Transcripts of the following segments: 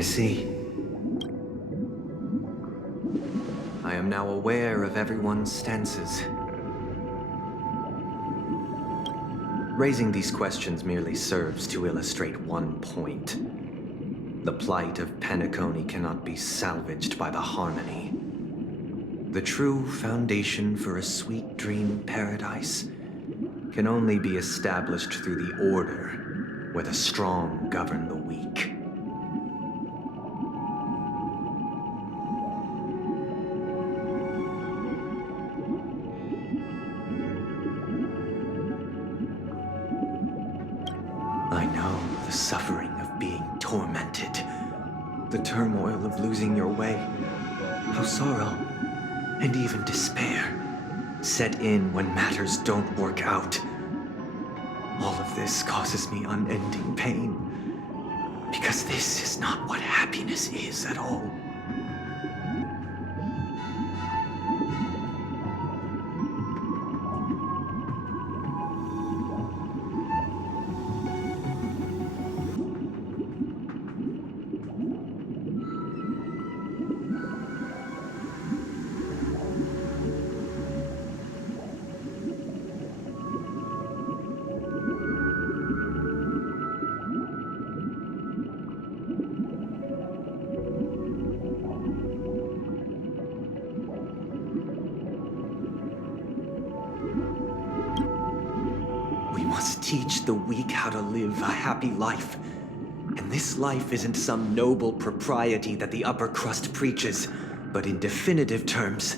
I see. I am now aware of everyone's stances. Raising these questions merely serves to illustrate one point. The plight of Penacony cannot be salvaged by the harmony. The true foundation for a sweet dream paradise can only be established through the order where the strong govern the weak. I know the suffering of being tormented, the turmoil of losing your way, how sorrow and even despair set in when matters don't work out. All of this causes me unending pain, because this is not what happiness is at all. We must teach the weak how to live a happy life. And this life isn't some noble propriety that the upper crust preaches, but in definitive terms,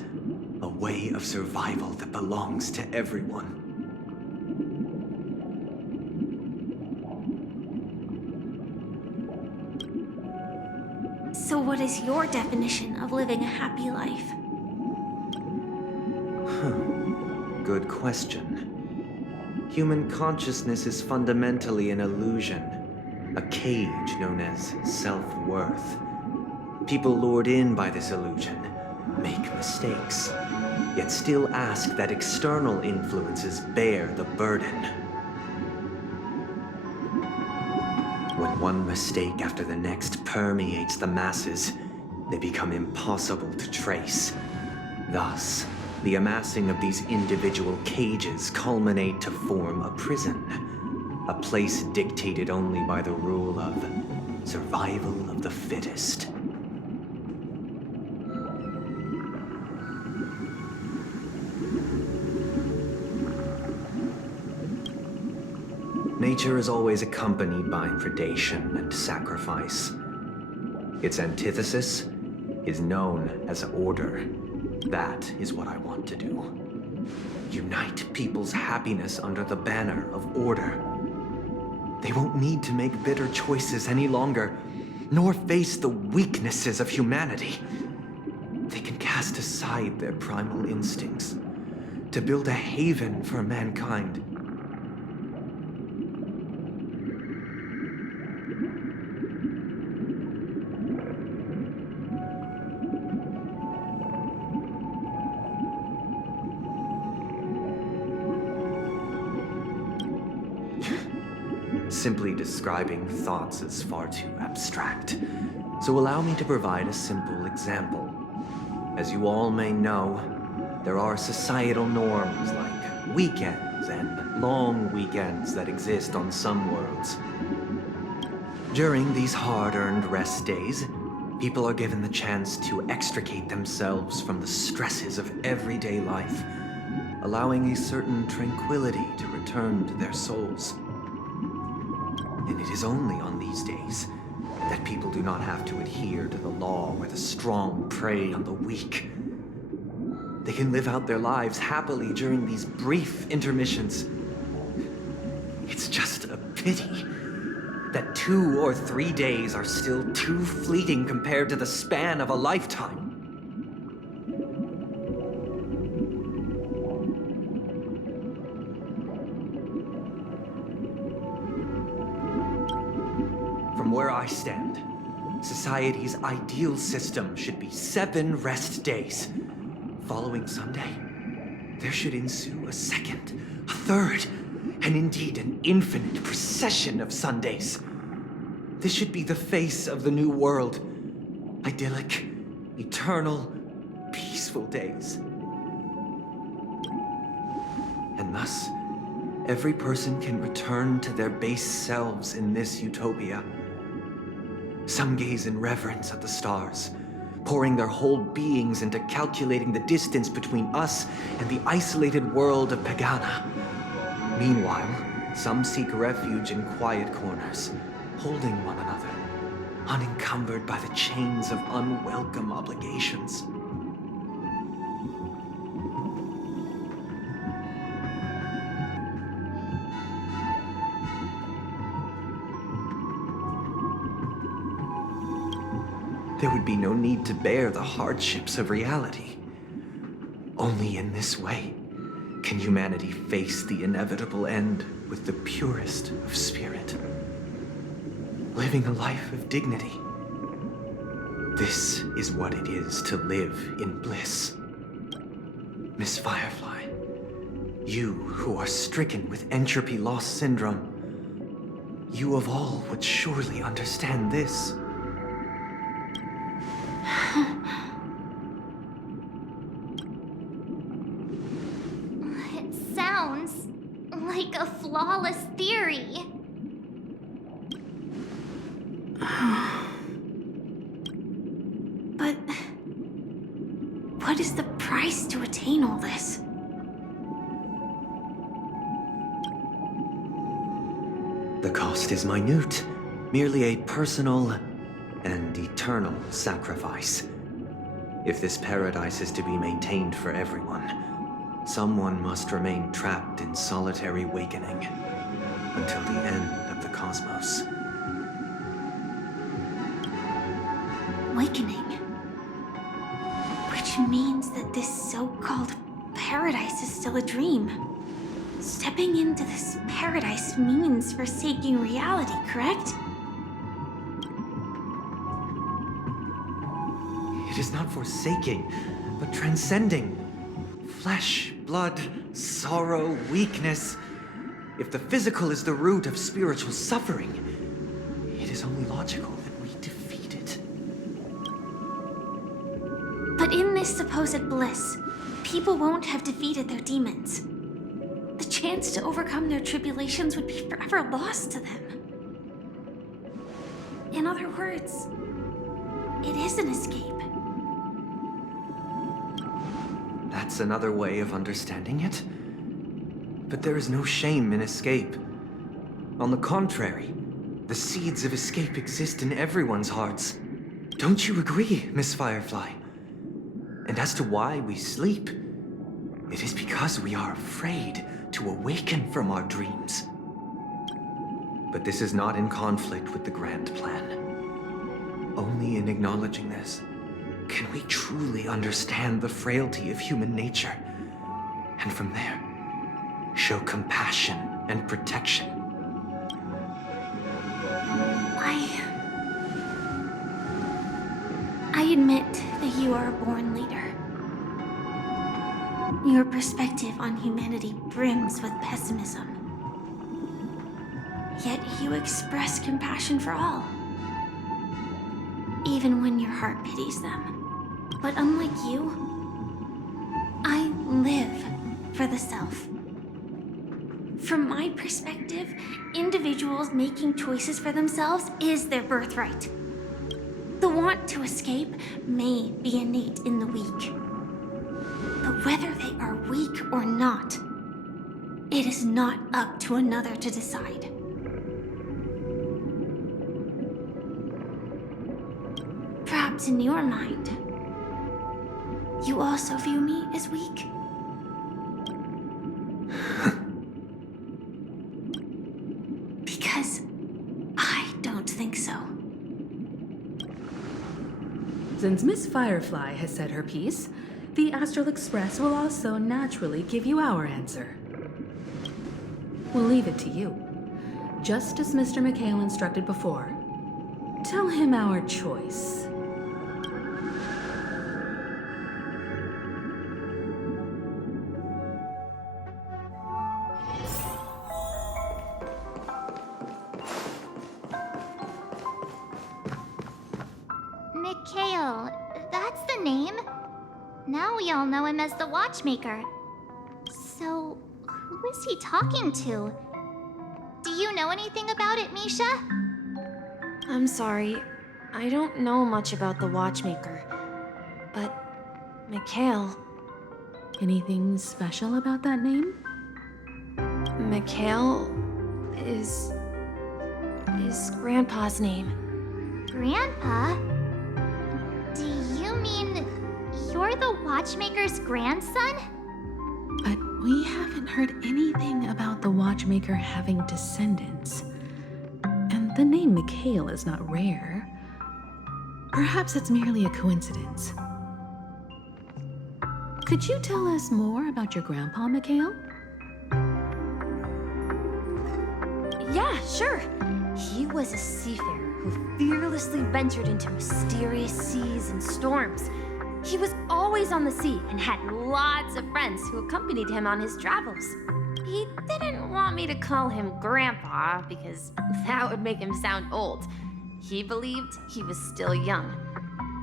a way of survival that belongs to everyone. So what is your definition of living a happy life? Good question. Human consciousness is fundamentally an illusion, a cage known as self-worth. People lured in by this illusion make mistakes, yet still ask that external influences bear the burden. When one mistake after the next permeates the masses, they become impossible to trace. Thus, the amassing of these individual cages culminate to form a prison, a place dictated only by the rule of survival of the fittest. Nature is always accompanied by predation and sacrifice. Its antithesis is known as order. That is what I want to do. Unite people's happiness under the banner of order. They won't need to make bitter choices any longer, nor face the weaknesses of humanity. They can cast aside their primal instincts to build a haven for mankind. Simply describing thoughts is far too abstract, so allow me to provide a simple example. As you all may know, there are societal norms like weekends and long weekends that exist on some worlds. During these hard-earned rest days, people are given the chance to extricate themselves from the stresses of everyday life, allowing a certain tranquility to return to their souls. And it is only on these days that people do not have to adhere to the law where the strong prey on the weak. They can live out their lives happily during these brief intermissions. It's just a pity that 2 or 3 days are still too fleeting compared to the span of a lifetime. From where I stand, society's ideal system should be 7 rest days. Following Sunday, there should ensue a second, a third, and indeed an infinite procession of Sundays. This should be the face of the new world. Idyllic, eternal, peaceful days. And thus, every person can return to their base selves in this utopia. Some gaze in reverence at the stars, pouring their whole beings into calculating the distance between us and the isolated world of Pagana. Meanwhile, some seek refuge in quiet corners, holding one another, unencumbered by the chains of unwelcome obligations. There would be no need to bear the hardships of reality. Only in this way can humanity face the inevitable end with the purest of spirit, living a life of dignity. This is what it is to live in bliss. Miss Firefly, you who are stricken with entropy loss syndrome, you of all would surely understand this. It sounds like a flawless theory. But what is the price to attain all this? The cost is minute, merely a personal and eternal sacrifice. If this paradise is to be maintained for everyone, someone must remain trapped in solitary awakening until the end of the cosmos. Awakening. Which means that this so-called paradise is still a dream. Stepping into this paradise means forsaking reality, correct? It is not forsaking, but transcending. Flesh, blood, sorrow, weakness. If the physical is the root of spiritual suffering, it is only logical that we defeat it. But in this supposed bliss, people won't have defeated their demons. The chance to overcome their tribulations would be forever lost to them. In other words, it is an escape. That's another way of understanding it. But there is no shame in escape. On the contrary, the seeds of escape exist in everyone's hearts. Don't you agree, Miss Firefly? And as to why we sleep, it is because we are afraid to awaken from our dreams. But this is not in conflict with the grand plan. Only in acknowledging this can we truly understand the frailty of human nature, and from there, show compassion and protection. I admit that you are a born leader. Your perspective on humanity brims with pessimism. Yet you express compassion for all, even when your heart pities them. But unlike you, I live for the self. From my perspective, individuals making choices for themselves is their birthright. The want to escape may be innate in the weak. But whether they are weak or not, it is not up to another to decide. Perhaps in your mind, you also view me as weak? Because I don't think so. Since Miss Firefly has said her piece, the Astral Express will also naturally give you our answer. We'll leave it to you, just as Mr. McHale instructed before. Tell him our choice. Now we all know him as the Watchmaker. So, who is he talking to? Do you know anything about it, Misha? I'm sorry. I don't know much about the Watchmaker. But Mikhail... Anything special about that name? Mikhail is Grandpa's name. Grandpa? Do you mean you're the Watchmaker's grandson? But we haven't heard anything about the Watchmaker having descendants. And the name Mikhail is not rare. Perhaps it's merely a coincidence. Could you tell us more about your grandpa, Mikhail? Yeah, sure. He was a seafarer who fearlessly ventured into mysterious seas and storms. He was always on the sea and had lots of friends who accompanied him on his travels. He didn't want me to call him Grandpa because that would make him sound old. He believed he was still young.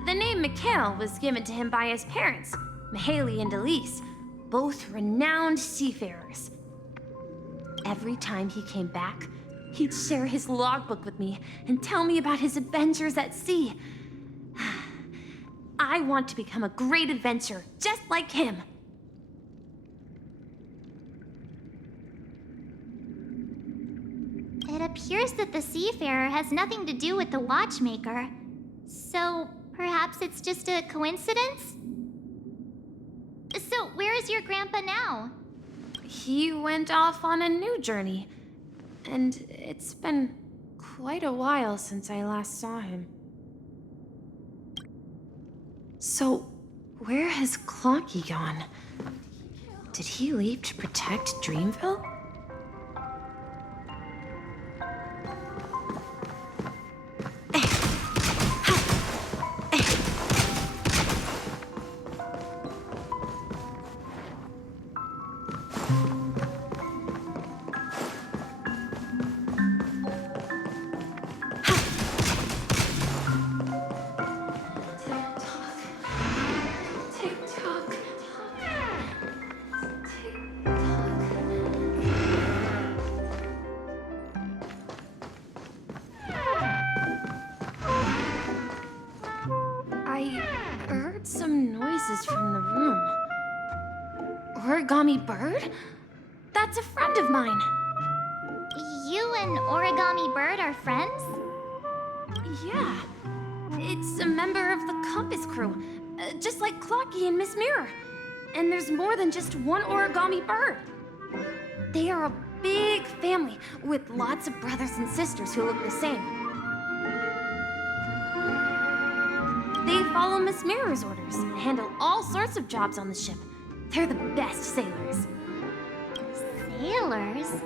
The name Mikhail was given to him by his parents, Mihaly and Elise, both renowned seafarers. Every time he came back, he'd share his logbook with me and tell me about his adventures at sea. I want to become a great adventurer, just like him. It appears that the Seafarer has nothing to do with the Watchmaker. So, perhaps it's just a coincidence? So, where is your grandpa now? He went off on a new journey, and it's been quite a while since I last saw him. So, where has Clocky gone? Did he leave to protect Dreamville? Some noises from the room. Origami Bird? That's a friend of mine. You and Origami Bird are friends? Yeah. It's a member of the Compass crew, just like Clocky and Miss Mirror. And there's more than just one Origami Bird. They are a big family with lots of brothers and sisters who look the same. They follow Miss Mirror's orders and handle all sorts of jobs on the ship. They're the best sailors. Sailors?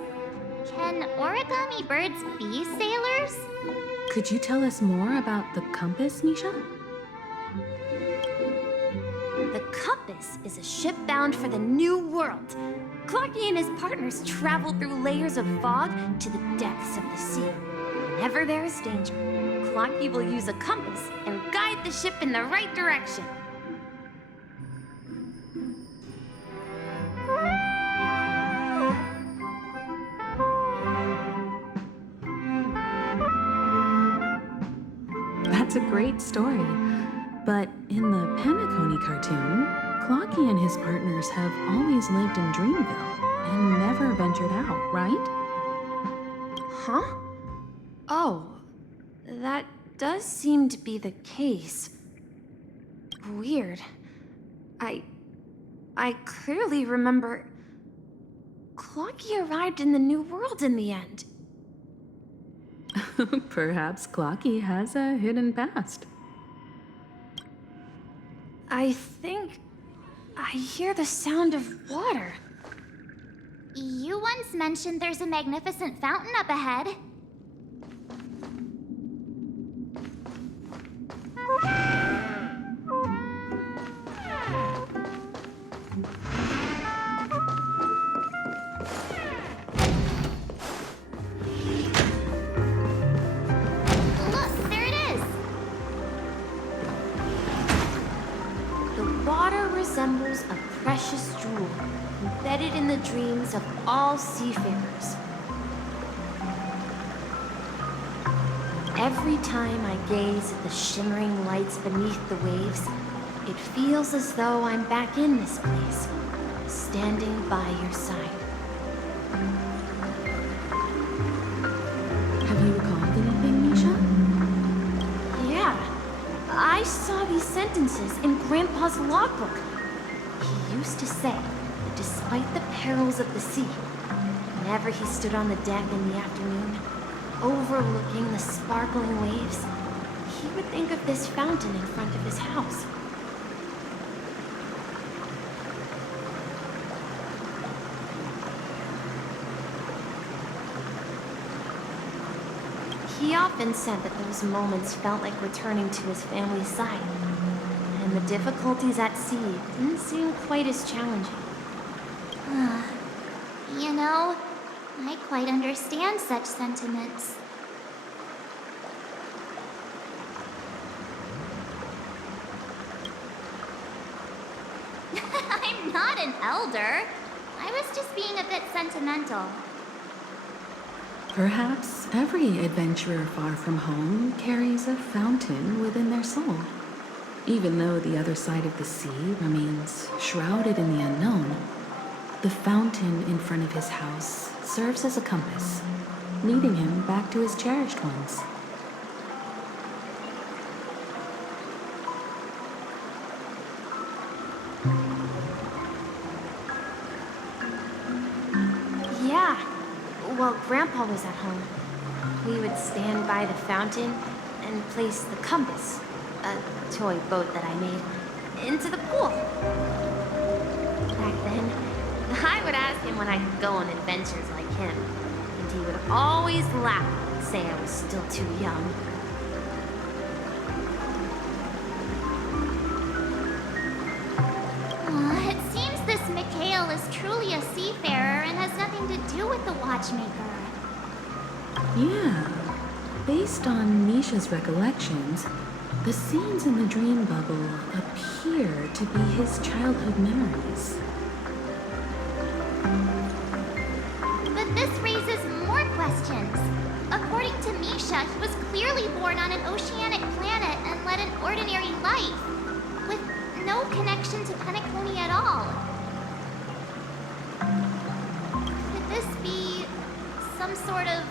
Can Origami Birds be sailors? Could you tell us more about the compass, Misha? The Compass is a ship bound for the New World. Clocky and his partners travel through layers of fog to the depths of the sea. Whenever there is danger, Clocky will use a compass and guide the ship in the right direction. That's a great story. But in the Penacony cartoon, Clocky and his partners have always lived in Dreamville and never ventured out, right? Huh? Oh, that does seem to be the case. Weird. I clearly remember Clocky arrived in the New World in the end. Perhaps Clocky has a hidden past. I think I hear the sound of water. You once mentioned there's a magnificent fountain up ahead. Look, there it is! The water resembles resembles a precious jewel embedded in the dreams of all seafarers. Every time I gaze at the shimmering lights beneath the waves, it feels as though I'm back in this place, standing by your side. Have you recalled anything, Misha? Yeah, I saw these sentences in Grandpa's logbook. He used to say that despite the perils of the sea, whenever he stood on the deck in the afternoon, overlooking the sparkling waves, he would think of this fountain in front of his house. He often said that those moments felt like returning to his family's side, and the difficulties at sea didn't seem quite as challenging. You know, I quite understand such sentiments. I'm not an elder. I was just being a bit sentimental. Perhaps every adventurer far from home carries a fountain within their soul. Even though the other side of the sea remains shrouded in the unknown, the fountain in front of his house serves as a compass, leading him back to his cherished ones. Yeah, while Grandpa was at home, we would stand by the fountain and place the compass, a toy boat that I made, into the pool. Back then, I would ask him when I could go on adventures like him, and he would always laugh and say I was still too young. It seems this Mikhail is truly a seafarer and has nothing to do with the Watchmaker. Yeah. Based on Misha's recollections, the scenes in the dream bubble appear to be his childhood memories. But this raises more questions. According to Misha, he was clearly born on an oceanic planet and led an ordinary life, with no connection to Penacony at all. Could this be some sort of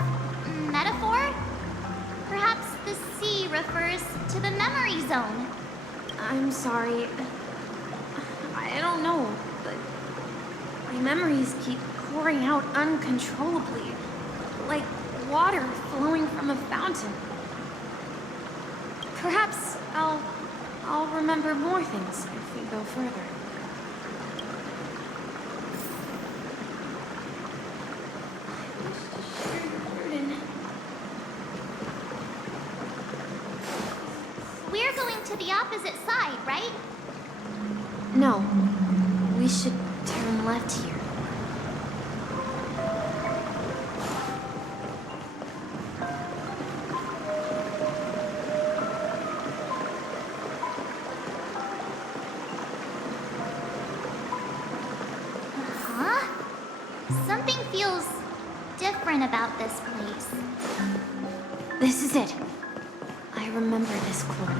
metaphor? Perhaps the sea refers to the memory zone. I'm sorry. I don't know, but my memories keep pouring out uncontrollably, like water flowing from a fountain. Perhaps I'll remember more things if we go further. I wish to share your burden. We're going to the opposite side, right? No, we should turn left here. Huh? Something feels different about this place. This is it. I remember this corridor.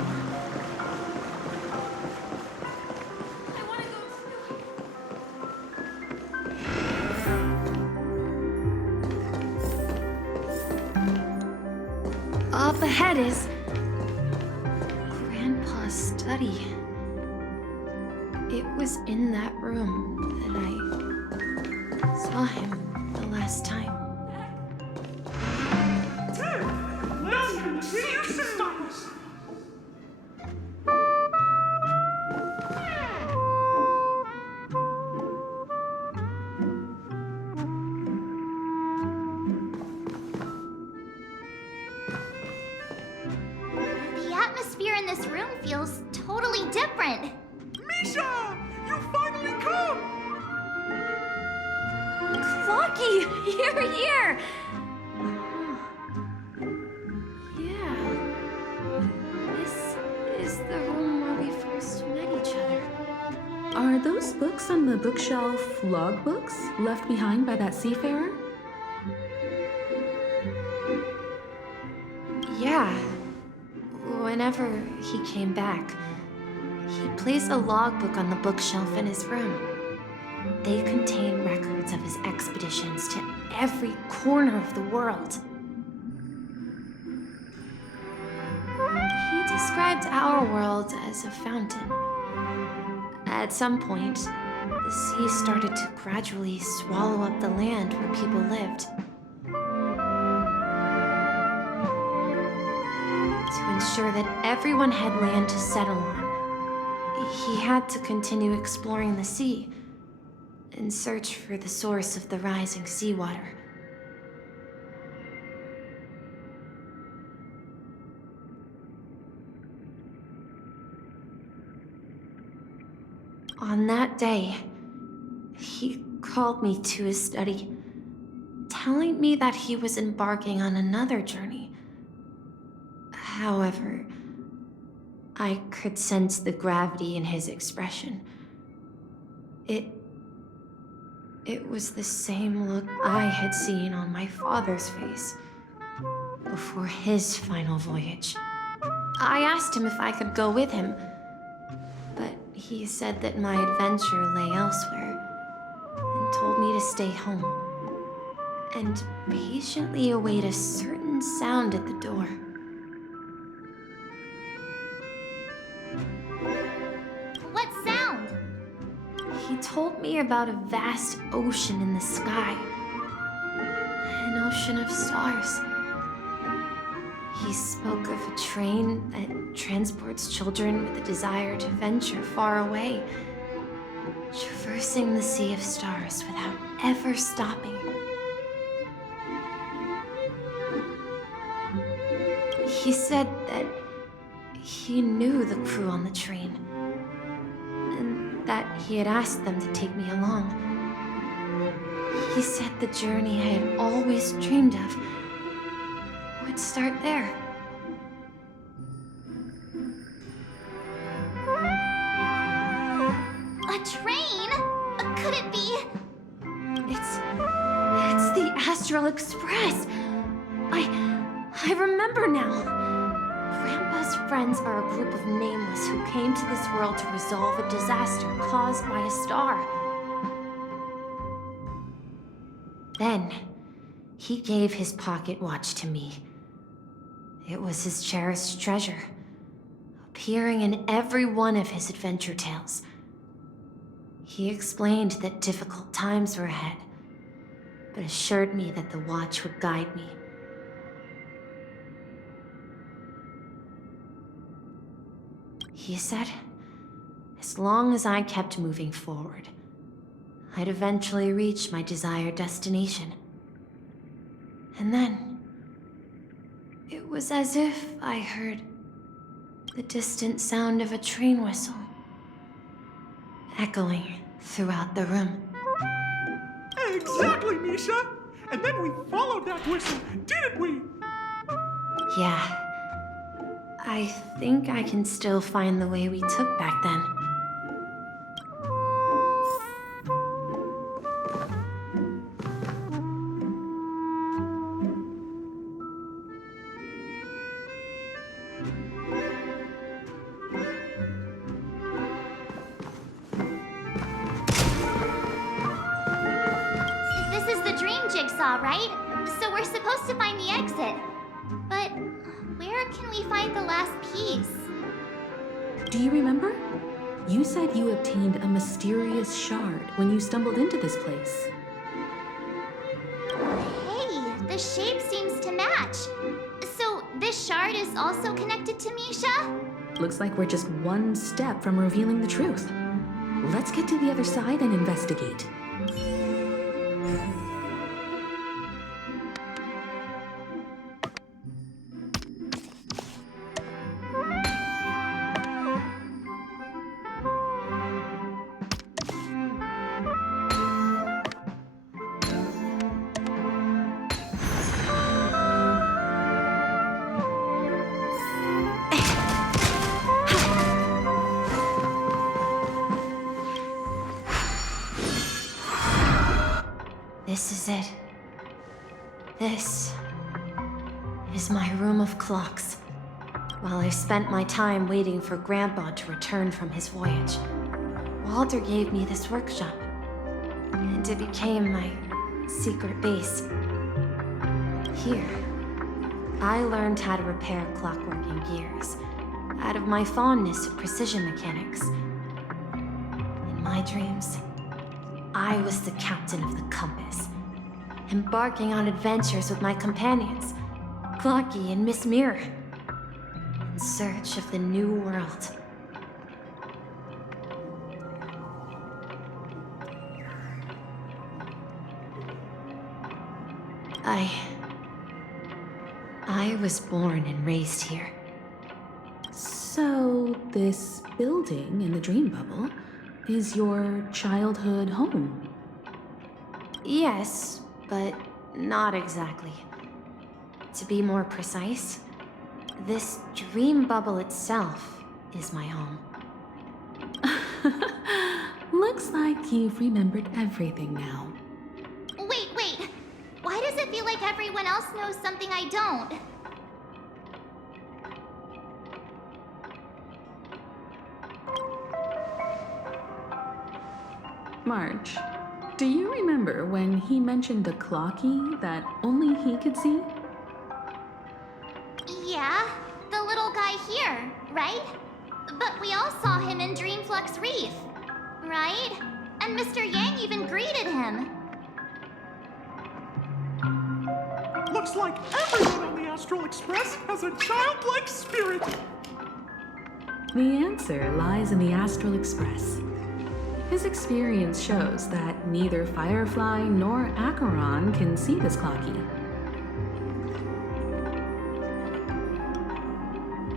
I want to go through. Up ahead is Grandpa's study. It was in that room that I saw him the last time. The atmosphere in this room feels totally different. Misha! You finally come! Clocky, you're here! Yeah. This is the room where we first met each other. Are those books on the bookshelf logbooks left behind by that seafarer? Yeah. Whenever he came back, he placed a logbook on the bookshelf in his room. They contain records of his expeditions to every corner of the world. He described our world as a fountain. At some point, the sea started to gradually swallow up the land where people lived. To ensure that everyone had land to settle on, he had to continue exploring the sea and search for the source of the rising seawater. On that day, he called me to his study, telling me that he was embarking on another journey. However, I could sense the gravity in his expression. It was the same look I had seen on my father's face before his final voyage. I asked him if I could go with him, but he said that my adventure lay elsewhere and told me to stay home and patiently await a certain sound at the door. What sound? He told me about a vast ocean in the sky. An ocean of stars. He spoke of a train that transports children with a desire to venture far away, traversing the sea of stars without ever stopping. He said that he knew the crew on the train, and that he had asked them to take me along. He said the journey I had always dreamed of would start there. A train? Could it be? It's the Astral Express. I remember now. Grandpa's friends are a group of nameless who came to this world to resolve a disaster caused by a star. Then, he gave his pocket watch to me. It was his cherished treasure, appearing in every one of his adventure tales. He explained that difficult times were ahead, but assured me that the watch would guide me. He said, as long as I kept moving forward, I'd eventually reach my desired destination. And then, it was as if I heard the distant sound of a train whistle, echoing throughout the room. Exactly, Misha! And then we followed that whistle, didn't we? Yeah. I think I can still find the way we took back then. This is the dream jigsaw, right? So we're supposed to find the exit. But where can we find the last piece? Do you remember? You said you obtained a mysterious shard when you stumbled into this place. Hey, the shape seems to match. So this shard is also connected to Misha? Looks like we're just one step from revealing the truth. Let's get to the other side and investigate. This is it. This is my room of clocks. While I spent my time waiting for Grandpa to return from his voyage, Walter gave me this workshop, and it became my secret base. Here, I learned how to repair clockwork and gears out of my fondness of precision mechanics. In my dreams, I was the captain of the compass, embarking on adventures with my companions, Clocky and Miss Mirror, in search of the new world. I was born and raised here. So, this building in the dream bubble is your childhood home? Yes, but not exactly. To be more precise, this dream bubble itself is my home. Looks like you've remembered everything now. Wait. Why does it feel like everyone else knows something I don't? March, do you remember when he mentioned a clocky that only he could see? Yeah, the little guy here, right? But we all saw him in Dreamflux Reef, right? And Mr. Yang even greeted him. Looks like everyone on the Astral Express has a childlike spirit. The answer lies in the Astral Express. His experience shows that neither Firefly nor Acheron can see this clocky.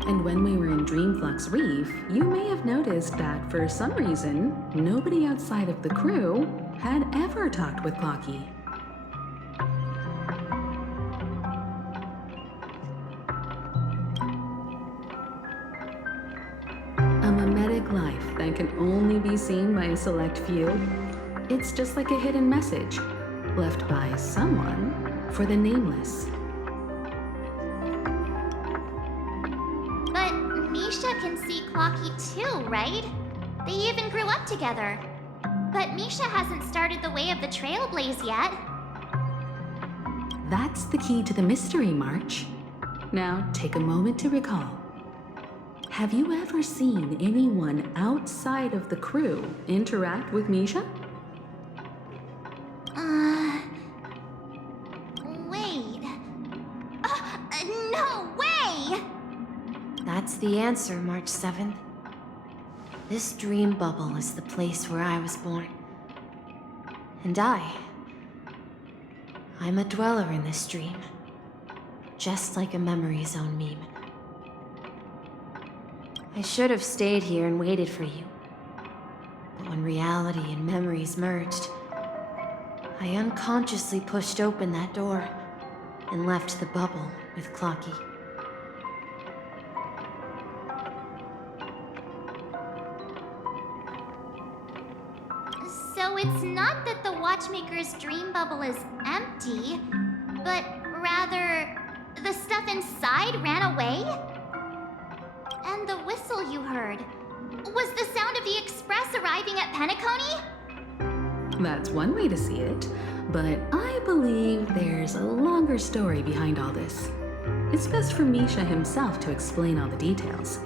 And when we were in Dreamflux Reef, you may have noticed that for some reason, nobody outside of the crew had ever talked with Clocky. A mimetic life that can only be seen by a select few. It's just like a hidden message left by someone for the nameless. But Misha can see Clocky too, right? They even grew up together. But Misha hasn't started the way of the Trailblaze yet. That's the key to the mystery, March. Now, take a moment to recall. Have you ever seen anyone outside of the crew interact with Misha? Wait. No way! That's the answer, March 7th. This dream bubble is the place where I was born. And I'm a dweller in this dream. Just like a memory zone meme. I should have stayed here and waited for you. But when reality and memories merged, I unconsciously pushed open that door and left the bubble with Clocky. So it's not that the Watchmaker's dream bubble is empty, but rather the stuff inside ran away? And the whistle you heard was the sound of the express arriving at Penacony? That's one way to see it, but I believe there's a longer story behind all this. It's best for Misha himself to explain all the details.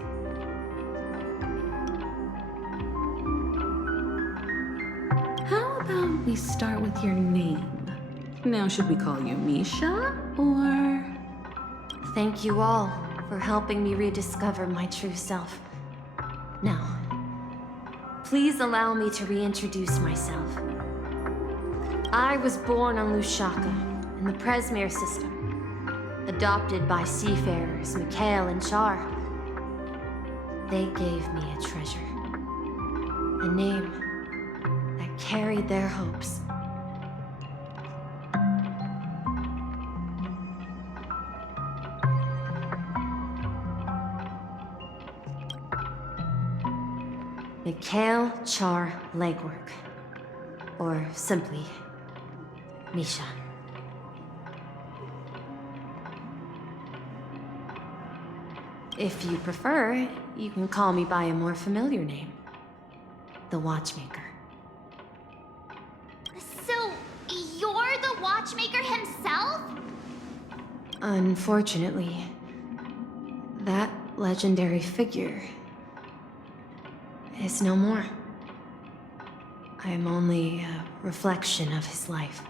How about we start with your name? Now, should we call you Misha, or... Thank you all for helping me rediscover my true self. Now, please allow me to reintroduce myself. I was born on Lushaka, in the Presmere system, adopted by seafarers Mikhail and Char. They gave me a treasure, a name that carried their hopes. Mikhail Char Legwork, or simply Misha. If you prefer, you can call me by a more familiar name. The Watchmaker. So, you're the Watchmaker himself? Unfortunately, that legendary figure is no more. I am only a reflection of his life.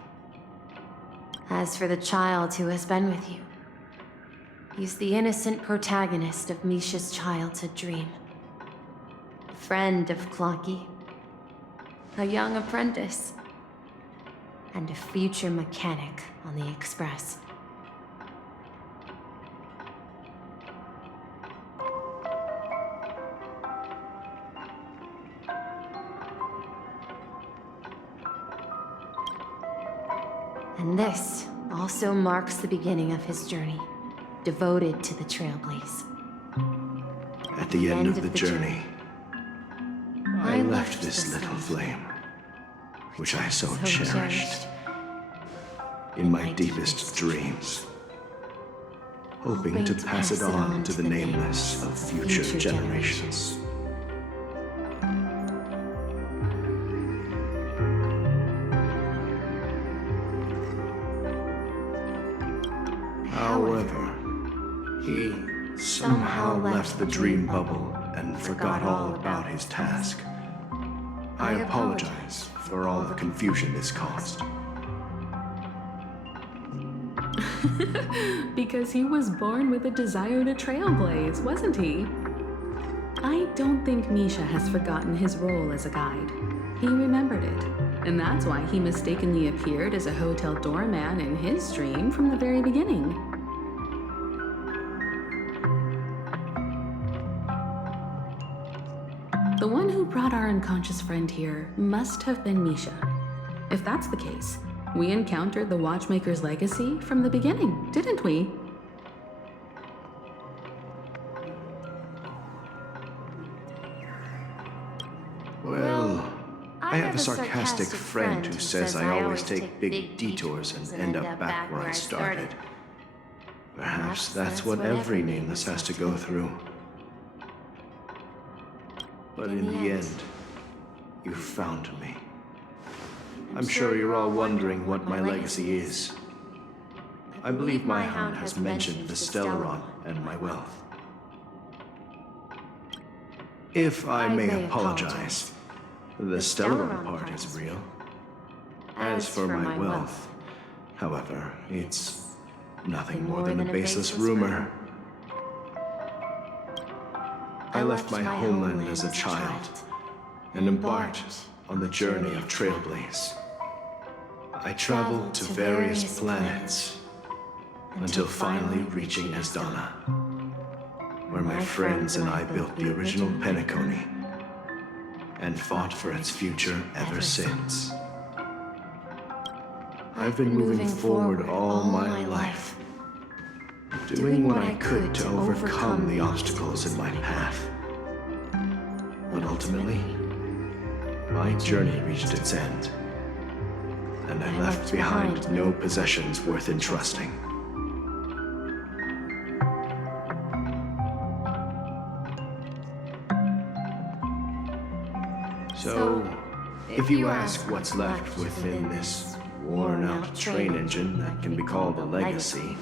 As for the child who has been with you, he's the innocent protagonist of Misha's childhood dream. A friend of Clonky, a young apprentice, and a future mechanic on the Express. And this also marks the beginning of his journey, devoted to the Trailblaze. At the end of the journey, I left this little flame, which I so cherished, in my deepest dreams, hoping to pass it on to the nameless of future generations. However, he somehow left the dream bubble and forgot all about his task. I apologize for all the confusion this caused. Because he was born with a desire to trailblaze, wasn't he? I don't think Misha has forgotten his role as a guide. He remembered it, and that's why he mistakenly appeared as a hotel doorman in his dream from the very beginning. The one who brought our unconscious friend here must have been Misha. If that's the case, we encountered the Watchmaker's legacy from the beginning, didn't we? Well, I have a sarcastic friend who says I always take big detours and end up back where I started. Perhaps that's what every nameless has to go through. But in the end, you found me. I'm sure you're all wondering what my legacy is. I believe my hound has mentioned the Stellaron and my wealth. If I may apologize, the Stellaron part is real. As for my wealth, however, it's nothing more than a baseless rumor. I left my homeland as a child and embarked on the journey of Trailblaze. I traveled to various planets until finally reaching Asdana, where my friends and I built the original Penacony and fought for its future ever since. I've been moving forward all my life, doing what I could to overcome the obstacles in my path. But ultimately, my journey reached its end, and I left behind no possessions worth entrusting. So, if you ask what's left within this worn-out train engine that can be called a legacy,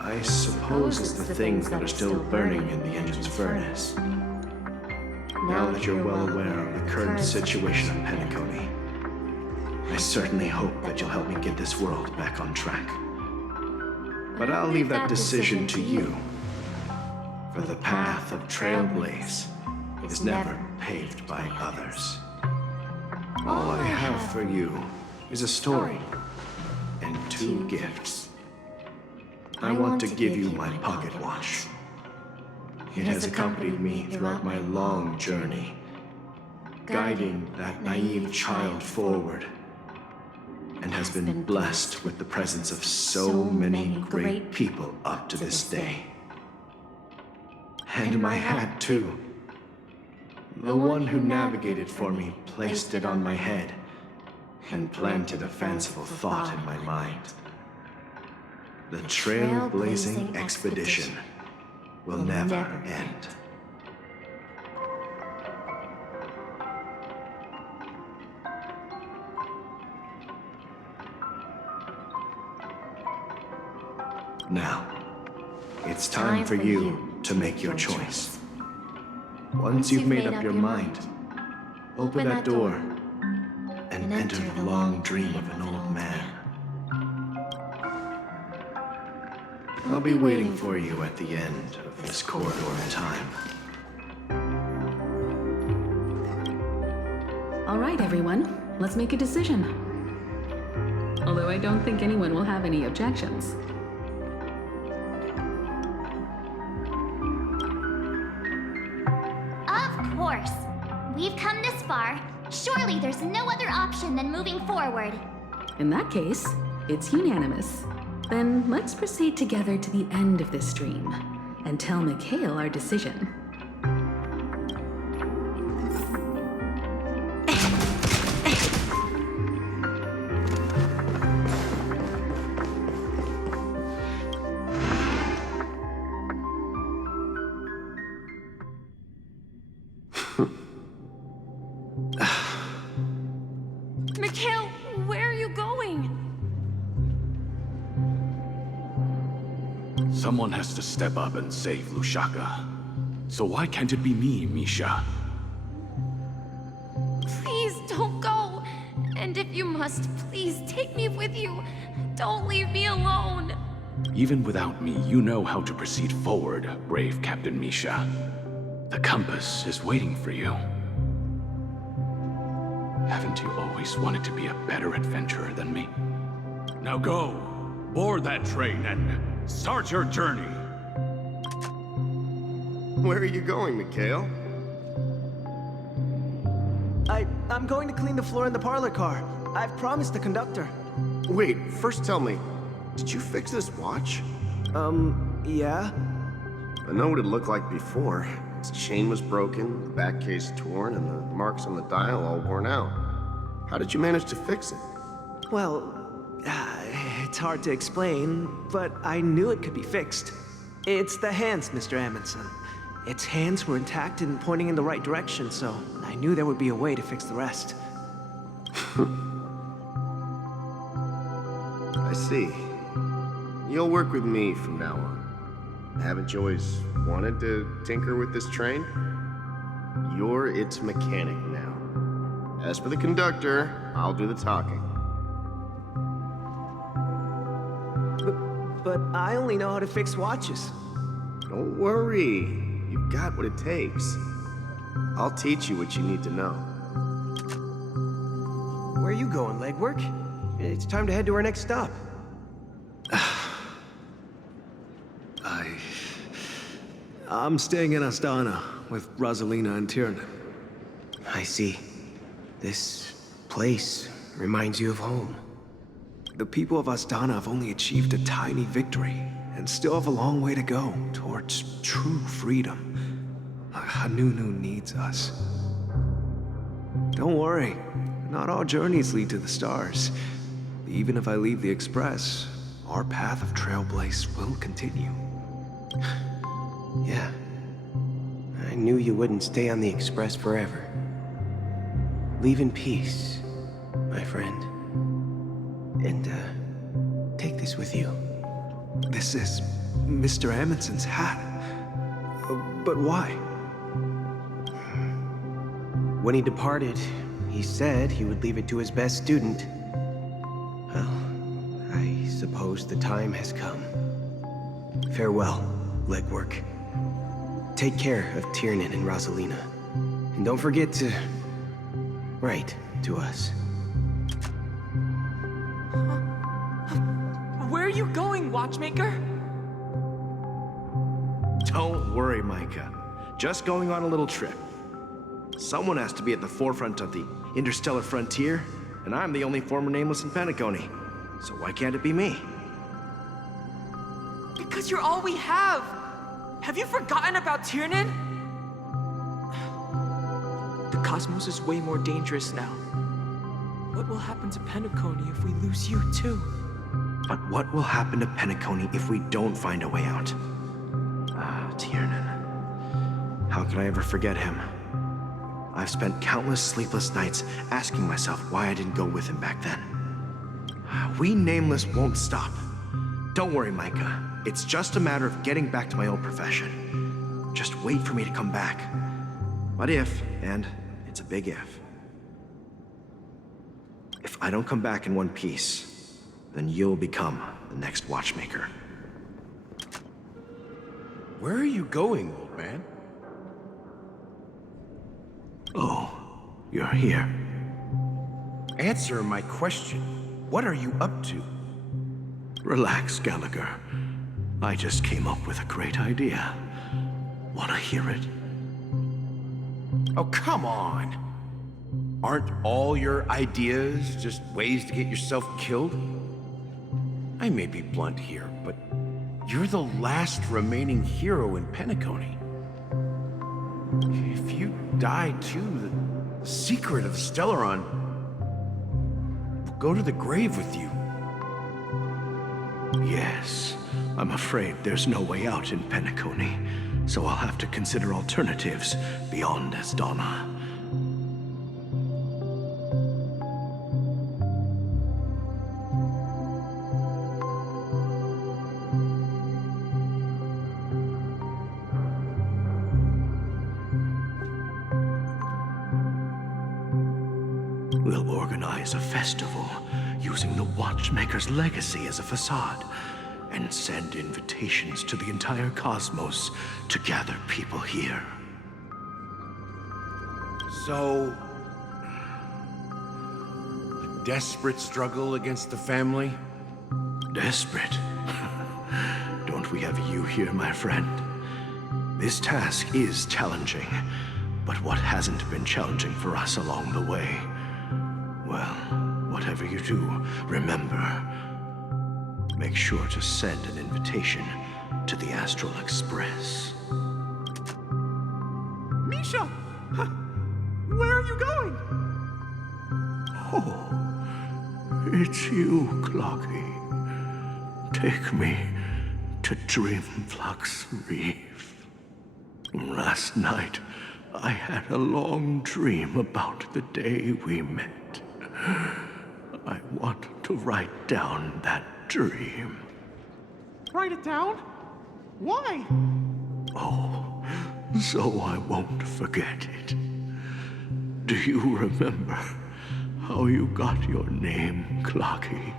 I suppose it's the things that are still burning in the engine's furnace. Now that you're well aware of the current situation of Penacony, I certainly hope that you'll help me get this world back on track. But I'll leave that decision to you, for the path of Trailblaze is never paved by others. All I have for you is a story and 2 gifts. I want to give you my pocket watch. It has accompanied me throughout my long journey, guiding that naive child forward, and has been blessed with the presence of so many great people up to this day. And my hat, too. The one who navigated for me placed it on my head and planted a fanciful thought in my mind. The trailblazing expedition will never end. Now, it's time for you to make your choice. Once you've made up your mind, open that door and enter the long dream of an old man. I'll be waiting for you at the end of this corridor of time. All right, everyone, let's make a decision. Although I don't think anyone will have any objections. Of course. We've come this far. Surely there's no other option than moving forward. In that case, it's unanimous. Then let's proceed together to the end of this dream and tell Mikhail our decision. Mikhail, where are you going? Someone has to step up and save Lushaka. So why can't it be me, Misha? Please don't go. And if you must, please take me with you. Don't leave me alone. Even without me, you know how to proceed forward, brave Captain Misha. The compass is waiting for you. Haven't you always wanted to be a better adventurer than me? Now go, board that train and start your journey. Where are you going, Mikhail? I'm going to clean the floor in the parlor car. I've promised the conductor. Wait, first tell me, did you fix this watch? Yeah? I know what it looked like before. Its chain was broken, the back case torn, and the marks on the dial all worn out. How did you manage to fix it? Well, it's hard to explain, but I knew it could be fixed. It's the hands, Mr. Amundsen. Its hands were intact and pointing in the right direction, so I knew there would be a way to fix the rest. I see. You'll work with me from now on. Haven't you always wanted to tinker with this train? You're its mechanic now. As for the conductor, I'll do the talking. But I only know how to fix watches. Don't worry. You've got what it takes. I'll teach you what you need to know. Where are you going, legwork? It's time to head to our next stop. I'm staying in Astana with Rosalina and Tiernan. I see. This place reminds you of home. The people of Astana have only achieved a tiny victory and still have a long way to go towards true freedom. Hanunu needs us. Don't worry, not all journeys lead to the stars. Even if I leave the Express, our path of Trailblaze will continue. Yeah. I knew you wouldn't stay on the Express forever. Leave in peace, my friend. And, take this with you. This is Mr. Amundsen's hat. But why? When he departed, he said he would leave it to his best student. Well, I suppose the time has come. Farewell, legwork. Take care of Tiernan and Rosalina. And don't forget to write to us. Where are you going, Watchmaker? Don't worry, Micah. Just going on a little trip. Someone has to be at the forefront of the interstellar frontier, and I'm the only former nameless in Penacony. So why can't it be me? Because you're all we have. Have you forgotten about Tiernan? The cosmos is way more dangerous now. What will happen to Penacony if we lose you too? But what will happen to Penacony if we don't find a way out? Ah, Tiernan. How could I ever forget him? I've spent countless sleepless nights asking myself why I didn't go with him back then. We Nameless won't stop. Don't worry, Micah. It's just a matter of getting back to my old profession. Just wait for me to come back. But if, and it's a big if I don't come back in one piece, then you'll become the next watchmaker. Where are you going, old man? Oh, you're here. Answer my question. What are you up to? Relax, Gallagher. I just came up with a great idea. Wanna hear it? Oh, come on! Aren't all your ideas just ways to get yourself killed? I may be blunt here, but you're the last remaining hero in Penacony. If you die too, the secret of Stellaron will go to the grave with you. Yes, I'm afraid there's no way out in Penacony, so I'll have to consider alternatives beyond Asdana. We'll organize a festival using the Watchmaker's legacy as a facade and send invitations to the entire cosmos to gather people here. So, a desperate struggle against the family? Desperate? Don't we have you here, my friend? This task is challenging, but what hasn't been challenging for us along the way? Well, whatever you do, remember, make sure to send an invitation to the Astral Express. Misha! Where are you going? Oh, it's you, Clocky. Take me to Dreamflux Reef. Last night, I had a long dream about the day we met. I want to write down that dream. Write it down? Why? Oh, so I won't forget it. Do you remember how you got your name, Clocky?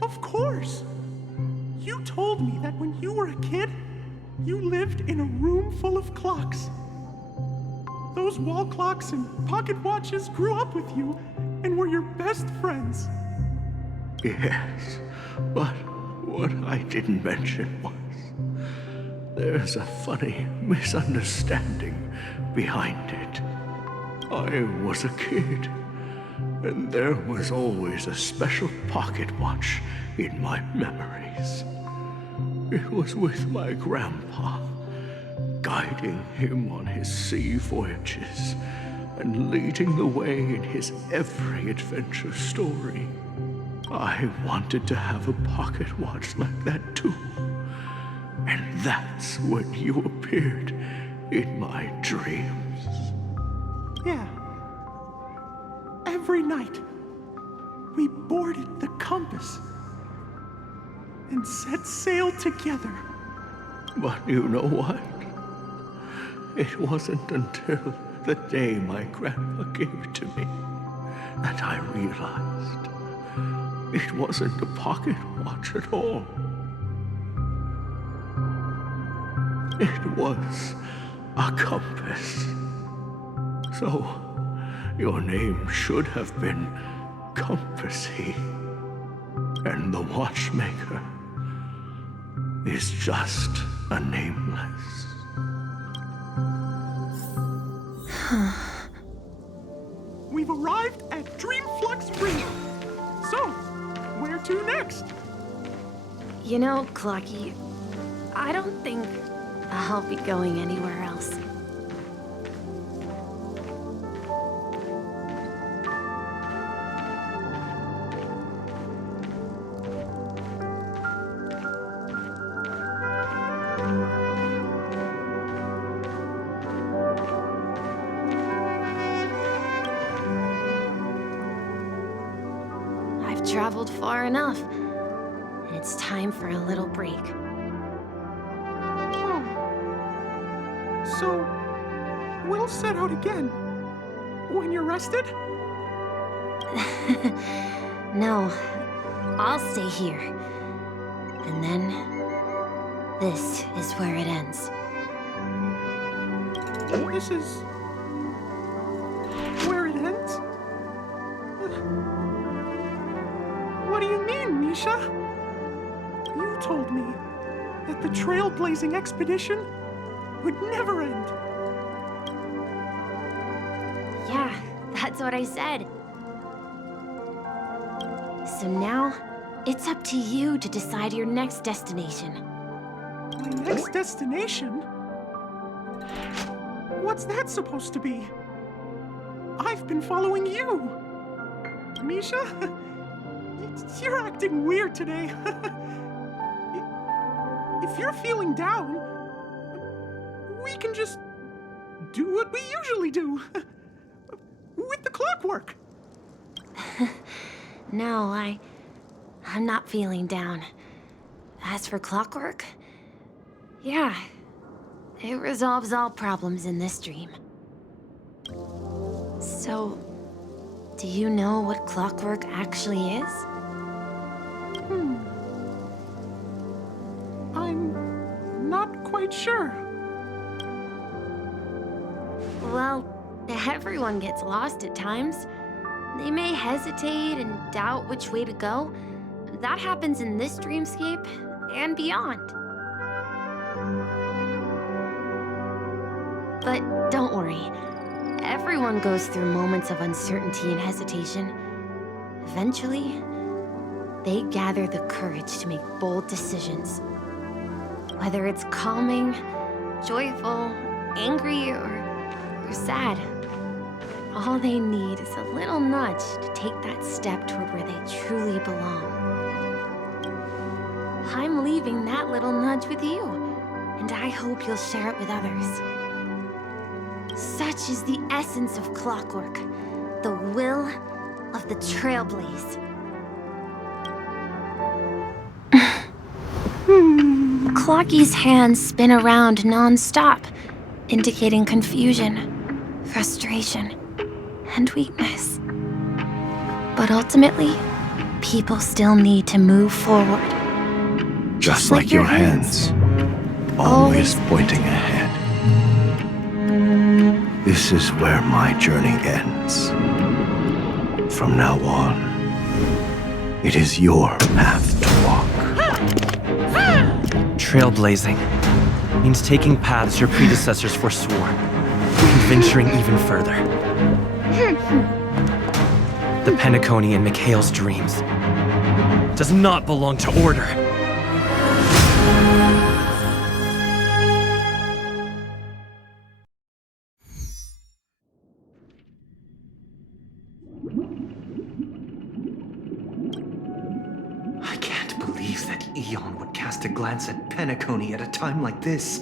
Of course! You told me that when you were a kid, you lived in a room full of clocks. Those wall clocks and pocket watches grew up with you and were your best friends. Yes, but what I didn't mention was there's a funny misunderstanding behind it. I was a kid, and there was always a special pocket watch in my memories. It was with my grandpa, guiding him on his sea voyages and leading the way in his every adventure story. I wanted to have a pocket watch like that too. And that's when you appeared in my dreams. Yeah. Every night, we boarded the compass and set sail together. But you know what? It wasn't until the day my grandpa gave it to me that I realized it wasn't a pocket watch at all. It was a compass. So, your name should have been Compassy. And the Watchmaker is just a nameless. We've arrived at Dreamflux Reef. So, where to next? You know, Clocky, I don't think I'll be going anywhere else. traveled far enough. And it's time for a little break. Oh. So, we'll set out again. When you're rested? No, I'll stay here. And then, this is where it ends. This is where it ends? What do you mean, Misha? You told me that the trailblazing expedition would never end. Yeah, that's what I said. So now, it's up to you to decide your next destination. My next destination? What's that supposed to be? I've been following you. Misha? You're acting weird today. If you're feeling down, we can just do what we usually do. With the clockwork. No, I'm not feeling down. As for clockwork, yeah, it resolves all problems in this dream. So, do you know what clockwork actually is? I'm not quite sure. Well, everyone gets lost at times. They may hesitate and doubt which way to go. That happens in this dreamscape and beyond. But don't worry. Everyone goes through moments of uncertainty and hesitation. Eventually, they gather the courage to make bold decisions. Whether it's calming, joyful, angry, or sad. All they need is a little nudge to take that step toward where they truly belong. I'm leaving that little nudge with you, and I hope you'll share it with others. Such is the essence of clockwork, the will of the trailblaze. Clocky's hands spin around non-stop, indicating confusion, frustration, and weakness. But ultimately, people still need to move forward. Just like your hands, always pointing ahead. This is where my journey ends. From now on, it is your path to walk. Trailblazing means taking paths your predecessors forswore, and venturing even further. The Penacony in Mikhail's dreams does not belong to order. I can't believe that Eon would cast a glance at Penacony at a time like this.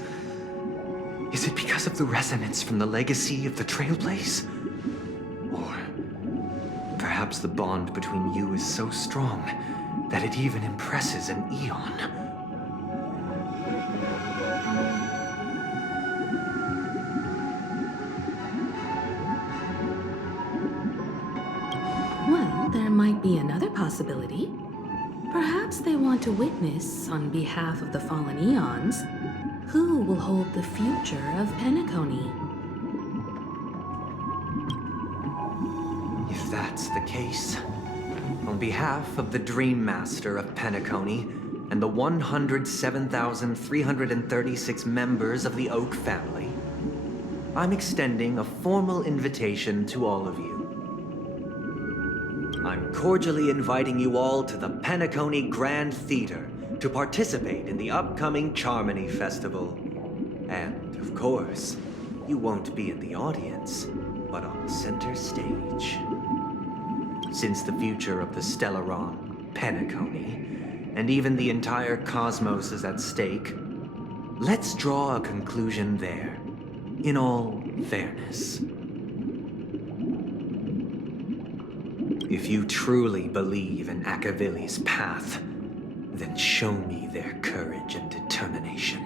Is it because of the resonance from the legacy of the Trailblaze? Or perhaps the bond between you is so strong that it even impresses an Eon? Well, there might be another possibility. Perhaps they want to witness, on behalf of the fallen Eons, who will hold the future of Penacony. If that's the case, on behalf of the Dream Master of Penacony and the 107,336 members of the Oak family, I'm extending a formal invitation to all of you. I'm cordially inviting you all to the Penacony Grand Theater to participate in the upcoming Charmony Festival. And, of course, you won't be in the audience, but on center stage. Since the future of the Stellaron, Penacony, and even the entire cosmos is at stake, let's draw a conclusion there, in all fairness. If you truly believe in Akavili's path, then show me their courage and determination.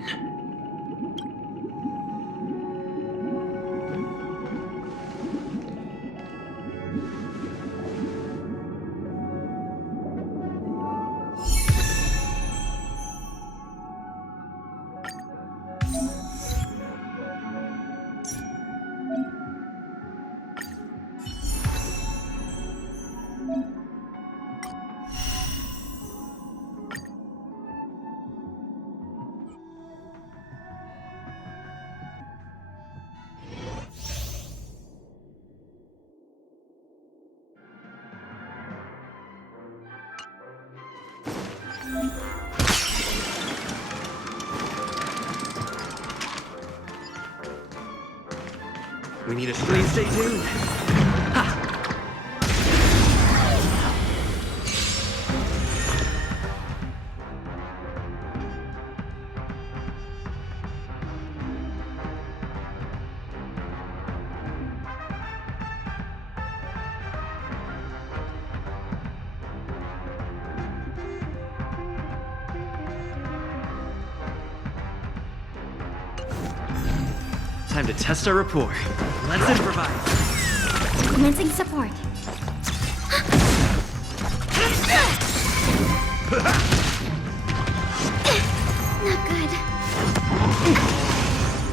We need a please stay tuned. Time to test our rapport. Let's improvise. Commencing support. Not good.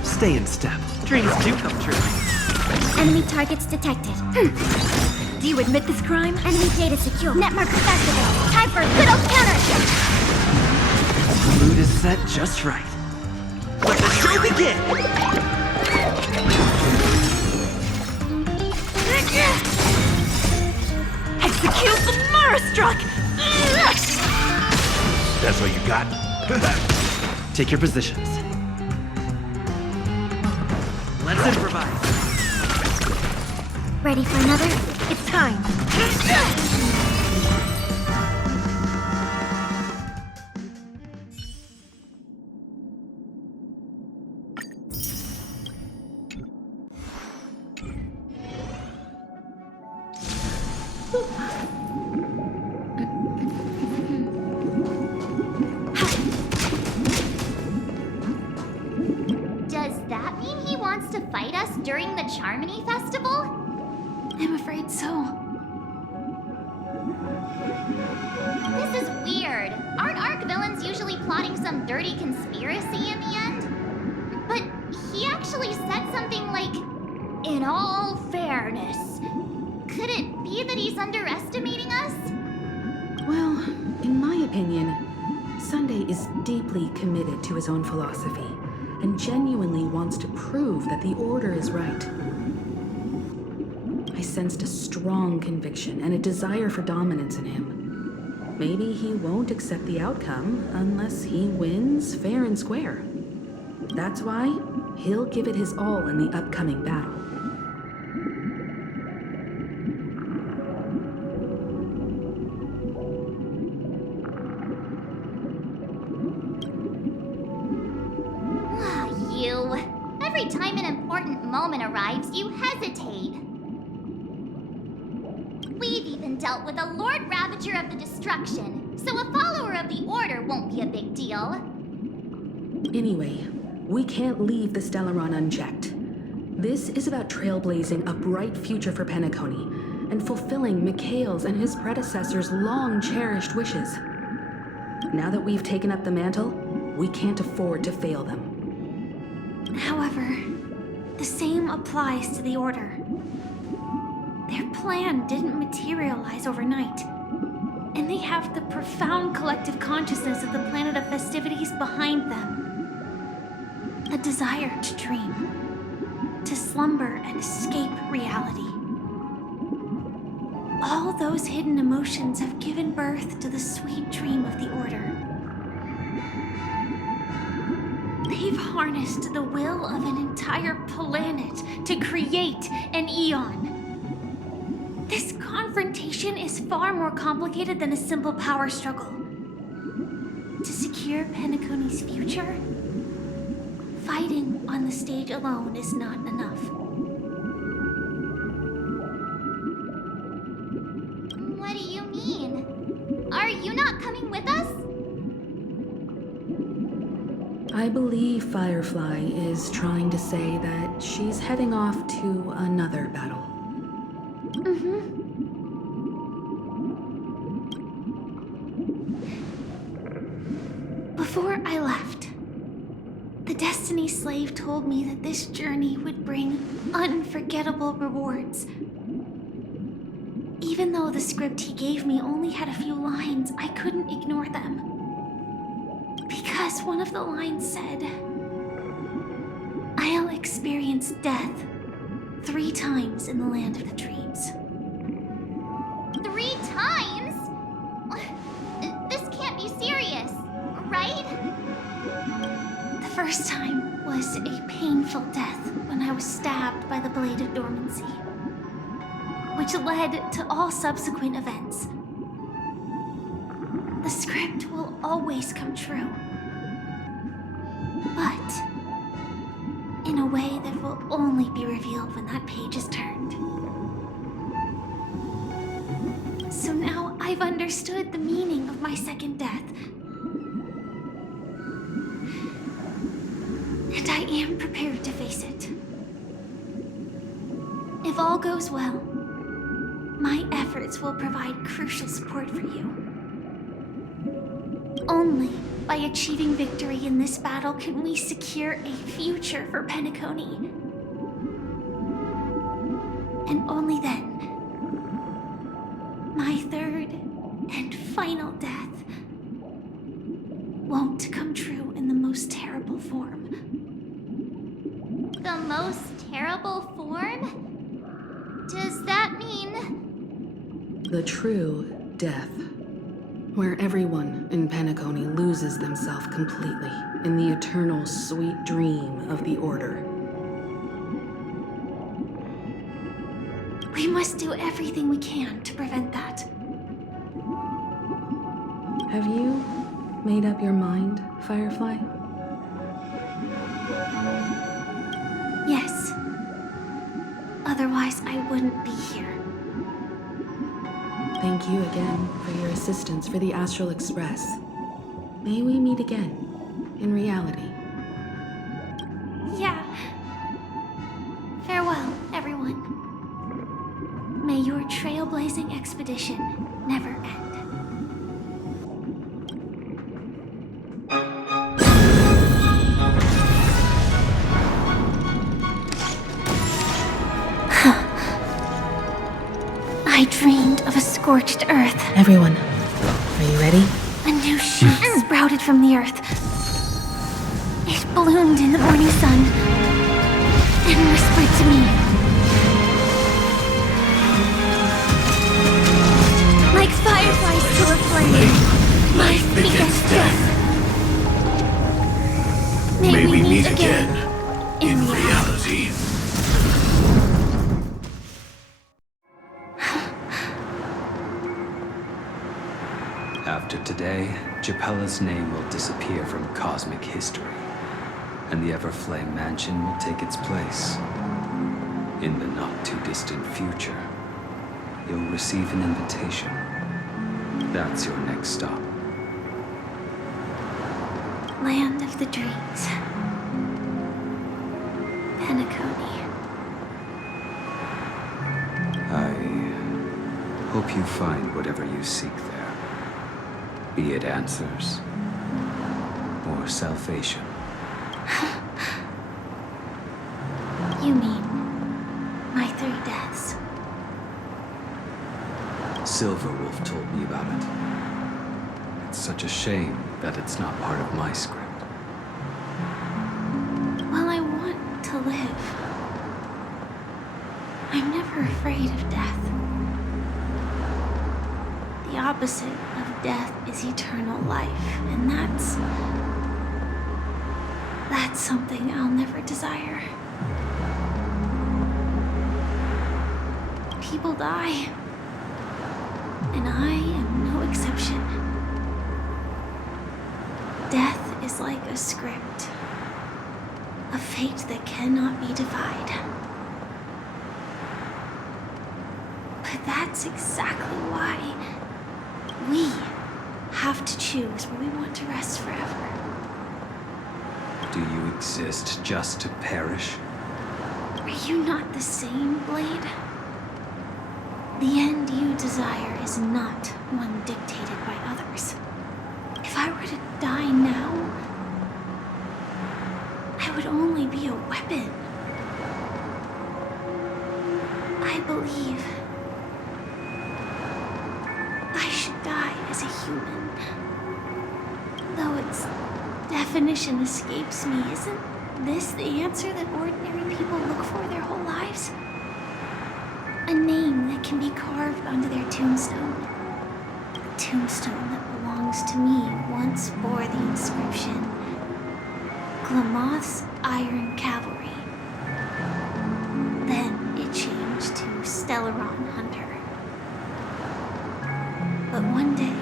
Stay in step. Dreams do come true. Enemy targets detected. Do you admit this crime? Enemy data secure. Net markers activated. Time for a good old counter. The mood is set just right. Let the show begin! Execute the Marastruck! That's all you got? Take your positions. Let's improvise. Ready for another? It's time. Does that mean he wants to fight us during the Charmony Festival? I'm afraid so. This is weird. Aren't Arc villains usually plotting some dirty conspiracy in the end? But he actually said something like, "In all fairness." Could it be that he's underestimating us? Well, in my opinion, Sunday is deeply committed to his own philosophy and genuinely wants to prove that the Order is right. I sensed a strong conviction and a desire for dominance in him. Maybe he won't accept the outcome unless he wins fair and square. That's why he'll give it his all in the upcoming battle. You. Every time an important moment arrives, you hesitate. We've even dealt with a Lord Ravager of the Destruction, so a follower of the Order won't be a big deal. Anyway, we can't leave the Stellaron unchecked. This is about trailblazing a bright future for Penacony and fulfilling Mikhail's and his predecessors' long-cherished wishes. Now that we've taken up the mantle, we can't afford to fail them. However, the same applies to the Order. Their plan didn't materialize overnight, and they have the profound collective consciousness of the planet of festivities behind them. A desire to dream, to slumber and escape reality. All those hidden emotions have given birth to the sweet dream of the Order. They've harnessed the will of an entire planet to create an eon. This confrontation is far more complicated than a simple power struggle. To secure Penacony's future, fighting on the stage alone is not enough. I believe Firefly is trying to say that she's heading off to another battle. Before I left, the Destiny Slave told me that this journey would bring unforgettable rewards. Even though the script he gave me only had a few lines, I couldn't ignore them. Because one of the lines said, "I'll experience death 3 times in the land of the dreams." 3 times? This can't be serious, right? The first time was a painful death when I was stabbed by the Blade of Dormancy, which led to all subsequent events. The script will always come true, but in a way that will only be revealed when that page is turned. So now I've understood the meaning of my second death. And I am prepared to face it. If all goes well, my efforts will provide crucial support for you. Only by achieving victory in this battle can we secure a future for Penacony. And only then, my third and final death won't come true in the most terrible form. The most terrible form? Does that mean... The true death, where everyone in Penacony loses themselves completely in the eternal sweet dream of the Order. We must do everything we can to prevent that. Have you made up your mind, Firefly? Yes. Otherwise, I wouldn't be here. Thank you again for your assistance for the Astral Express. May we meet again, in reality. Yeah. Farewell, everyone. May your trailblazing expedition never end. I dreamed of a scorched earth. Everyone, are you ready? A new shoot sprouted from the earth. It bloomed in the morning sun and whispered to me. Like fireflies to a flame, life begets death. May we meet again in reality. After today, Japella's name will disappear from cosmic history, and the Everflame Mansion will take its place. In the not-too-distant future, you'll receive an invitation. That's your next stop. Land of the dreams. Penacony. I hope you find whatever you seek there. Be it answers or salvation. You mean my 3 deaths? Silverwolf told me about it. It's such a shame that it's not part of my script. While I want to live, I'm never afraid of death. The opposite of death is eternal life, and that's something I'll never desire. People die, and I am no exception. Death is like a script, a fate that cannot be defied. But that's exactly why we have to choose where we want to rest forever. Do you exist just to perish? Are you not the same, Blade? The end you desire is not one dictated by others. If I were to die now, I would only be a weapon. I believe I should die as a human. Though its definition escapes me, isn't this the answer that ordinary people look for their whole lives? A name that can be carved onto their tombstone. A tombstone that belongs to me once bore the inscription, Glamoth's Iron Cavalry. Then it changed to Stellaron Hunter. But one day,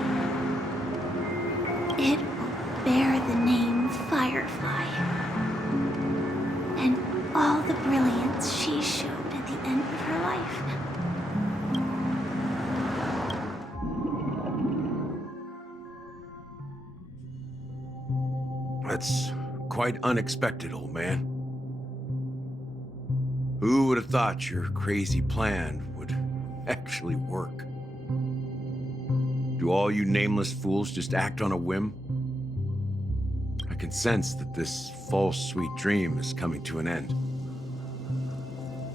it will bear the name Firefly. And all the brilliance she showed at the end of her life. That's quite unexpected, old man. Who would have thought your crazy plan would actually work? Do all you nameless fools just act on a whim? I can sense that this false sweet dream is coming to an end.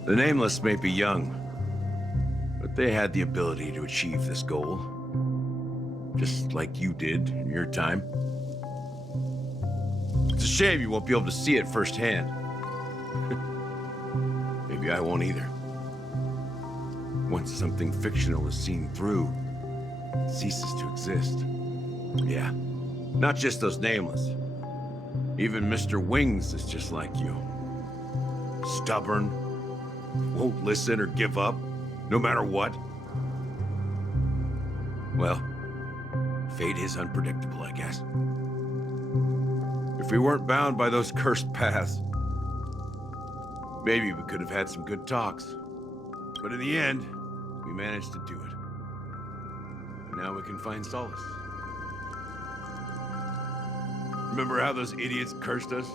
The nameless may be young, but they had the ability to achieve this goal. Just like you did in your time. It's a shame you won't be able to see it firsthand. Maybe I won't either. Once something fictional is seen through, it ceases to exist. Yeah, not just those nameless. Even Mr. Wings is just like you. Stubborn, won't listen or give up, no matter what. Well, fate is unpredictable, I guess. If we weren't bound by those cursed paths, maybe we could have had some good talks. But in the end, we managed to do it. And now we can find solace. Remember how those idiots cursed us?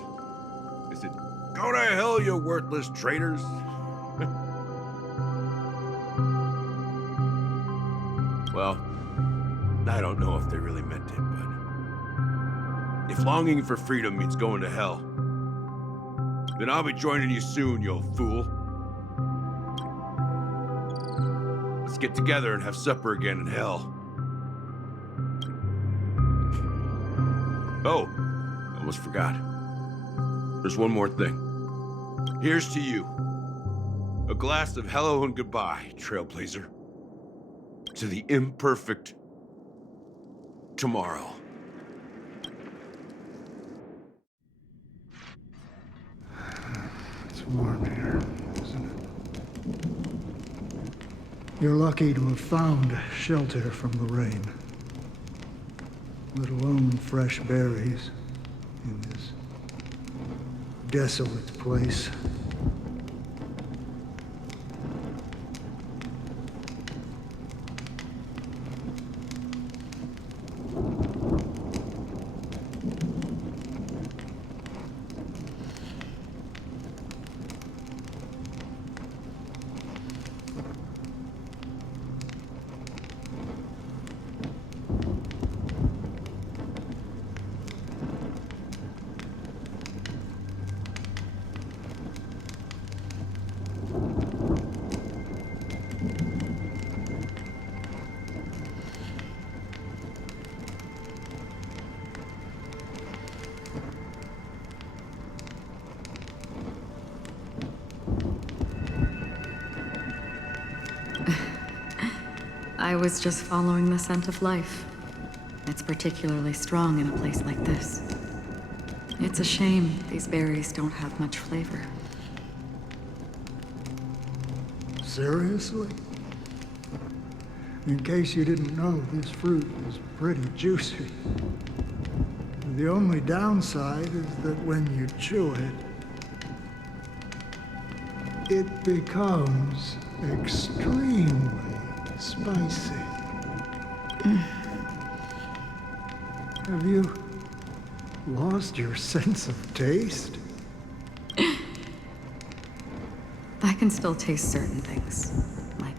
They said, "Go to hell, you worthless traitors." Well, I don't know if they really meant it, but if longing for freedom means going to hell, then I'll be joining you soon, you old fool. Let's get together and have supper again in hell. Oh, I almost forgot. There's one more thing. Here's to you. A glass of hello and goodbye, Trailblazer. To the imperfect tomorrow. It's warm here, isn't it? You're lucky to have found shelter from the rain. Let alone fresh berries in this desolate place. I was just following the scent of life. It's particularly strong in a place like this. It's a shame these berries don't have much flavor. Seriously? In case you didn't know, this fruit is pretty juicy. The only downside is that when you chew it, it becomes extremely spicy. Have you lost your sense of taste? I can still taste certain things, like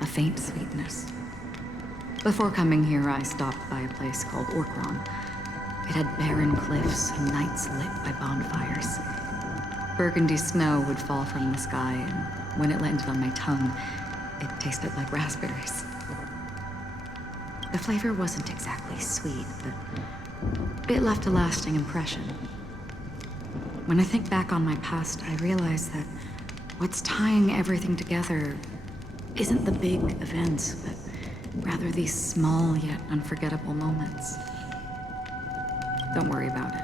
a faint sweetness. Before coming here, I stopped by a place called Orkron. It had barren cliffs and nights lit by bonfires. Burgundy snow would fall from the sky, and when it landed on my tongue, it tasted like raspberries. The flavor wasn't exactly sweet, but it left a lasting impression. When I think back on my past, I realize that what's tying everything together isn't the big events, but rather these small yet unforgettable moments. Don't worry about it.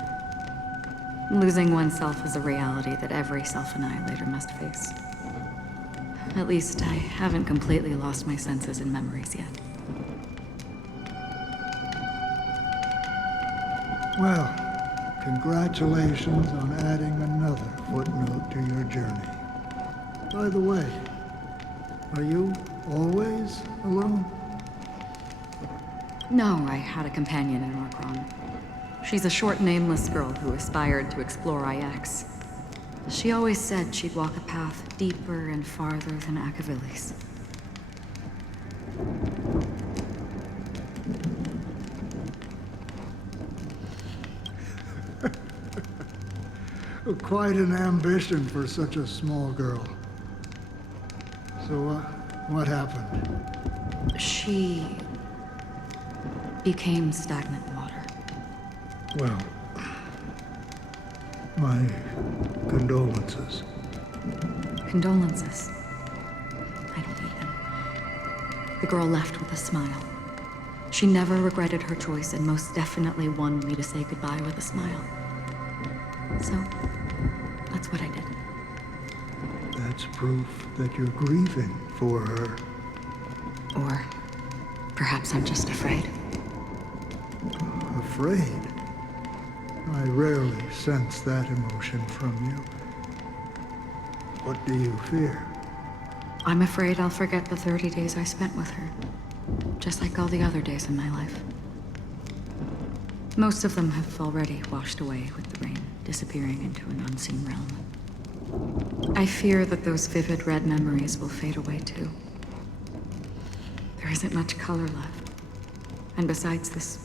Losing oneself is a reality that every self-annihilator must face. At least I haven't completely lost my senses and memories yet. Well, congratulations on adding another footnote to your journey. By the way, are you always alone? No, I had a companion in Orkron. She's a short, nameless girl who aspired to explore IX. She always said she'd walk a path deeper and farther than Akavilis. Quite an ambition for such a small girl. So, what happened? She became stagnant water. Well, my condolences. Condolences. I don't need them. The girl left with a smile. She never regretted her choice and most definitely wanted me to say goodbye with a smile. So, that's what I did. That's proof that you're grieving for her. Or perhaps I'm just afraid. Afraid? I rarely sense that emotion from you. What do you fear? I'm afraid I'll forget the 30 days I spent with her. Just like all the other days in my life. Most of them have already washed away with the rain, disappearing into an unseen realm. I fear that those vivid red memories will fade away too. There isn't much color left. And besides this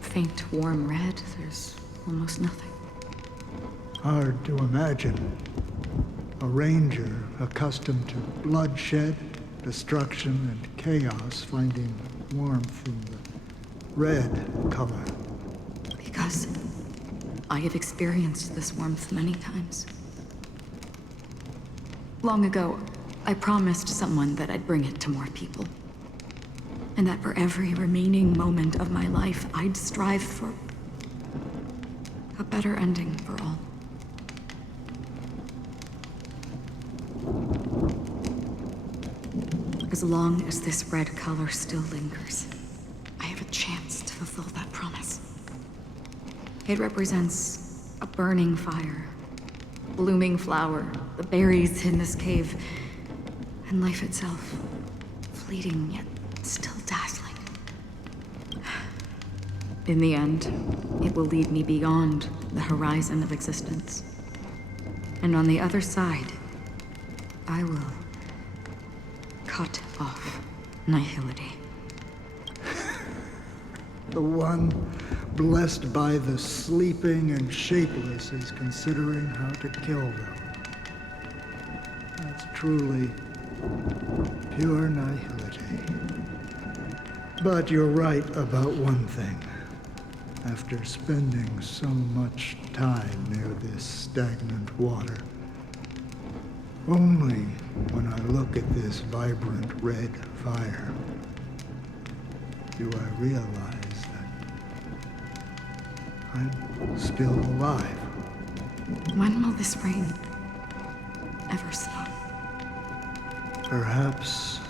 faint, warm red, there's almost nothing. Hard to imagine. A ranger accustomed to bloodshed, destruction, and chaos finding warmth in the red color. Because I have experienced this warmth many times. Long ago, I promised someone that I'd bring it to more people. And that for every remaining moment of my life, I'd strive for a better ending for all. As long as this red color still lingers, I have a chance to fulfill that promise. It represents a burning fire, a blooming flower, the berries in this cave, and life itself, fleeting yet still dazzling. In the end, it will lead me beyond the horizon of existence. And on the other side, I will cut off nihility. The one blessed by the sleeping and shapeless is considering how to kill them. That's truly pure nihility. But you're right about one thing. After spending so much time near this stagnant water, only when I look at this vibrant red fire do I realize that I'm still alive. When will this rain ever stop? Perhaps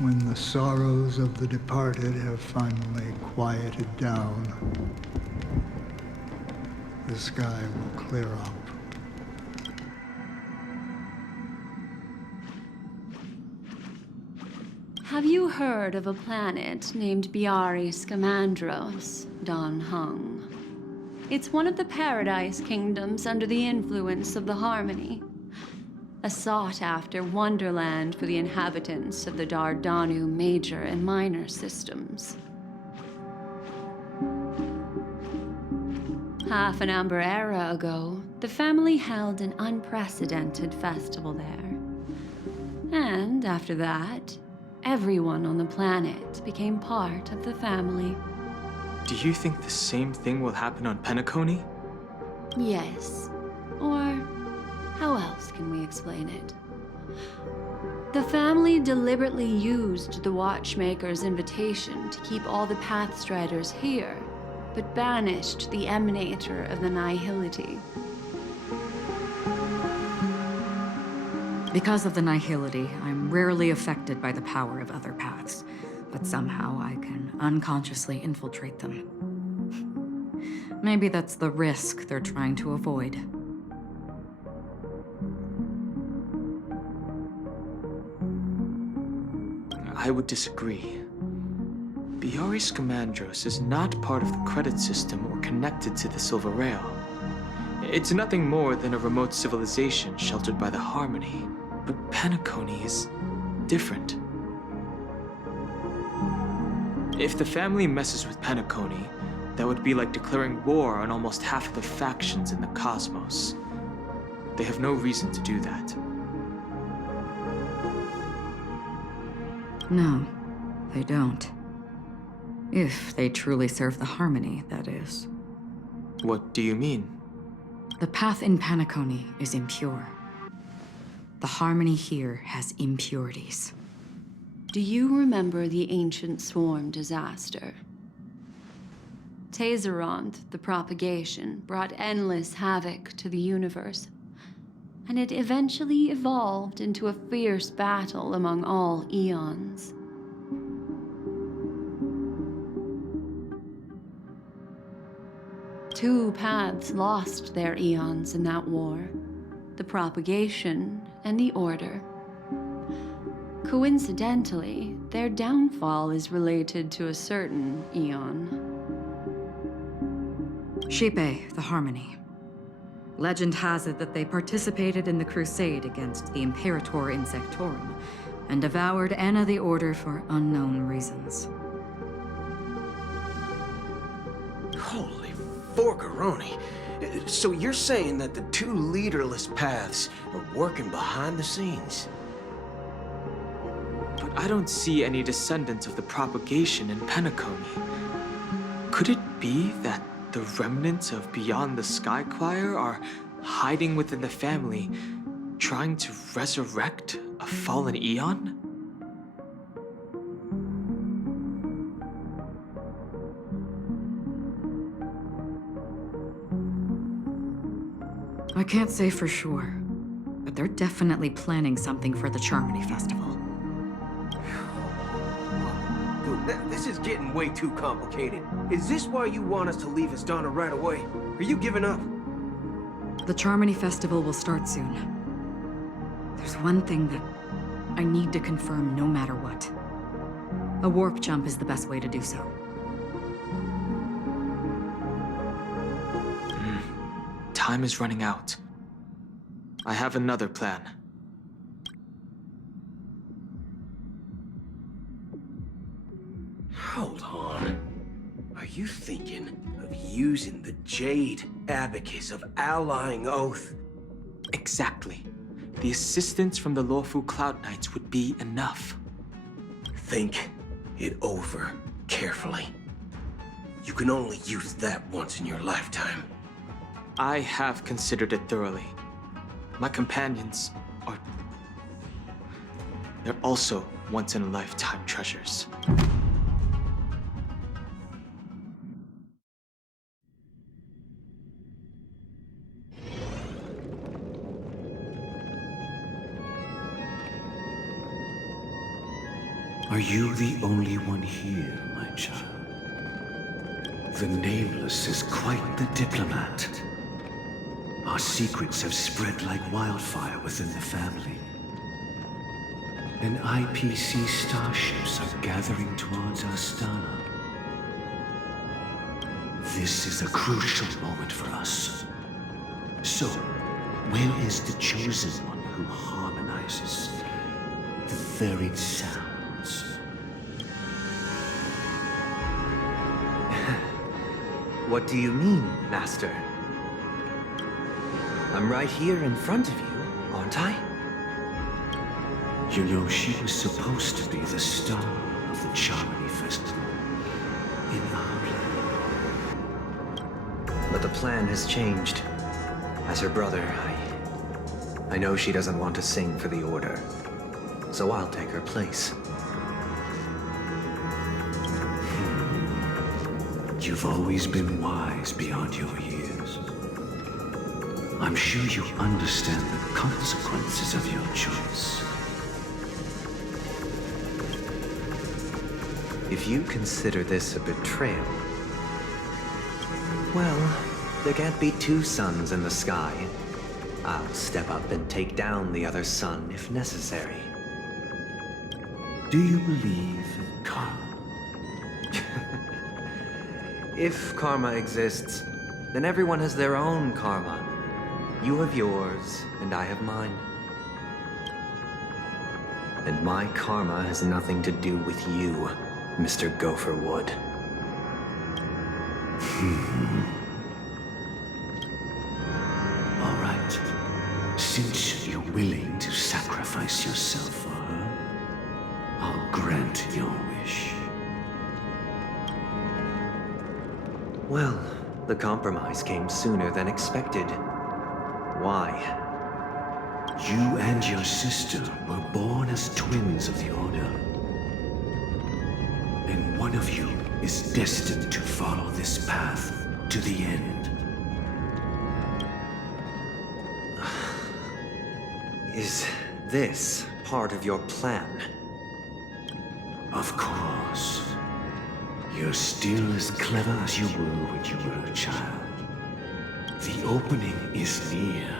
when the sorrows of the departed have finally quieted down, the sky will clear up. Have you heard of a planet named Biari Scamandros, Don Hung? It's one of the Paradise Kingdoms under the influence of the Harmony. A sought-after wonderland for the inhabitants of the Dardanu Major and Minor systems. Half an Amber Era ago, the family held an unprecedented festival there. And after that, everyone on the planet became part of the family. Do you think the same thing will happen on Penacony? Yes. Or how else can we explain it? The family deliberately used the Watchmaker's invitation to keep all the Pathstriders here, but banished the Emanator of the Nihility. Because of the Nihility, I'm rarely affected by the power of other paths, but somehow I can unconsciously infiltrate them. Maybe that's the risk they're trying to avoid. I would disagree. Biari Scamandros is not part of the credit system or connected to the Silver Rail. It's nothing more than a remote civilization sheltered by the Harmony. But Penacony is different. If the family messes with Penacony, that would be like declaring war on almost half of the factions in the cosmos. They have no reason to do that. No, they don't. If they truly serve the Harmony, that is. What do you mean? The path in Penacony is impure. The Harmony here has impurities. Do you remember the Ancient Swarm disaster? Tazeront, the propagation, brought endless havoc to the universe, and it eventually evolved into a fierce battle among all eons. Two paths lost their eons in that war, the propagation and the Order. Coincidentally, their downfall is related to a certain eon. Shipe, the Harmony. Legend has it that they participated in the crusade against the Imperator Insectorum and devoured Anna the Order for unknown reasons. Holy forgaroni. So you're saying that the two leaderless paths are working behind the scenes? But I don't see any descendants of the propagation in Penacony. Could it be that the remnants of Beyond the Sky Choir are hiding within the family, trying to resurrect a fallen eon? I can't say for sure, but they're definitely planning something for the Charmony Festival. Dude, this is getting way too complicated. Is this why you want us to leave Astana right away? Are you giving up? The Charmony Festival will start soon. There's one thing that I need to confirm no matter what. A warp jump is the best way to do so. Time is running out. I have another plan. Hold on. Are you thinking of using the Jade Abacus of Allying Oath? Exactly. The assistance from the Lawfu Cloud Knights would be enough. Think it over carefully. You can only use that once in your lifetime. I have considered it thoroughly. My companions are... they're also once-in-a-lifetime treasures. Are you the only one here, my child? The Nameless is quite the diplomat. Our secrets have spread like wildfire within the family. and IPC starships are gathering towards Astana. This is a crucial moment for us. So, where is the chosen one who harmonizes the varied sounds? What do you mean, Master? I'm right here in front of you, aren't I? You know, she was supposed to be the star of the Charmony Festival in our plan. But the plan has changed. As her brother, I know she doesn't want to sing for the Order, so I'll take her place. You've always been wise beyond your years. I'm sure you understand the consequences of your choice. If you consider this a betrayal, well, there can't be two suns in the sky. I'll step up and take down the other sun if necessary. Do you believe in karma? If karma exists, then everyone has their own karma. You have yours, and I have mine. And my karma has nothing to do with you, Mr. Gopherwood. All right. Since you're willing to sacrifice yourself for her, I'll grant your wish. Well, the compromise came sooner than expected. Why? You and your sister were born as twins of the Order. And one of you is destined to follow this path to the end. Is this part of your plan? Of course. You're still as clever as you were when you were a child. The opening is near.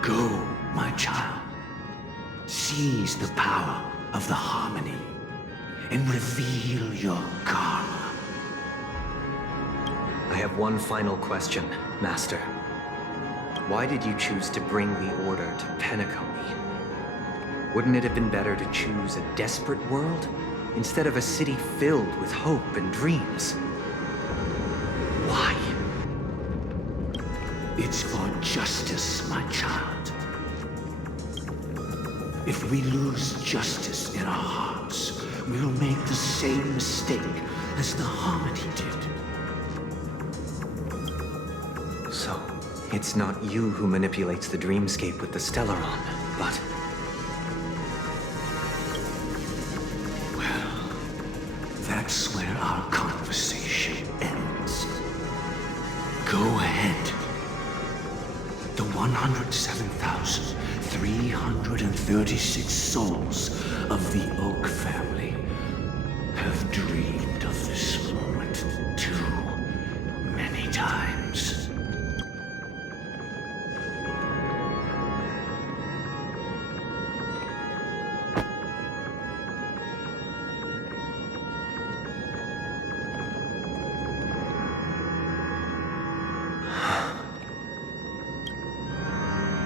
Go, my child. Seize the power of the harmony and reveal your karma. I have one final question, Master. Why did you choose to bring the Order to Penacony? Wouldn't it have been better to choose a desperate world instead of a city filled with hope and dreams? Why? It's for justice, my child. If we lose justice in our hearts, we'll make the same mistake as the Harmony did. So, it's not you who manipulates the dreamscape with the Stellaron, but... Well, that's where our conversation ends. Go ahead. The 107,336 souls of the Oak family have dreamed of this moment too many times.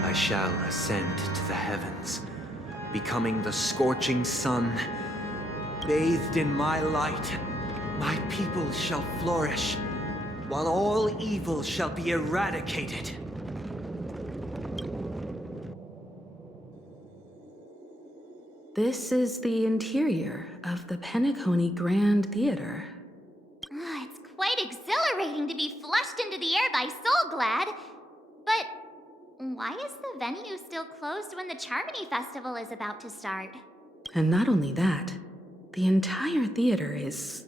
I shall ascend to the heavens, becoming the scorching sun. Bathed in my light, my people shall flourish, while all evil shall be eradicated. This is the interior of the Penacony Grand Theater. It's quite exhilarating to be flushed into the air by Soulglad. But why is the venue still closed when the Charmony Festival is about to start? And not only that, the entire theater is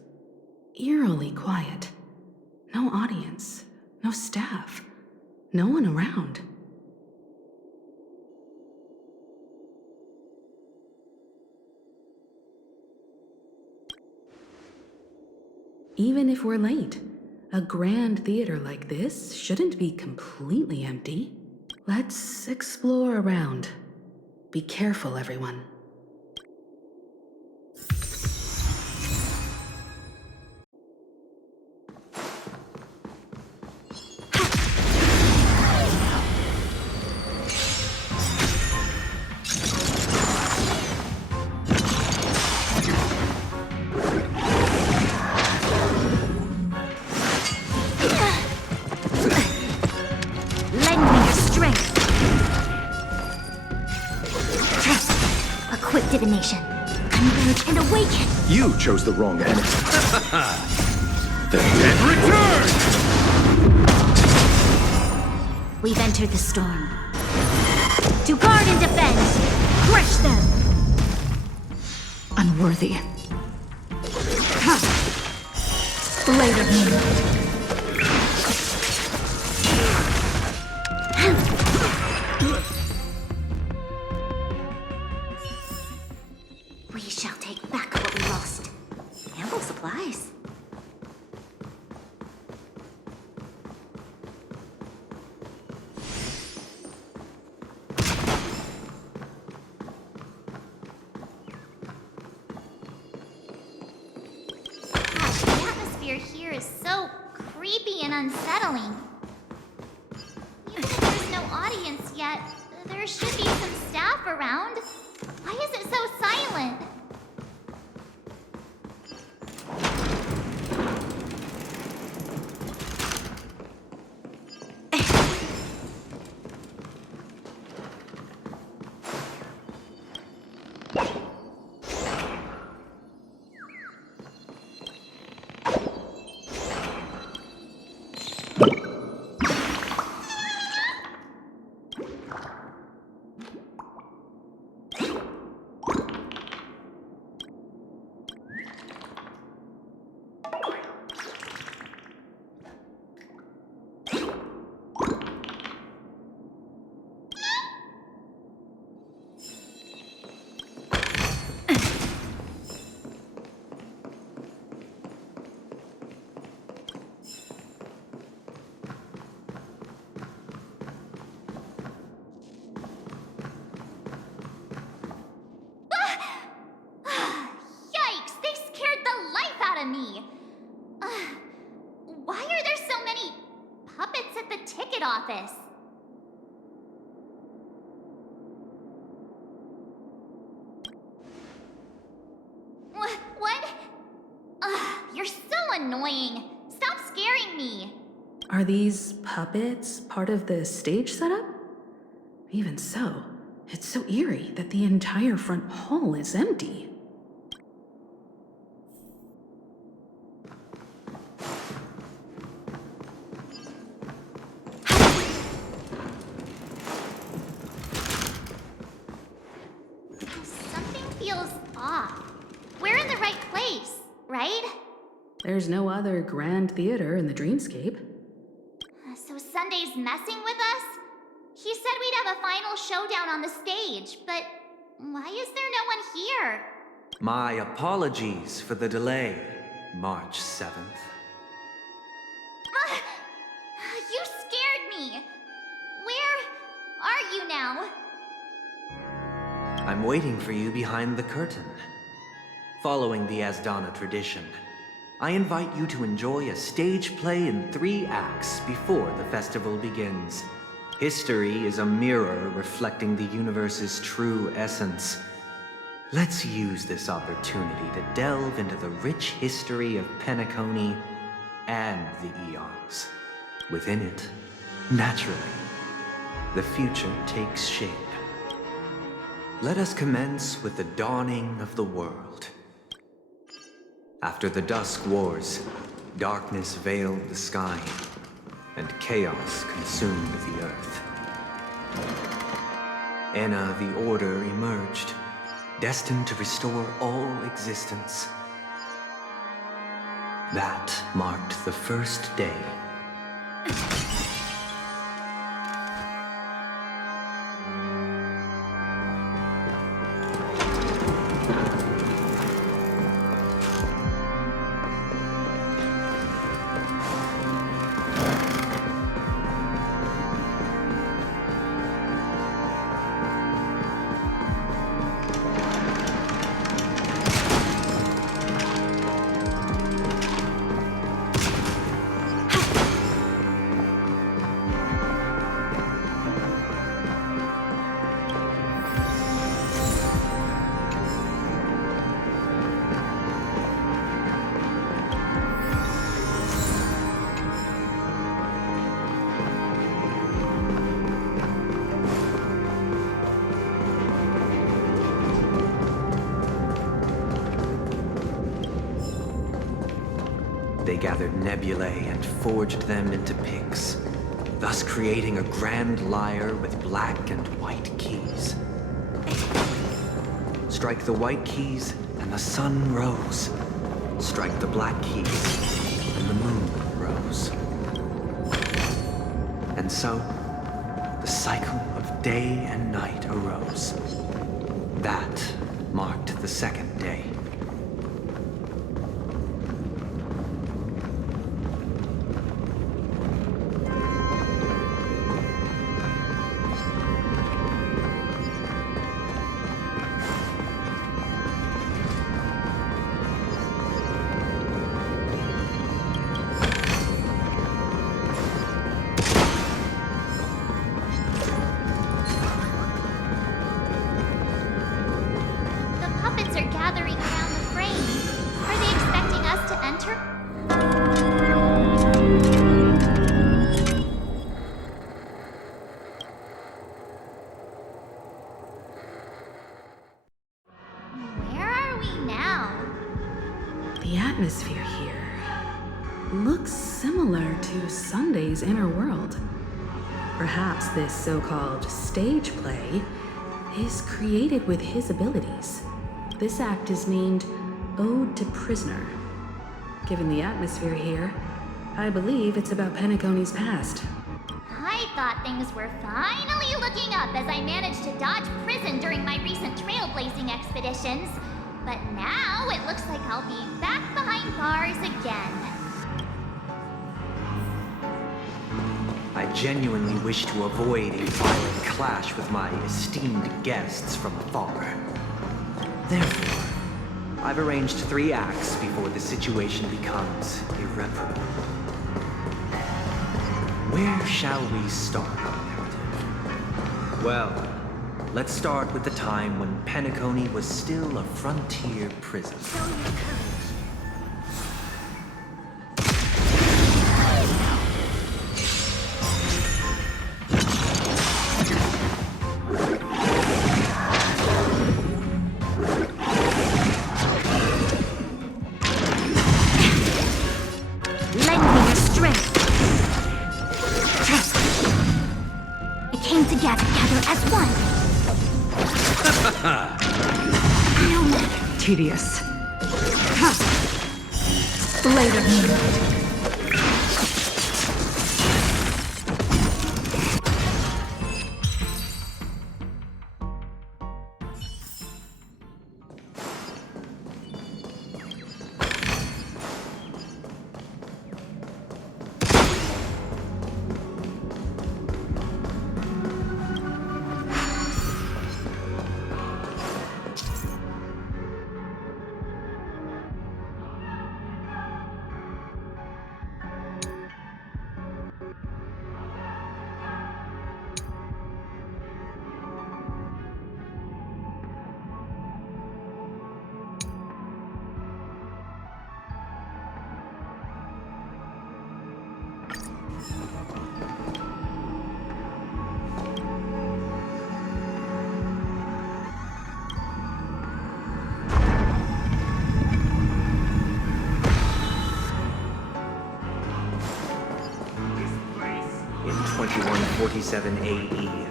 eerily quiet. No audience, no staff, no one around. Even if we're late, a grand theater like this shouldn't be completely empty. Let's explore around. Be careful, everyone. divination. Converge and awaken! You chose the wrong enemy. The dead return! We've entered the storm. To guard and defend! Crush them! Unworthy. Blade of Moonlight. We shall take back what we lost. Ample supplies. Gosh, the atmosphere here is so creepy and unsettling. Even if there's no audience yet, there should be some staff around. Why is it so silent? Yikes! They scared the life out of me! Why are there so many puppets at the ticket office? What? You're so annoying. Stop scaring me. Are these puppets part of the stage setup? Even so, it's so eerie that the entire front hall is empty. Something feels off. We're in the right place, right? There's no other grand theater in the dreamscape. So Sunday's messing with us? He said we'd have a final showdown on the stage, but why is there no one here? My apologies for the delay, March 7th. You scared me. Where are you now? I'm waiting for you behind the curtain. Following the Asdana tradition, I invite you to enjoy a stage play in 3 acts before the festival begins. History is a mirror reflecting the universe's true essence. Let's use this opportunity to delve into the rich history of Penacony and the eons. Within it, naturally, the future takes shape. Let us commence with the dawning of the world. After the Dusk Wars, darkness veiled the sky, and chaos consumed the earth. Enna the Order emerged, destined to restore all existence. That marked the first day. nebulae and forged them into pigs, thus creating a grand lyre with black and white keys. Strike the white keys, and the sun rose. Strike the black keys, and the moon rose. And so, the cycle of day and night arose. That marked the second day. The atmosphere here looks similar to Sunday's inner world. Perhaps this so-called stage play is created with his abilities. This act is named Ode to Prisoner. Given the atmosphere here, I believe it's about Penacony's past. I thought things were finally looking up as I managed to dodge prison during my recent trailblazing expeditions. But now it looks like I'll be back behind bars again. I genuinely wish to avoid a violent clash with my esteemed guests from afar. Therefore, I've arranged 3 acts before the situation becomes irreparable. Where shall we start our narrative? Well, let's start with the time when Penacony was still a frontier prison. Lend me your strength. It came together as one. No matter. Tedious. Blade of moonlight. In 2147 AE,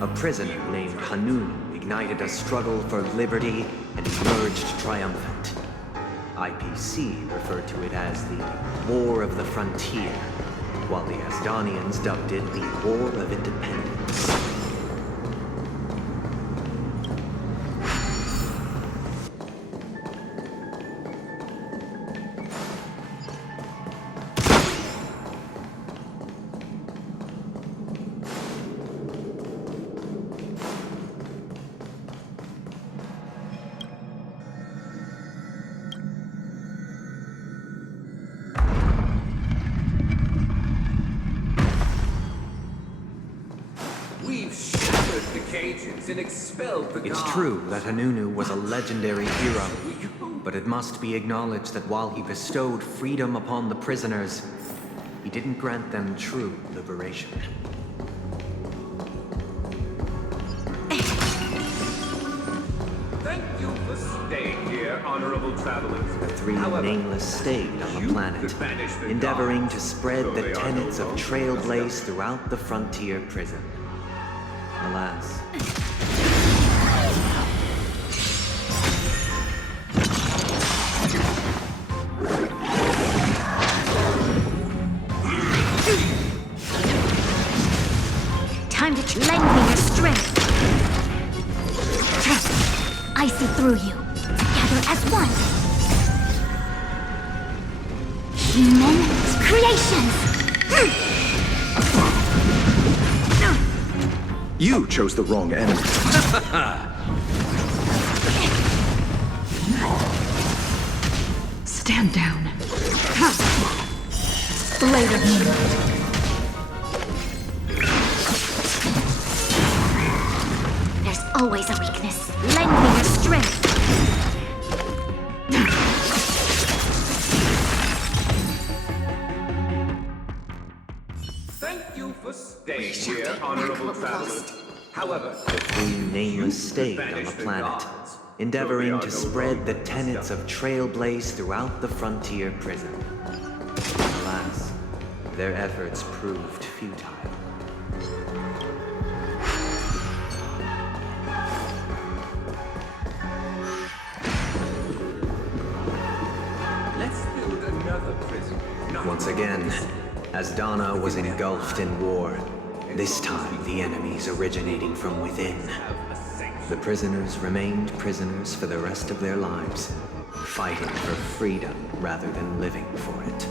a prisoner named Hanun ignited a struggle for liberty and emerged triumphant. IPC referred to it as the War of the Frontier, while the Asdanians dubbed it the War of Independence. We've shattered the cages and expelled the It's guards. true that Hanunu was a legendary hero, but it must be acknowledged that while he bestowed freedom upon the prisoners, he didn't grant them true liberation. Thank you for staying here, honorable travelers. The three nameless stayed on the planet, endeavoring to spread the tenets of Trailblaze throughout the frontier prison. Alas. Time to lend me your strength. I see through you. Together as one. Human creations. You chose the wrong enemy. Stand down. Blade of Moonlight. There's always a weakness. Lend me your strength. Thank you for staying here, honorable travelers. However, the three nameless stayed on the planet, endeavoring to spread the tenets of Trailblaze throughout the frontier prison. Alas, their efforts proved futile. let's build another prison. Once again, as Donna was engulfed in war, this time the enemies originating from within. The prisoners remained prisoners for the rest of their lives, fighting for freedom rather than living for it.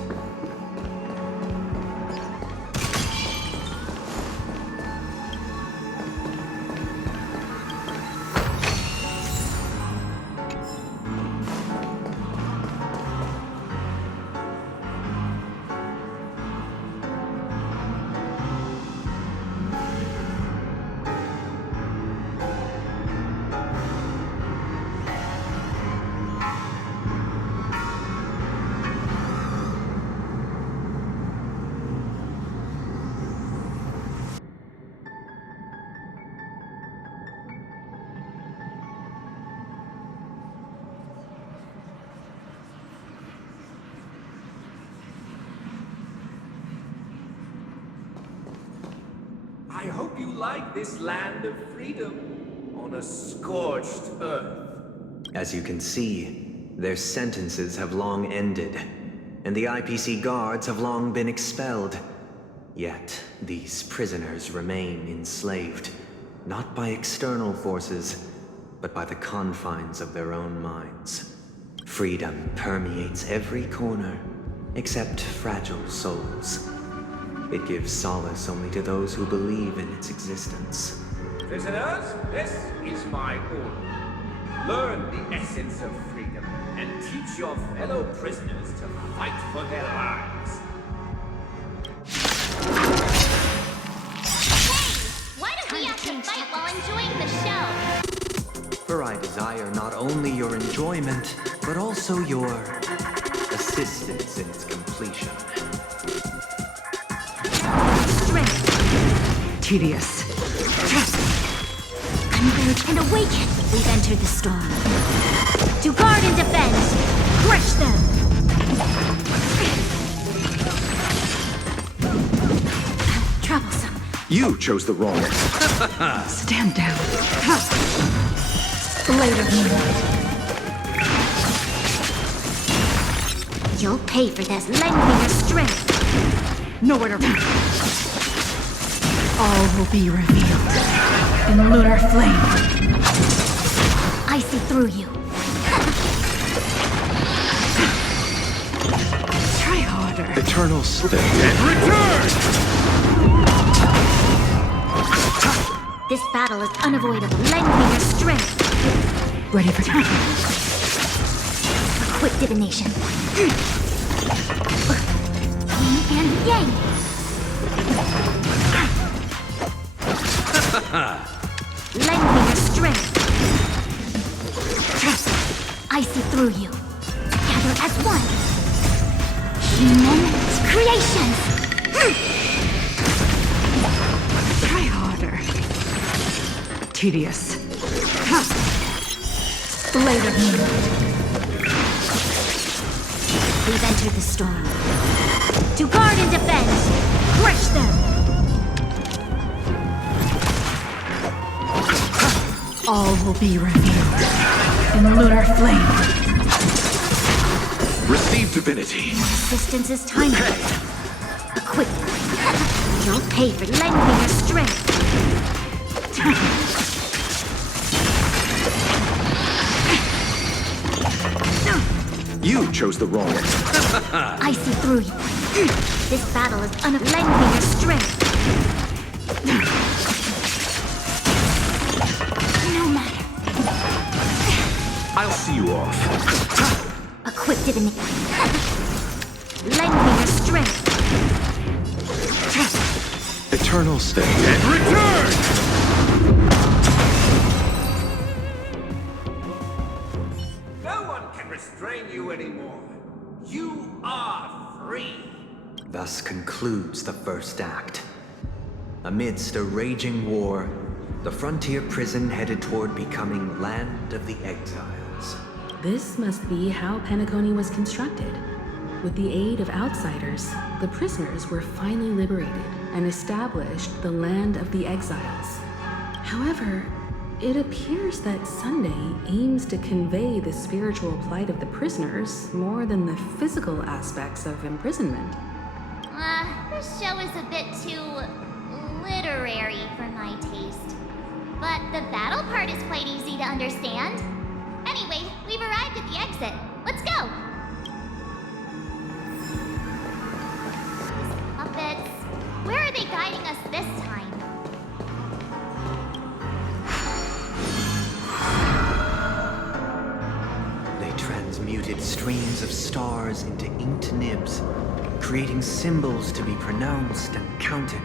I hope you like this land of freedom on a scorched earth. As you can see, their sentences have long ended, and the IPC guards have long been expelled. Yet, these prisoners remain enslaved, not by external forces, but by the confines of their own minds. Freedom permeates every corner, except fragile souls. It gives solace only to those who believe in its existence. Prisoners, this is my order. Learn the essence of freedom and teach your fellow prisoners to fight for their lives. Hey! Why don't we have to fight while enjoying the show? For I desire not only your enjoyment, but also your assistance in its completion. Tedious. Converge and awaken! We've entered the storm. To guard and defend! Crush them! Troublesome. You chose the wrong enemy. Stand down. Blade of Moonlight. You'll pay for this. Lend me your strength. Nowhere to run. All will be revealed in lunar flame. I see through you. Try harder. Eternal Slip and return! This battle is unavoidable. Lend me your strength. Ready for time. A quick divination. Yin and yang. Lend me your strength. I see through you. Together as one. Human creations. Try harder. Tedious. Blade of Moonlight. We've entered the storm. To guard and defend! Crush them! All will be revealed in lunar flame. Receive divinity. Resistance is timely. Quick! You'll pay for lending me your strength! You chose the wrong one. I see through you. This battle is lend me your strength. No matter. I'll see you off. A quick divinity. Lend me your strength. Eternal stay. And return! No one can restrain you anymore. You are free. Thus concludes the first act. Amidst a raging war, the frontier prison headed toward becoming Land of the Exiles. This must be how Penacony was constructed. With the aid of outsiders, the prisoners were finally liberated and established the Land of the Exiles. However, it appears that Sunday aims to convey the spiritual plight of the prisoners more than the physical aspects of imprisonment. This show is a bit too literary for my taste. But the battle part is quite easy to understand. Anyway, we've arrived at the exit. Let's go! Puppets. Where are they guiding us this time? They transmuted streams of stars into inked nibs, creating symbols to be pronounced and counted.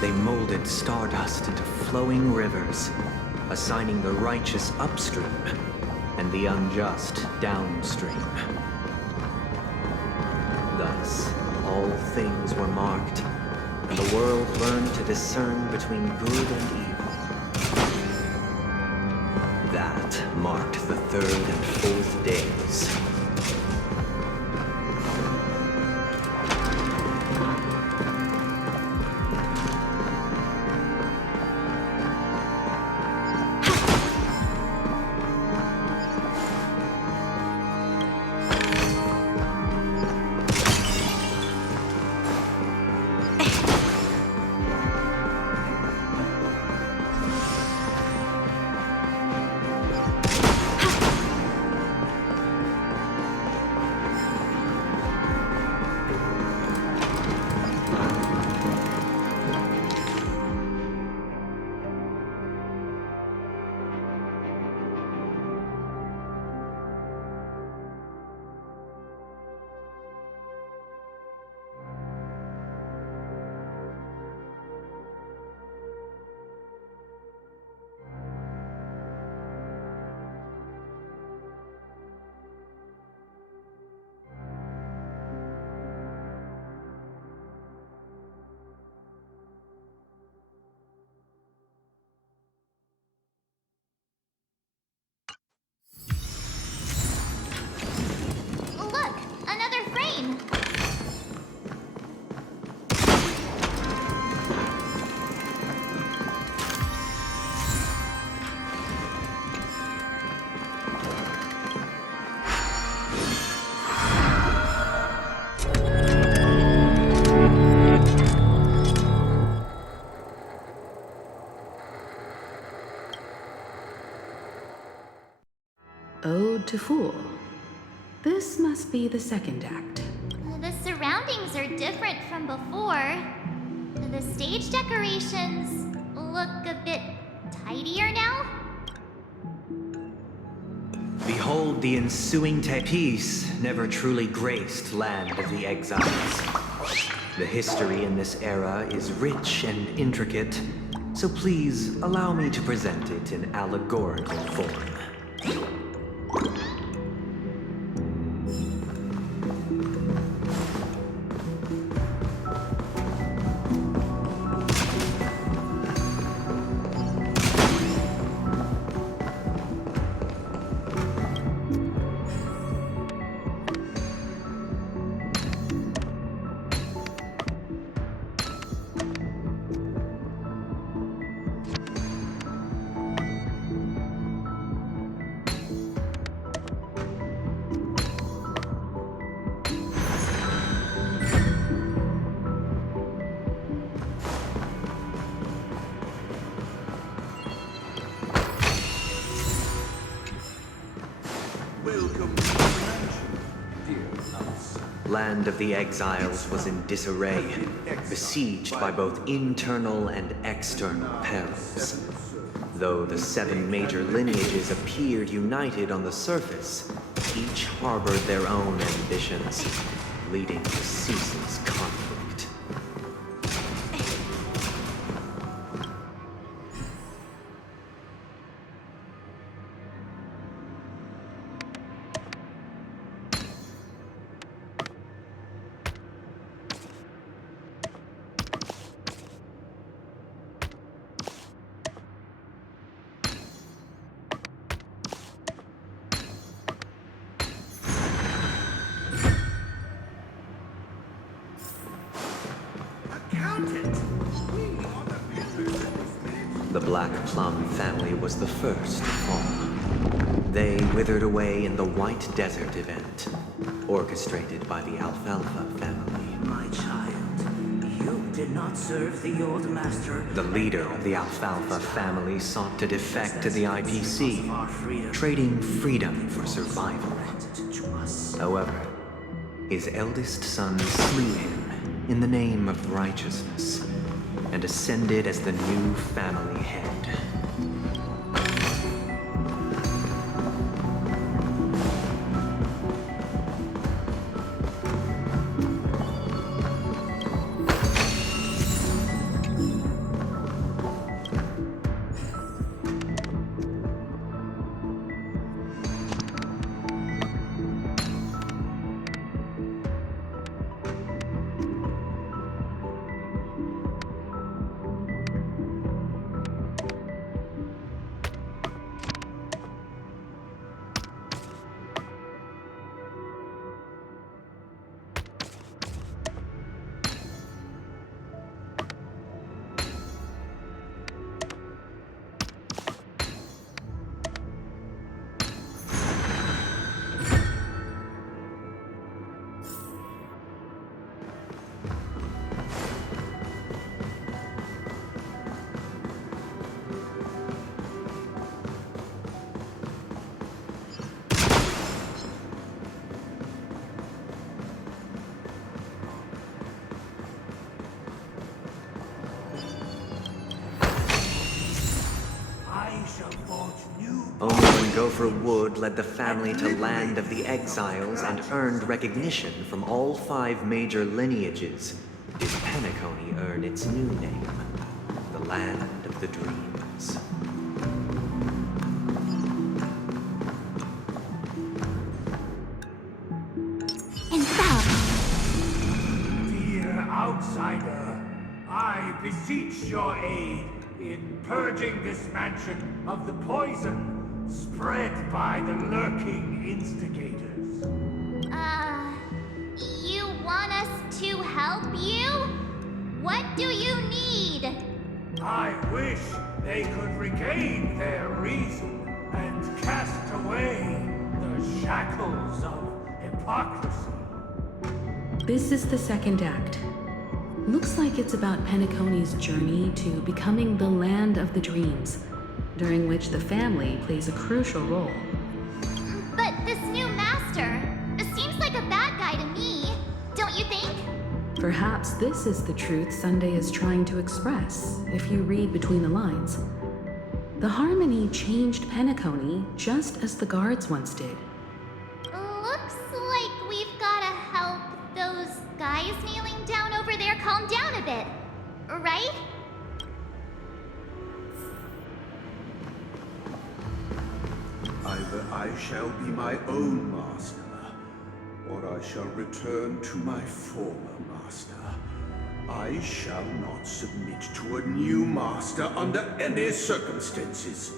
They molded stardust into flowing rivers, assigning the righteous upstream and the unjust downstream. Thus, all things were marked, and the world learned to discern between good and evil. That marked the third and fourth days. Look! Another frame! Ode to Fool. This must be the second act. The surroundings are different from before. The stage decorations look a bit tidier now. Behold, the ensuing peace never truly graced Land of the Exiles. The history in this era is rich and intricate, so please allow me to present it in allegorical form. land of the exiles was in disarray, besieged by both internal and external perils. Though the 7 major lineages appeared united on the surface, each harbored their own ambitions, leading to ceaseless conflict. The Black Plum family was the first to fall. They withered away in the White Desert event, orchestrated by the Alfalfa family. My child, you did not serve the old master. The leader of the Alfalfa family sought to defect to the IPC, trading freedom for survival. However, his eldest son slew him in the name of righteousness, and ascended as the new family head. Only when Gopher Wood led the family to land of the exiles and earned recognition from all 5 major lineages did Penacony earn its new name, the Land of the Dreams. Dear outsider, I beseech your aid in purging this mansion of the poison spread by the lurking instigators. You want us to help you? What do you need? I wish they could regain their reason and cast away the shackles of hypocrisy. This is the second act. Looks like it's about Penacony's journey to becoming the Land of the Dreams, during which the family plays a crucial role. But this new master seems like a bad guy to me, don't you think? Perhaps this is the truth Sunday is trying to express, if you read between the lines. The Harmony changed Penacony just as the guards once did. Looks like we've gotta help those guys kneeling down over there calm down a bit, right? Either I shall be my own master, or I shall return to my former master. I shall not submit to a new master under any circumstances.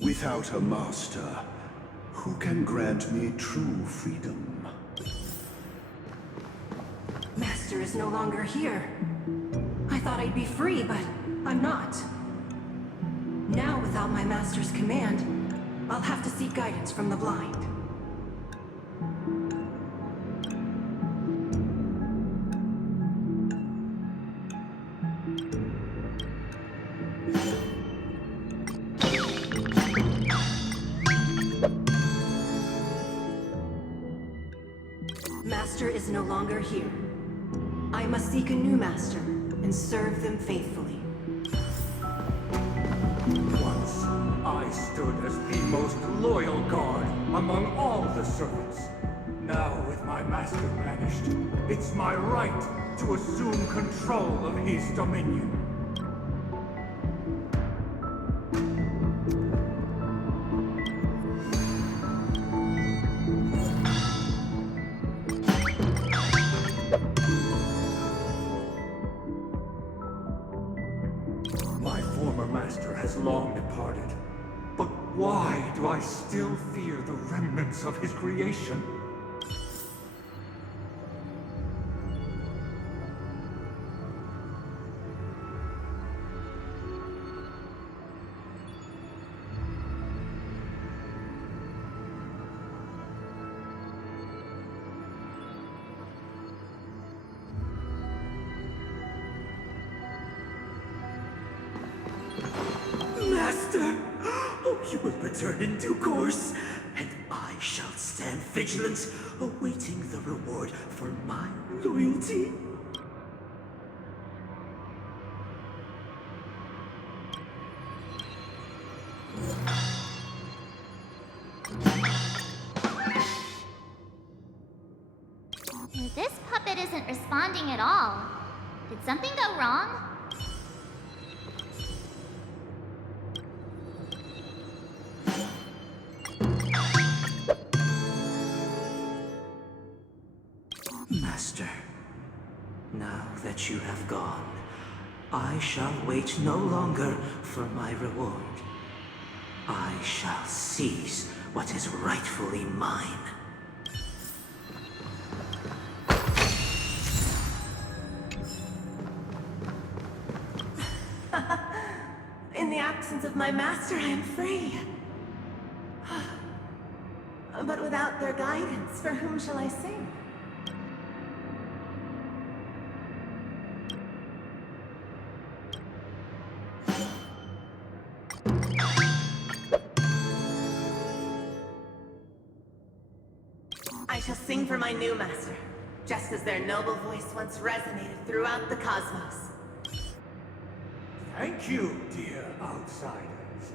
Without a master, who can grant me true freedom? Master is no longer here. I thought I'd be free, but I'm not. Now, without my master's command, I'll have to seek guidance from the blind. master is no longer here. I must seek a new master and serve them faithfully. Once, I stood as the most loyal guard among all the servants. Now, with my master vanished, it's my right to assume control of his dominion. My former master has long departed, but why do I still fear the remnants of his creation? Master! Oh, you will return in due course, and I shall stand vigilant, awaiting the reward for my loyalty. This puppet isn't responding at all. Did something go wrong? Master, now that you have gone, I shall wait no longer for my reward. I shall seize what is rightfully mine. In the absence of my master, I am free. But without their guidance, for whom shall I sing? I shall sing for my new master, just as their noble voice once resonated throughout the cosmos. Thank you, dear outsiders.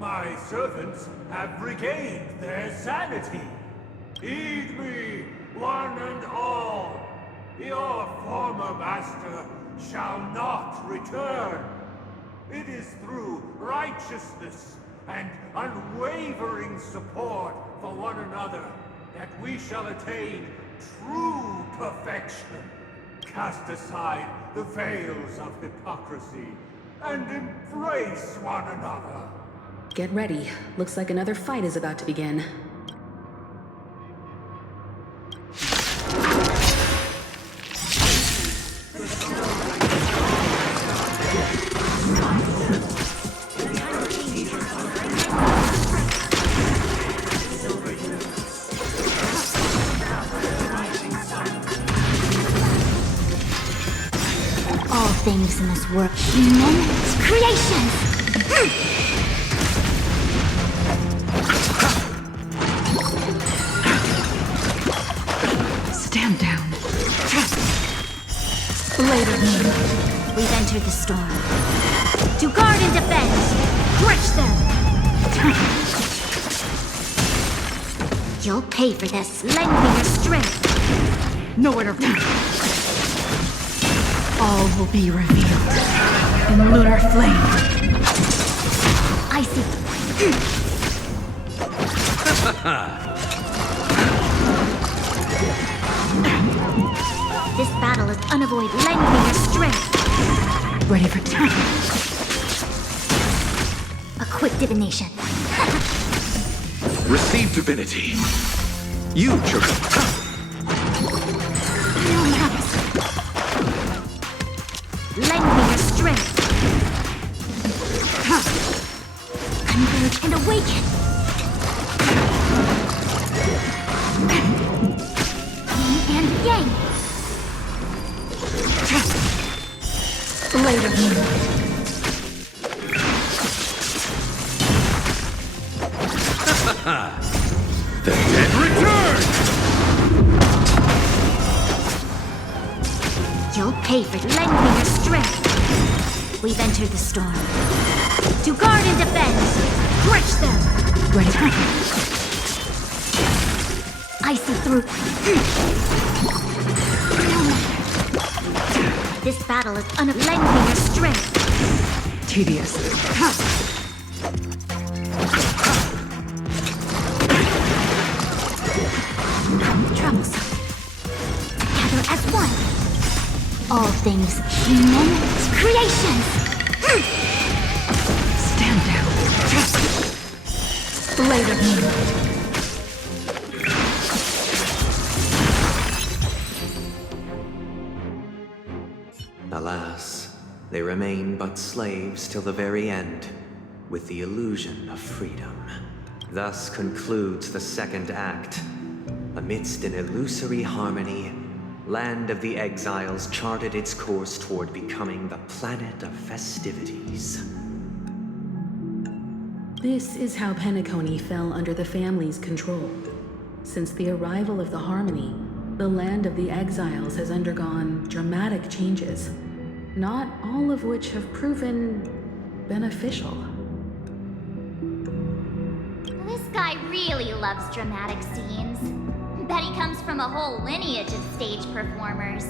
My servants have regained their sanity. Heed me, one and all. Your former master shall not return. It is through righteousness and unwavering support for one another that we shall attain true perfection. Cast aside the veils of hypocrisy and embrace one another. Get ready. Looks like another fight is about to begin. All things in this world, human creations! Stand down. Blade of Moon, we've entered the storm. To guard and defend, crush them! You'll pay for this. Lend me your strength. Nowhere to run. All will be revealed in lunar flame. I see. This battle is unavoidable. Lend me your strength. Ready for time. A quick divination. Receive divinity. You, Chosen. Lend me your strength. Converge and awaken. Yin and yang. Blade of Moon. The dead return! You'll pay for lending me your strength. We've entered the storm. To guard and defend. Crush them. Right. I see through them. No matter. This battle is lend me your strength. Tedious. Troublesome. Together as one. All things human creations. Stand down. Blade of moonlight. Alas, they remain but slaves till the very end, with the illusion of freedom. Thus concludes the second act. Amidst an illusory harmony, Land of the Exiles charted its course toward becoming the planet of festivities. This is how Penacony fell under the family's control. Since the arrival of the Harmony, the Land of the Exiles has undergone dramatic changes, not all of which have proven beneficial. This guy really loves dramatic scenes. Bet he comes from a whole lineage of stage performers.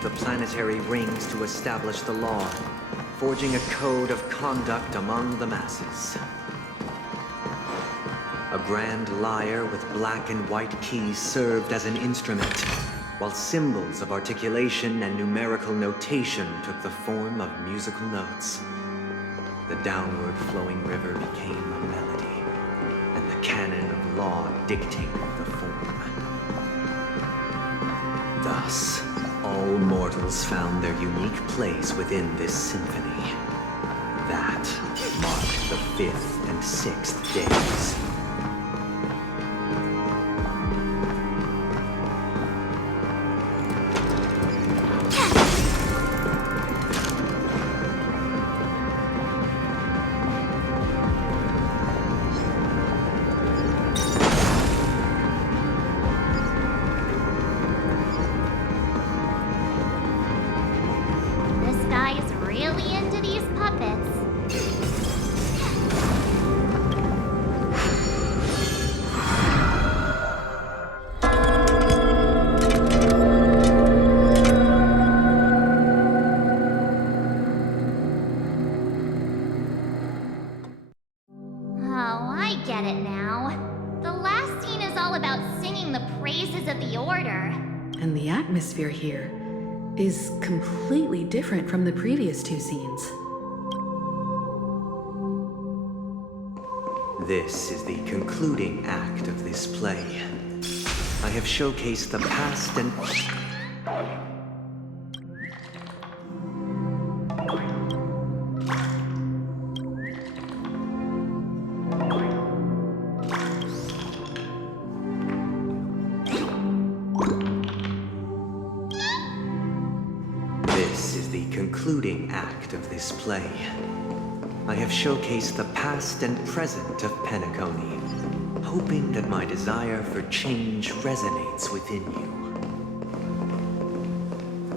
The planetary rings to establish the law, forging a code of conduct among the masses. A grand lyre with black and white keys served as an instrument, while symbols of articulation and numerical notation took the form of musical notes. The downward flowing river became a melody, and the canon of law dictated the form. Thus, all mortals found their unique place within this symphony. That marked the 5th and 6th days. Really into these puppets. Oh, I get it now. The last scene is all about singing the praises of the Order. And the atmosphere here is completely different from the previous two scenes. This is the concluding act of this play. I have showcased the past and... This is the concluding act of this play. I have showcased the past and present of Penacony, hoping that my desire for change resonates within you.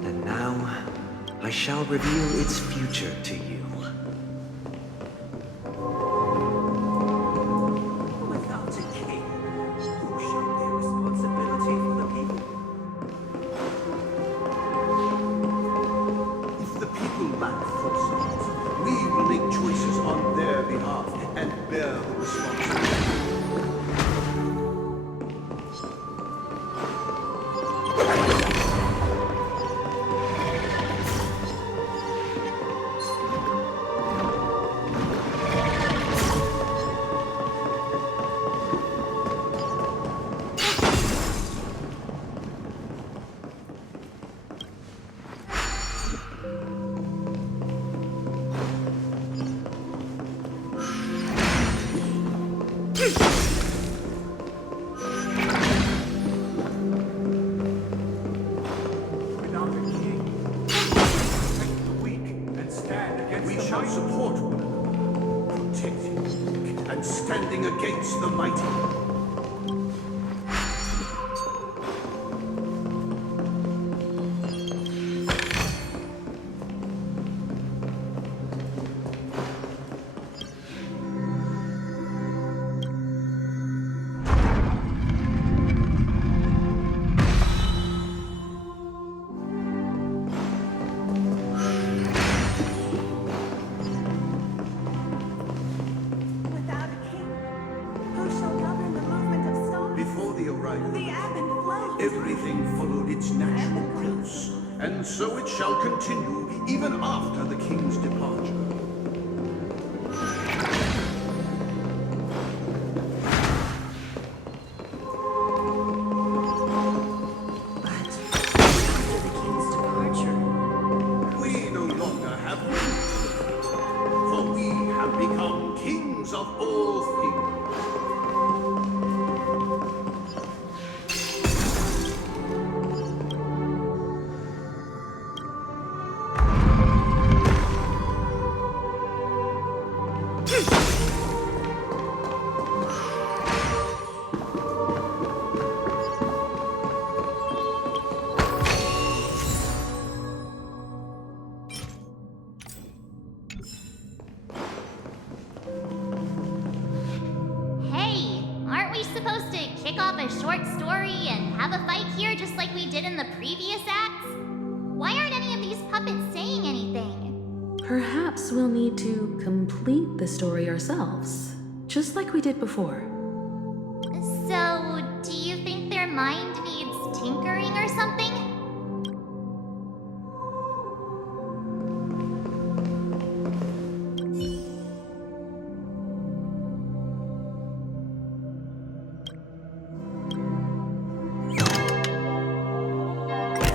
And now, I shall reveal its future to you. Without a king, who shall bear responsibility for the people? the mighty. Everything followed its natural course, and so it shall continue even after the king's departure. We no longer have kings, for we have become kings of all things. Hey, aren't we supposed to kick off a short story and have a fight here just like we did in the previous acts? Why aren't any of these puppets saying anything? Perhaps we'll need to complete the story ourselves, just like we did before. So, do you think their mind needs tinkering or something?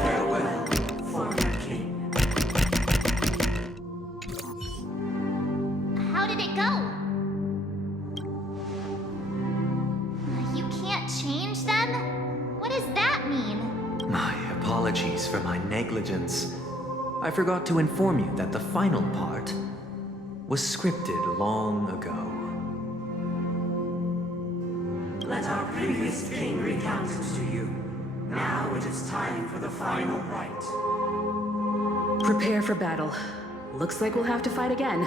Farewell, former king. How did it go? You can't change them? What does that mean? My apologies for my negligence. I forgot to inform you that the final part was scripted long ago. Let our previous king recount it to you. Now it is time for the final rite. Prepare for battle. Looks like we'll have to fight again.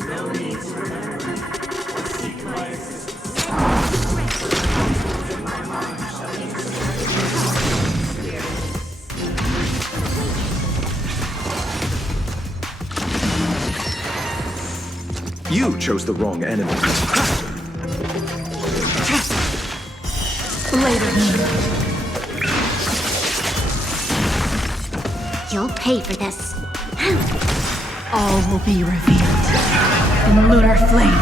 No need to remember me or seek my assistance. My mind shall You chose the wrong enemy. Later. You'll pay for this. All will be revealed in lunar flame.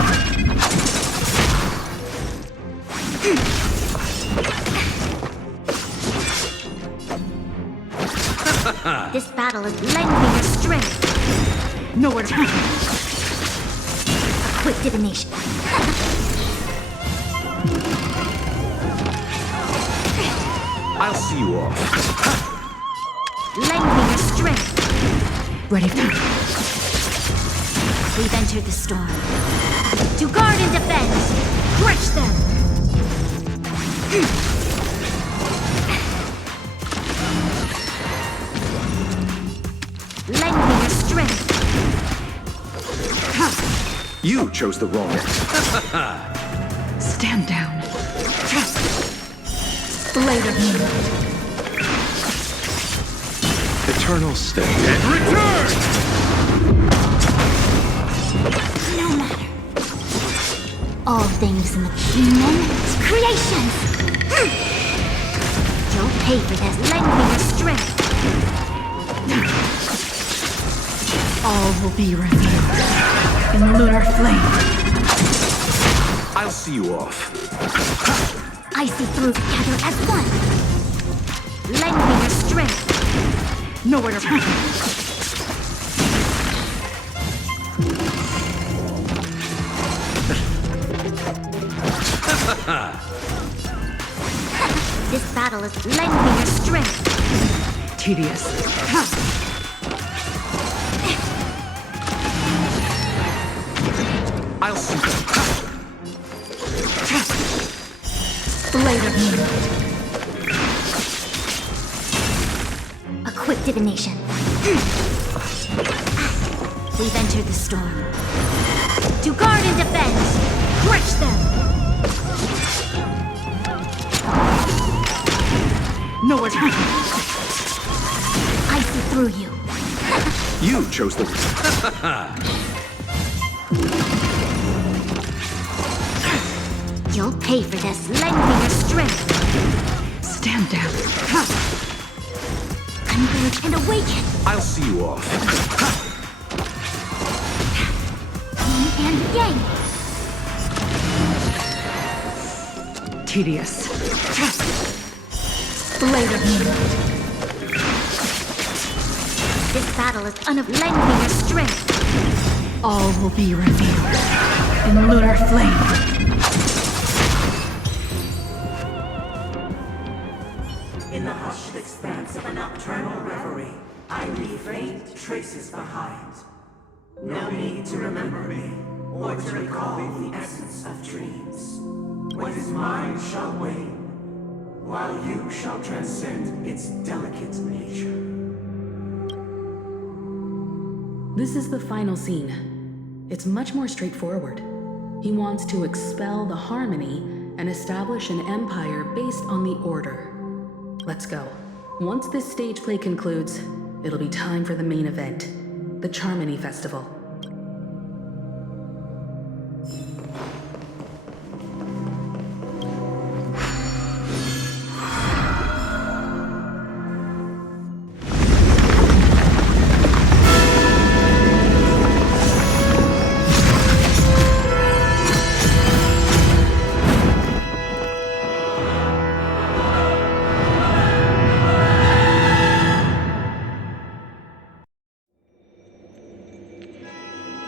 This battle is lending me your strength. Nowhere to hide. A quick divination. I'll see you off. Lend me your strength. Ready for We've entered the storm. To guard and defend. Crush them. Lend me your strength. You chose the wrong enemy. Stand down. Later. Eternal stay and return! No matter. All things in the kingdom, creations. You'll pay for this. Lend me your strength. All will be revealed in lunar flame. I'll see you off. I see through together as one. Lend me your strength. Nowhere to hide. has lent me your strength. Tedious. I'll see. Blade of Moonlight. A quick divination. We've entered the storm. To guard and defend! Crush them! Nowhere to be. I see through you. You chose the... You'll pay for this. Lend me your strength. Stand down. Converge and awaken. I'll see you off. Yin and yang. Tedious. Blade of Moonlight. This battle is lend me your strength. All will be revealed in lunar flame. In the hushed expanse of a nocturnal reverie, I leave faint traces behind. No need to remember me, or to recall the essence of dreams. What is mine shall wane, while you shall transcend its delicate nature. This is the final scene. It's much more straightforward. He wants to expel the Harmony and establish an empire based on the Order. Let's go. Once this stage play concludes, it'll be time for the main event, the Charmony Festival.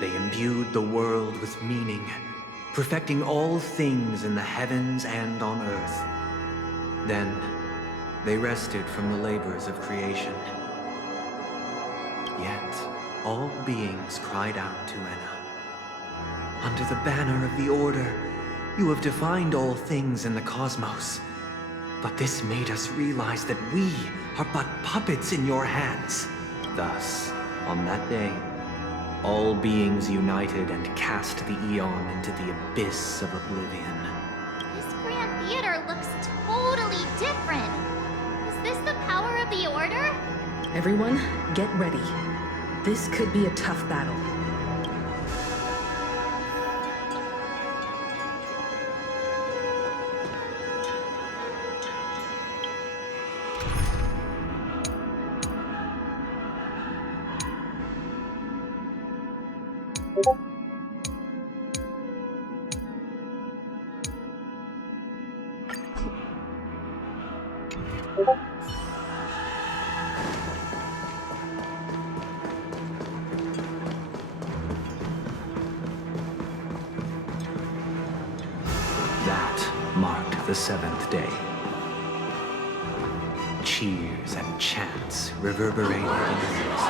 They imbued the world with meaning, perfecting all things in the heavens and on earth. Then, they rested from the labors of creation. Yet, all beings cried out to Enna. Under the banner of the Order, you have defined all things in the cosmos. But this made us realize that we are but puppets in your hands. Thus, on that day, all beings united and cast the Eon into the abyss of oblivion. This Grand Theater looks totally different. Is this the power of the Order? Everyone, get ready. This could be a tough battle. That marked the seventh day. Cheers and chants reverberated in the hills.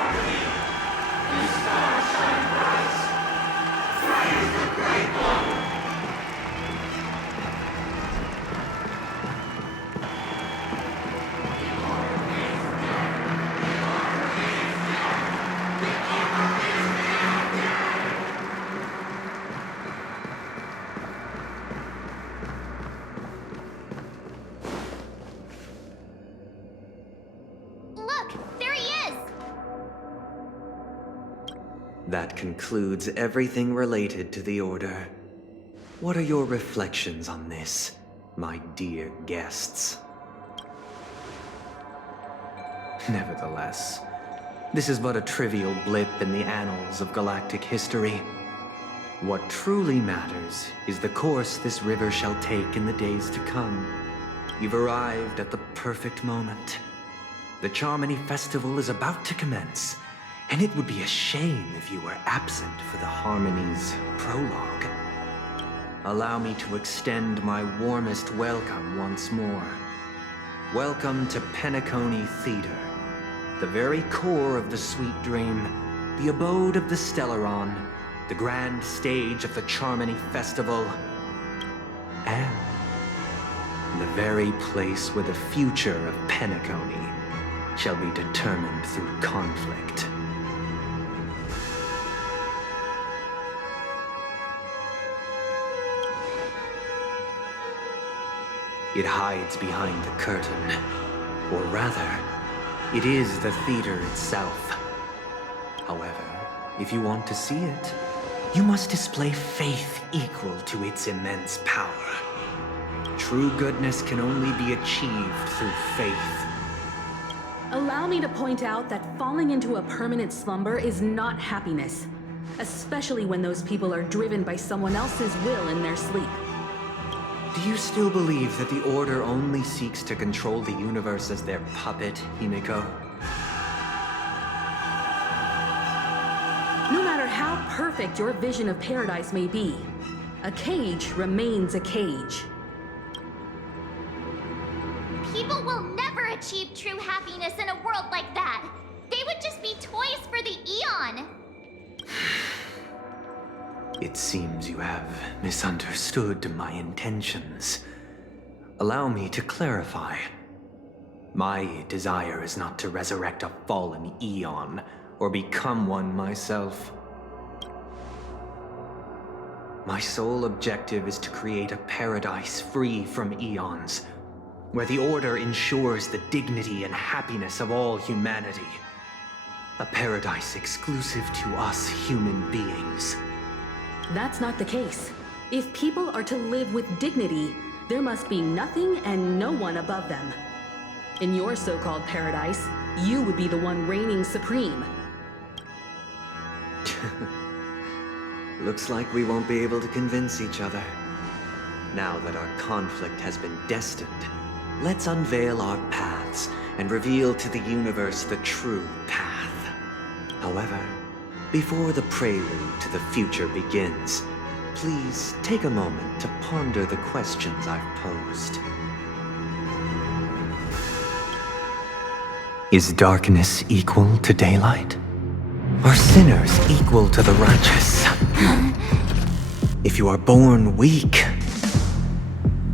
That concludes everything related to the Order. What are your reflections on this, my dear guests? Nevertheless, this is but a trivial blip in the annals of galactic history. What truly matters is the course this river shall take in the days to come. You've arrived at the perfect moment. The Charmony Festival is about to commence, and it would be a shame if you were absent for the Harmony's prologue. Allow me to extend my warmest welcome once more. Welcome to Penacony Theater, the very core of the Sweet Dream, the abode of the Stellaron, the grand stage of the Charmony Festival, and the very place where the future of Penacony shall be determined through conflict. It hides behind the curtain, or rather, it is the theater itself. However, if you want to see it, you must display faith equal to its immense power. True goodness can only be achieved through faith. Allow me to point out that falling into a permanent slumber is not happiness, especially when those people are driven by someone else's will in their sleep. Do you still believe that the Order only seeks to control the universe as their puppet, Himiko? No matter how perfect your vision of paradise may be, a cage remains a cage. People will never achieve true happiness in a world like that. They would just be toys for the Eon. It seems you have misunderstood my intentions. Allow me to clarify. My desire is not to resurrect a fallen Eon, or become one myself. My sole objective is to create a paradise free from Eons, where the Order ensures the dignity and happiness of all humanity. A paradise exclusive to us human beings. That's not the case. If people are to live with dignity, there must be nothing and no one above them. In your so-called paradise, you would be the one reigning supreme. Looks like we won't be able to convince each other. Now that our conflict has been destined, let's unveil our paths and reveal to the universe the true path. However, before the prelude to the future begins, please take a moment to ponder the questions I've posed. Is darkness equal to daylight? Are sinners equal to the righteous? If you are born weak,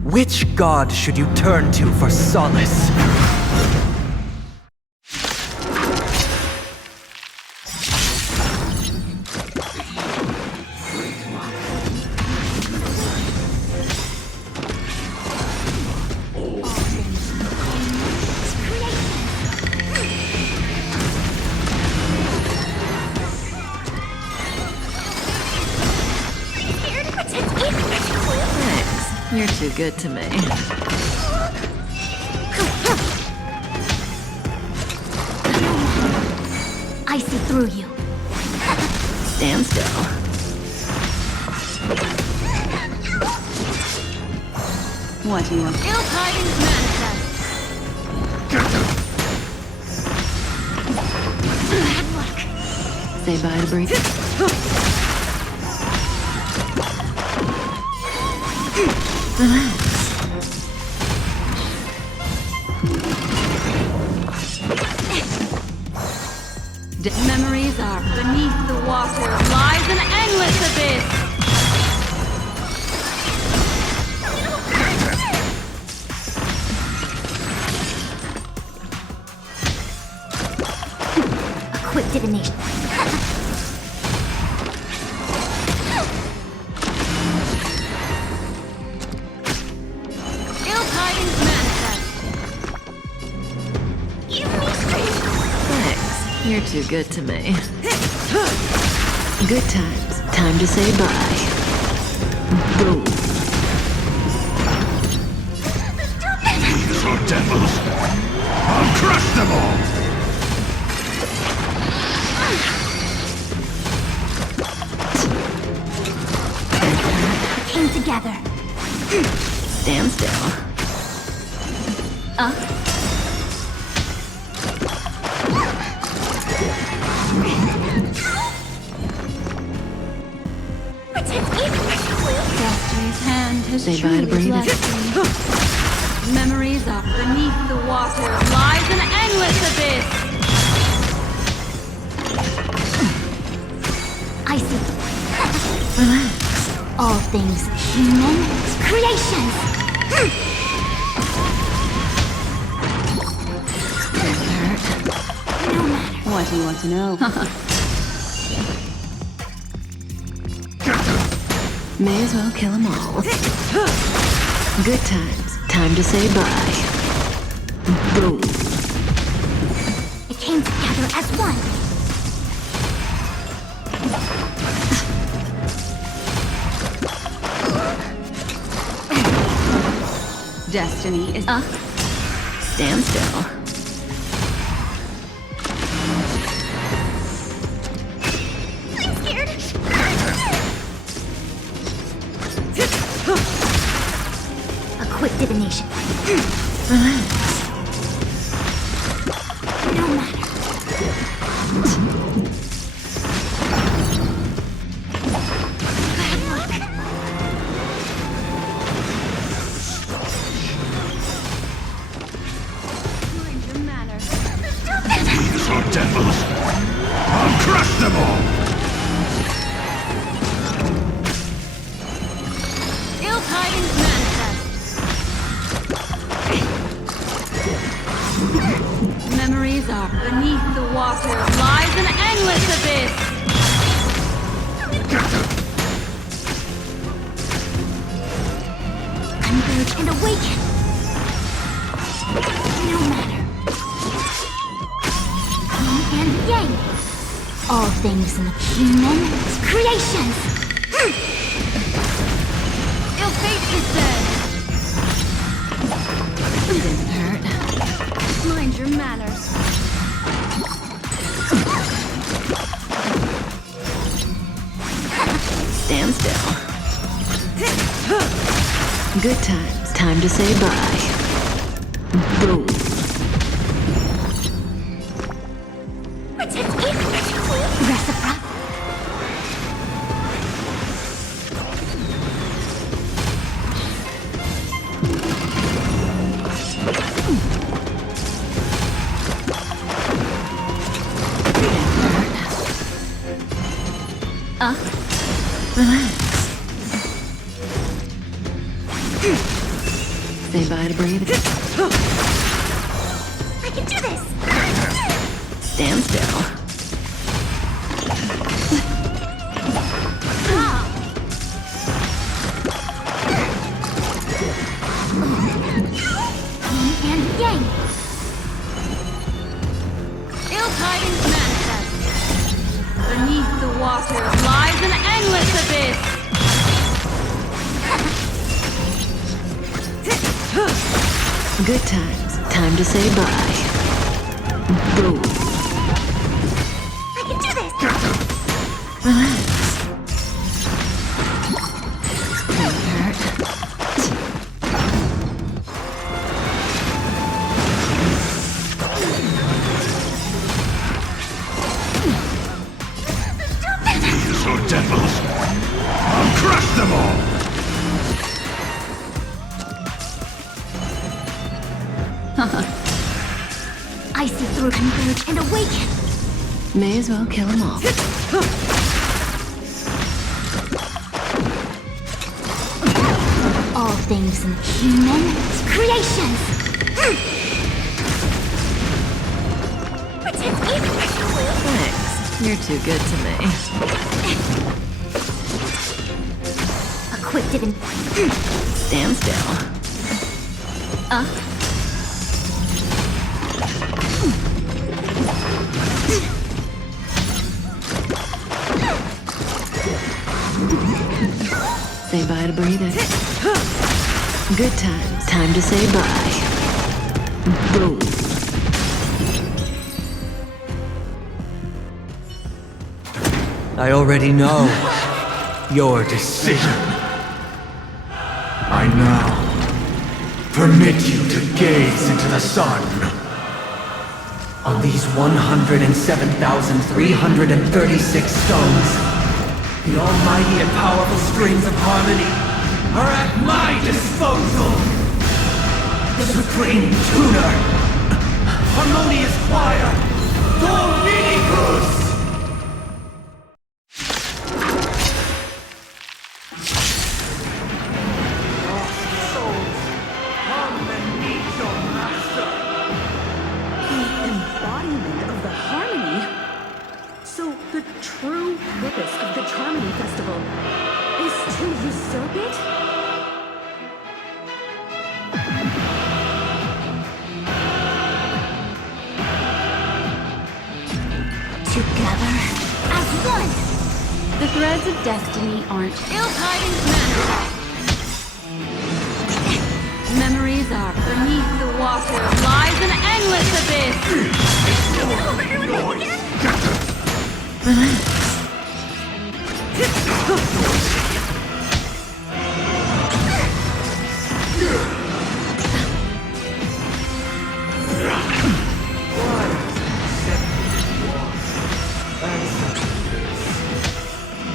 which god should you turn to for solace? You're too good to me. I see through you. Stand still. What do you want? Ill tidings manifest. Say bye to Bree. Relax. Memories are beneath the water. Lies an endless abyss. A quick divination. You're too good to me. Good times. Time to say bye. Boom. These are devils. I'll crush them all. Came together. Stand still. Destiny's hand has Say bye to truly Bree. blessed me. Memories of beneath the water lies an endless abyss. I see. Relax. All things human creations. What do you want to know? May as well kill them all. Good times. Time to say bye. Boom. It came together as one. Destiny is Stand still. I'm scared. A quick divination. Relax. No matter. These are devils. I'll crush them all. ill tidings manifest. Memories are beneath the water lies an endless abyss. Converge and awaken. No matter. Yin and yang. All things in the human creations. Ill fate is dead. Didn't hurt. Mind your manners. Stand still. Good times. Time to say bye. Boom. Reciproc. Relax. Say bye to breathing. I can do this. Stand still. Yin and yang. Ill tidings manifest. Beneath the water lies an endless abyss. Good times. Time to say bye. Boom. I can do this. Relax. Didn't hurt. These are devils. I'll crush them all. I see through converge and awaken. May as well kill them all. All things in human creations. Thanks. You're too good to me. A quick divin. Stand still. Say bye to breathing. Good times. Time to say bye. Boom. I already know your decision. I now permit you to gaze into the sun. On these 107,336 stones, the almighty and powerful strings of harmony are at my disposal. Supreme Tuner! Harmonious Choir! Dominicus! Lost souls, come and meet your master! The embodiment of the harmony? So the true purpose of the Charmony Festival is to usurp it? Together as one! The threads of destiny aren't ill tidings manifest. Memories are beneath the water, lies an endless abyss. Relax.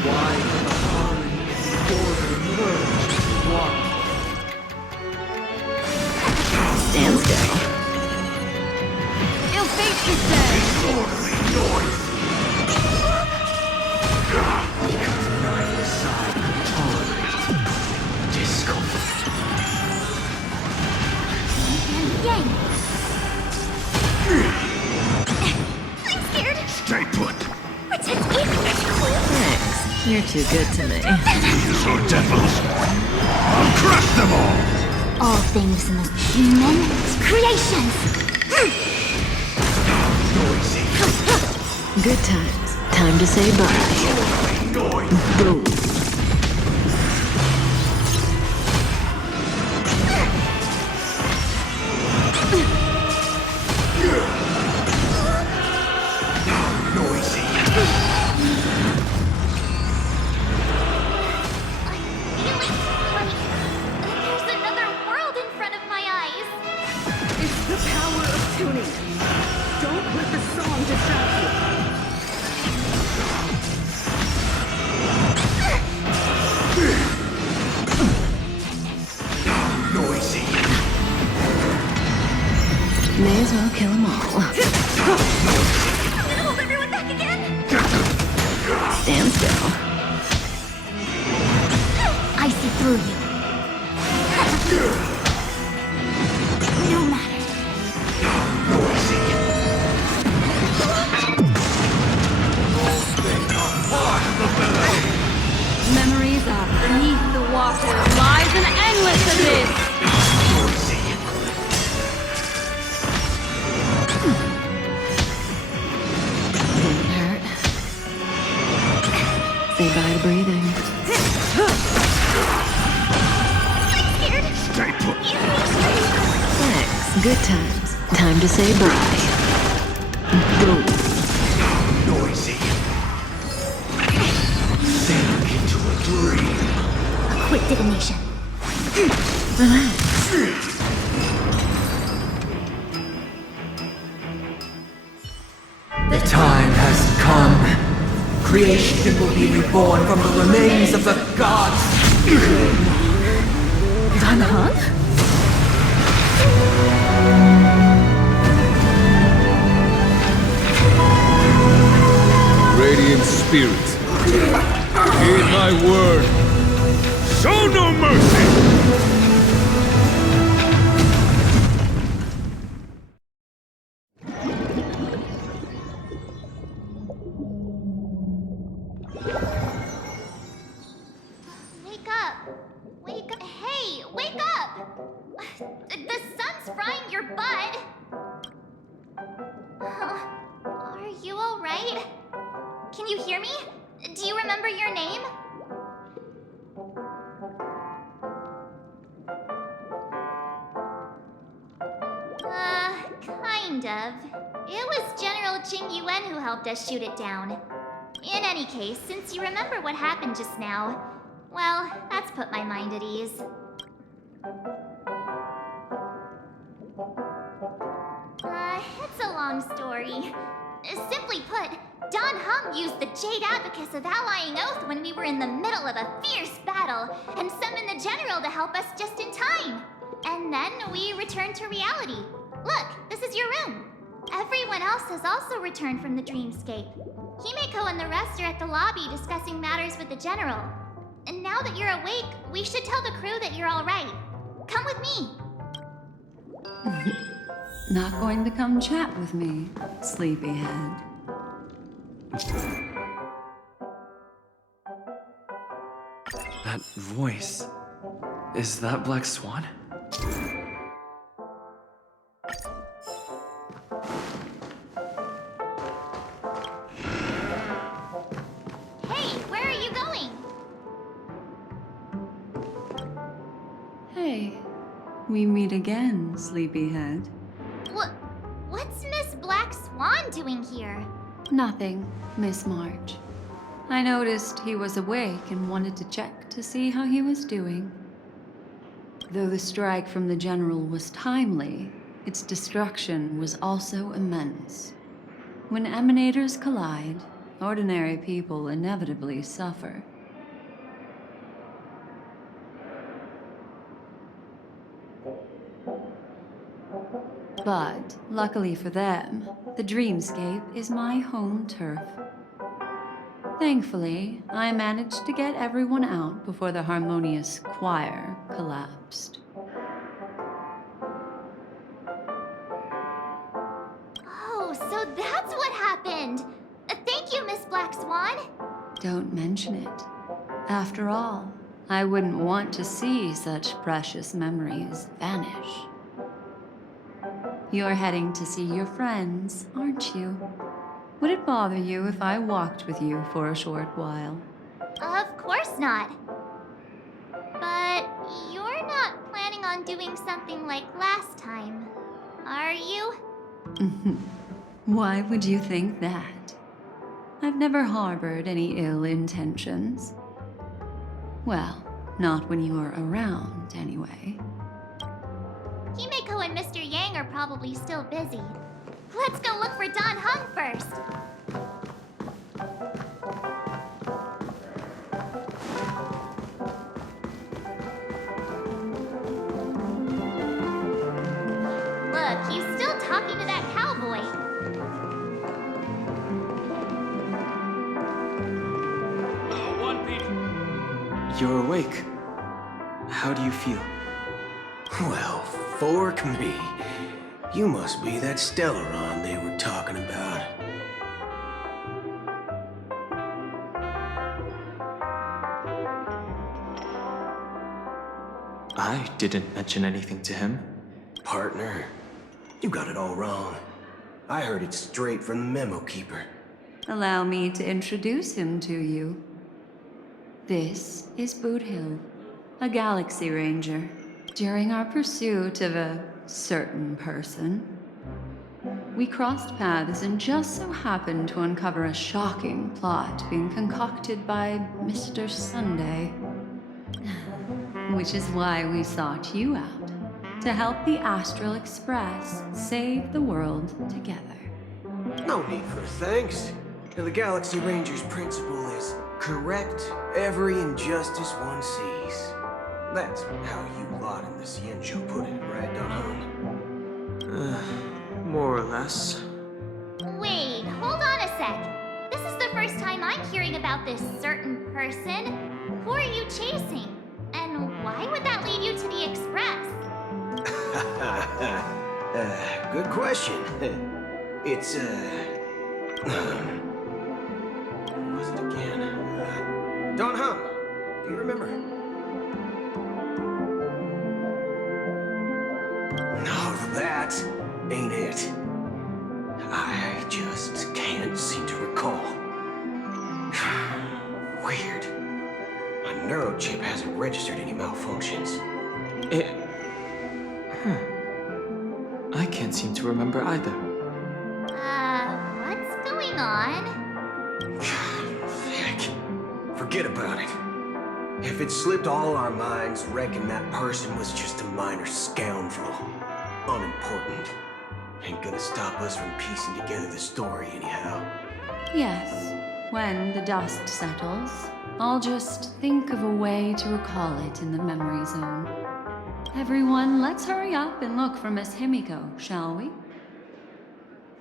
Why the harmony and order merge in one? Stand still. Ill fate to say. Disorderly noise! Because neither side can tolerate discomfort. Yang! I'm scared! Stay put! Protect me! Thanks. You're too good to me. These are devils! I'll crush them all! All things must human creations! Noisy! Good times. Time to say bye. Noise! Boom. Noisy! There's another world in front of my eyes! It's the power of tuning. Don't let the song distract you. Noisy! May as well kill them all. I'm gonna hold everyone back again! Stand still. I see through you. No matter. Memories are beneath the water, lies an endless abyss. Didn't hurt. Say bye to breathing. Stay put! Thanks. Good times. Time to say bye. Boom. Noisy! Sink into a dream! A quick divination. Relax. The time has come. Creation will be reborn from the remains of the gods. Dan Heng? Radiant spirit, heed my word. Show no mercy! Wake up! Wake up! Hey, wake up! The sun's frying your butt! Are you alright? Can you hear me? Do you remember your name? Kind of. It was General Jing Yuan who helped us shoot it down. In any case, since you remember what happened just now, well, that's put my mind at ease. It's a long story. Simply put, Don Hung used the Jade Abacus of Allying Oath when we were in the middle of a fierce battle, and summoned the General to help us just in time. And then we return to reality. Look, this is your room. Everyone else has also returned from the dreamscape. Himeko and the rest are at the lobby discussing matters with the general. And now that you're awake, we should tell the crew that you're all right. Come with me. Not going to come chat with me, sleepyhead. That voice. Is that Black Swan? Hey, where are you going? Hey, we meet again, sleepyhead. What's Miss Black Swan doing here? Nothing, Miss March. I noticed he was awake and wanted to check to see how he was doing. Though the strike from the General was timely, its destruction was also immense. When emanators collide, ordinary people inevitably suffer. But, luckily for them, the dreamscape is my home turf. Thankfully, I managed to get everyone out before the harmonious choir collapsed. Oh, so that's what happened! Thank you, Miss Black Swan! Don't mention it. After all, I wouldn't want to see such precious memories vanish. You're heading to see your friends, aren't you? Would it bother you if I walked with you for a short while? Of course not. But you're not planning on doing something like last time, are you? Why would you think that? I've never harbored any ill intentions. Well, not when you are around, anyway. Himeko and Mr. Yang are probably still busy. Let's go look for Don Hung first. Look, he's still talking to that cowboy. One Piece. You're awake. How do you feel? Well, 4 can be. You must be that Stellaron they were talking about. I didn't mention anything to him. Partner, you got it all wrong. I heard it straight from the memo keeper. Allow me to introduce him to you. This is Boot Hill, a Galaxy Ranger. During our pursuit of a certain person, we crossed paths and just so happened to uncover a shocking plot being concocted by Mr. Sunday. Which is why we sought you out, to help the Astral Express save the world together. No need for thanks. The Galaxy Ranger's principle is correct every injustice one sees. That's how you lot in the Xianzhou put it, right, Don Hung? More or less. Wait, hold on a sec. This is the first time I'm hearing about this certain person. Who are you chasing? And why would that lead you to the Express? Good question. It's, who was it again? Don Hung, do you remember? No, that ain't it. I just can't seem to recall. Weird. My neurochip hasn't registered any malfunctions. I can't seem to remember either. What's going on? Heck, forget about it. If it slipped all our minds, reckon that person was just a minor scoundrel. Unimportant. Ain't gonna stop us from piecing together the story anyhow. Yes, when the dust settles, I'll just think of a way to recall it in the memory zone. Everyone, let's hurry up and look for Miss Himiko, shall we?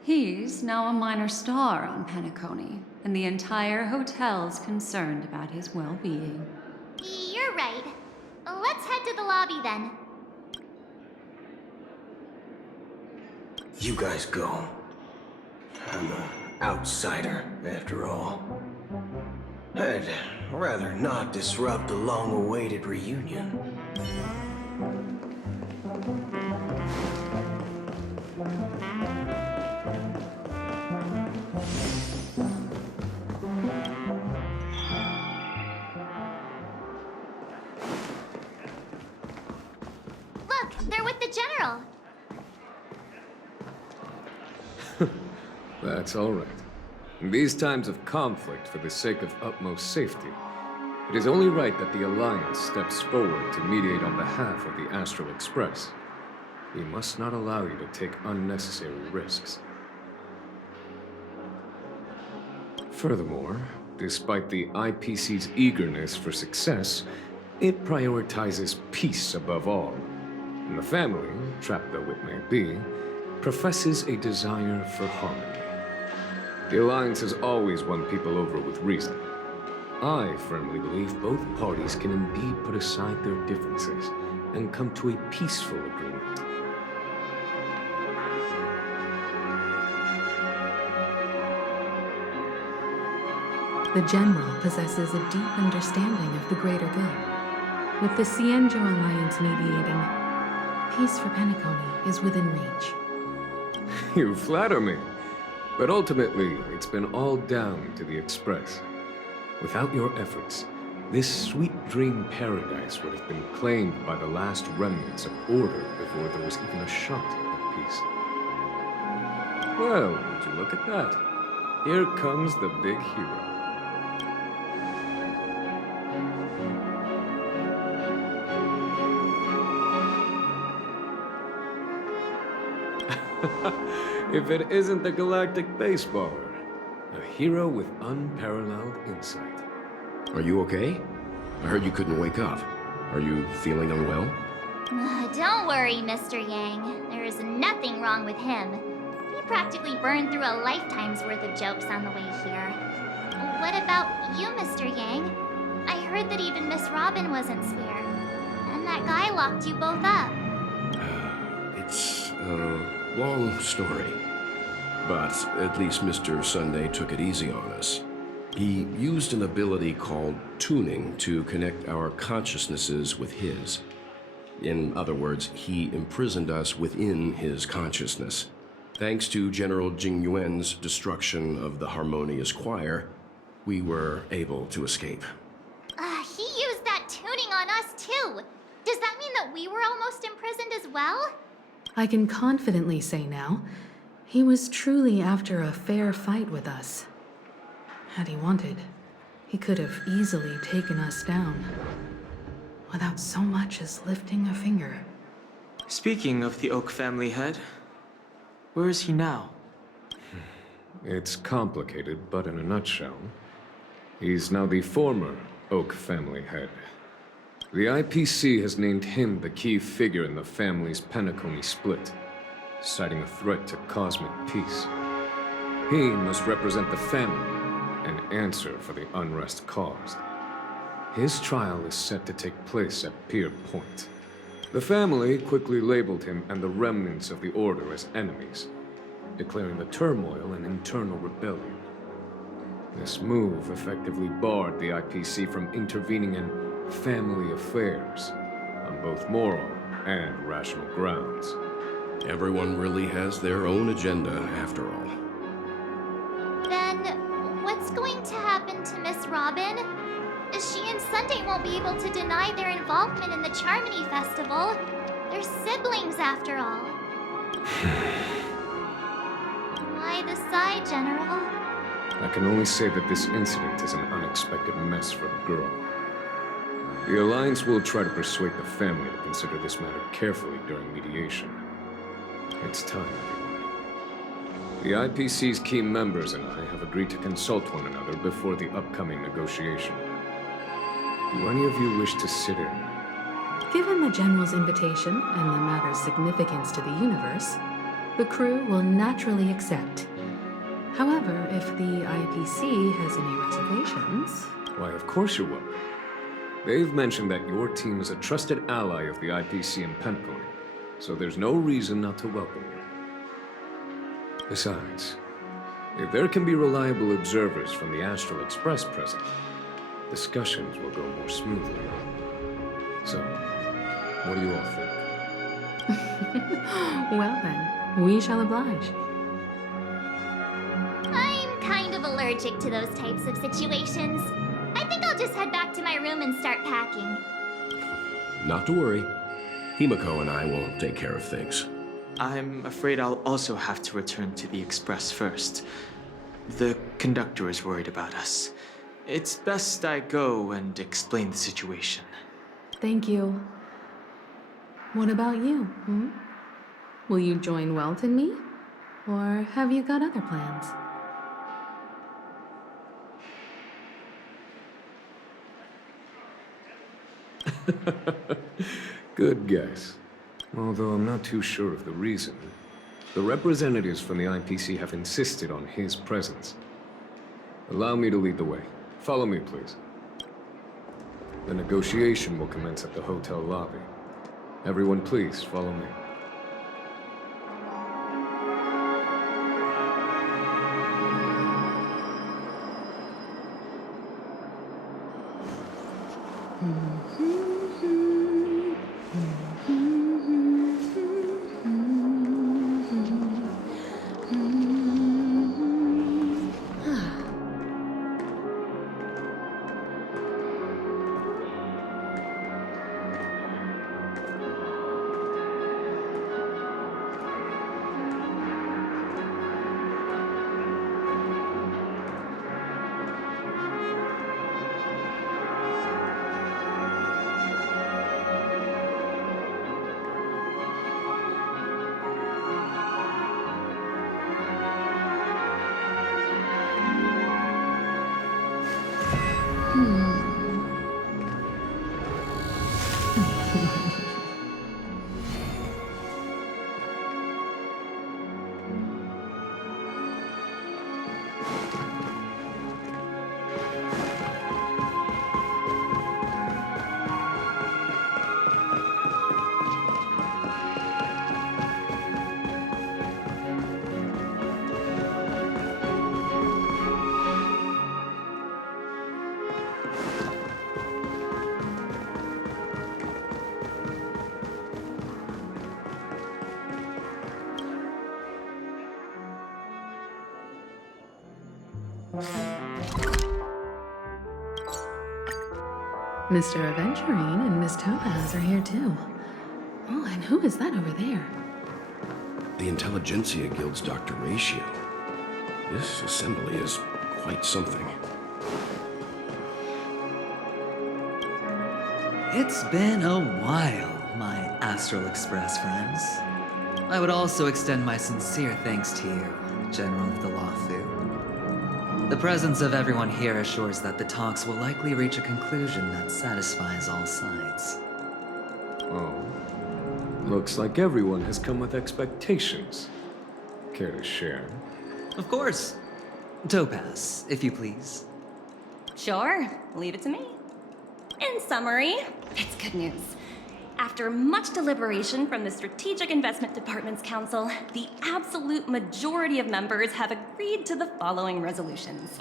He's now a minor star on Penacony, and the entire hotel's concerned about his well-being. You're right. Let's head to the lobby then. You guys go. I'm an outsider, after all. I'd rather not disrupt the long-awaited reunion. Look, they're with the general. That's all right. In these times of conflict, for the sake of utmost safety, it is only right that the Alliance steps forward to mediate on behalf of the Astral Express. We must not allow you to take unnecessary risks. Furthermore, despite the IPC's eagerness for success, it prioritizes peace above all. And the family, trapped though it may be, professes a desire for harmony. The Alliance has always won people over with reason. I firmly believe both parties can indeed put aside their differences and come to a peaceful agreement. The General possesses a deep understanding of the greater good. With the Cienjo Alliance mediating, peace for Penacony is within reach. You flatter me. But ultimately, it's been all down to the Express. Without your efforts, this sweet dream paradise would have been claimed by the last remnants of order before there was even a shot at peace. Well, would you look at that? Here comes the big hero. If it isn't the galactic baseballer, a hero with unparalleled insight. Are you okay? I heard you couldn't wake up. Are you feeling unwell? Don't worry, Mr. Yang. There is nothing wrong with him. He practically burned through a lifetime's worth of jokes on the way here. What about you, Mr. Yang? I heard that even Miss Robin wasn't spared. And that guy locked you both up. It's a long story. But at least Mr. Sunday took it easy on us. He used an ability called tuning to connect our consciousnesses with his. In other words, he imprisoned us within his consciousness. Thanks to General Jing Yuan's destruction of the Harmonious Choir, we were able to escape. He used that tuning on us too. Does that mean that we were almost imprisoned as well? I can confidently say now, he was truly after a fair fight with us. Had he wanted, he could have easily taken us down, without so much as lifting a finger. Speaking of the Oak family head, where is he now? It's complicated, but in a nutshell, he's now the former Oak family head. The IPC has named him the key figure in the family's Penacony split, citing a threat to cosmic peace. He must represent the family and answer for the unrest caused. His trial is set to take place at Pier Point. The family quickly labeled him and the remnants of the Order as enemies, declaring the turmoil an internal rebellion. This move effectively barred the IPC from intervening in family affairs on both moral and rational grounds. Everyone really has their own agenda, after all. Then, what's going to happen to Miss Robin? She and Sunday won't be able to deny their involvement in the Charmony Festival. They're siblings, after all. Why the sigh, General? I can only say that this incident is an unexpected mess for the girl. The Alliance will try to persuade the family to consider this matter carefully during mediation. It's time, everyone. The IPC's key members and I have agreed to consult one another before the upcoming negotiation. Do any of you wish to sit in? Given the General's invitation and the matter's significance to the universe, the crew will naturally accept. However, if the IPC has any reservations... Why, of course you're welcome. They've mentioned that your team is a trusted ally of the IPC in Penacony, so there's no reason not to welcome you. Besides, if there can be reliable observers from the Astral Express present, discussions will go more smoothly. So, what do you all think? Well then, we shall oblige. I'm kind of allergic to those types of situations. I think I'll just head back to my room and start packing. Not to worry. Himiko and I will take care of things. I'm afraid I'll also have to return to the Express first. The conductor is worried about us. It's best I go and explain the situation. Thank you. What about you, Will you join Welt and me? Or have you got other plans? Good guess. Although I'm not too sure of the reason. The representatives from the IPC have insisted on his presence. Allow me to lead the way. Follow me, please. The negotiation will commence at the hotel lobby. Everyone, please, follow me. Mr. Aventurine and Miss Topaz are here too. Oh, and who is that over there? The Intelligentsia Guild's Dr. Ratio. This assembly is quite something. It's been a while, my Astral Express friends. I would also extend my sincere thanks to you, General of the Lawfu. The presence of everyone here assures that the talks will likely reach a conclusion that satisfies all sides. Oh. Looks like everyone has come with expectations. Care to share? Of course. Topaz, if you please. Sure, leave it to me. In summary, it's good news. After much deliberation from the Strategic Investment Department's council, the absolute majority of members have agreed to the following resolutions.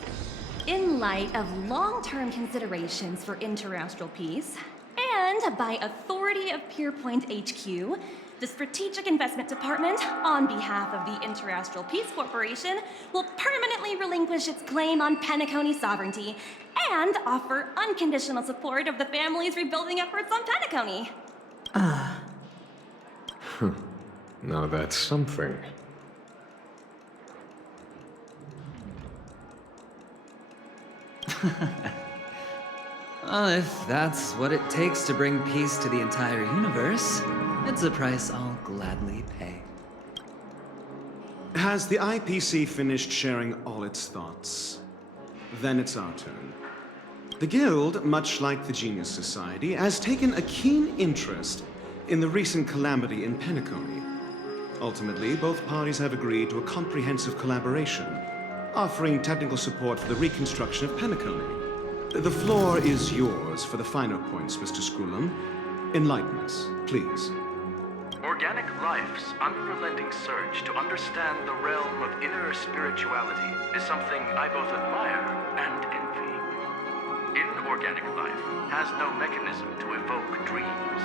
In light of long-term considerations for interastral peace, and by authority of Pierpoint HQ, the Strategic Investment Department, on behalf of the Interastral Peace Corporation, will permanently relinquish its claim on Penacony sovereignty and offer unconditional support of the family's rebuilding efforts on Penacony. Now that's something. Well, if that's what it takes to bring peace to the entire universe, it's a price I'll gladly pay. Has the IPC finished sharing all its thoughts? Then it's our turn. The Guild, much like the Genius Society, has taken a keen interest in the recent calamity in Penacony. Ultimately, both parties have agreed to a comprehensive collaboration, offering technical support for the reconstruction of Penacony. The floor is yours for the finer points, Mr. Screwlum. Enlighten us, please. Organic life's unrelenting search to understand the realm of inner spirituality is something I both admire and envy. Inorganic life has no mechanism to evoke dreams.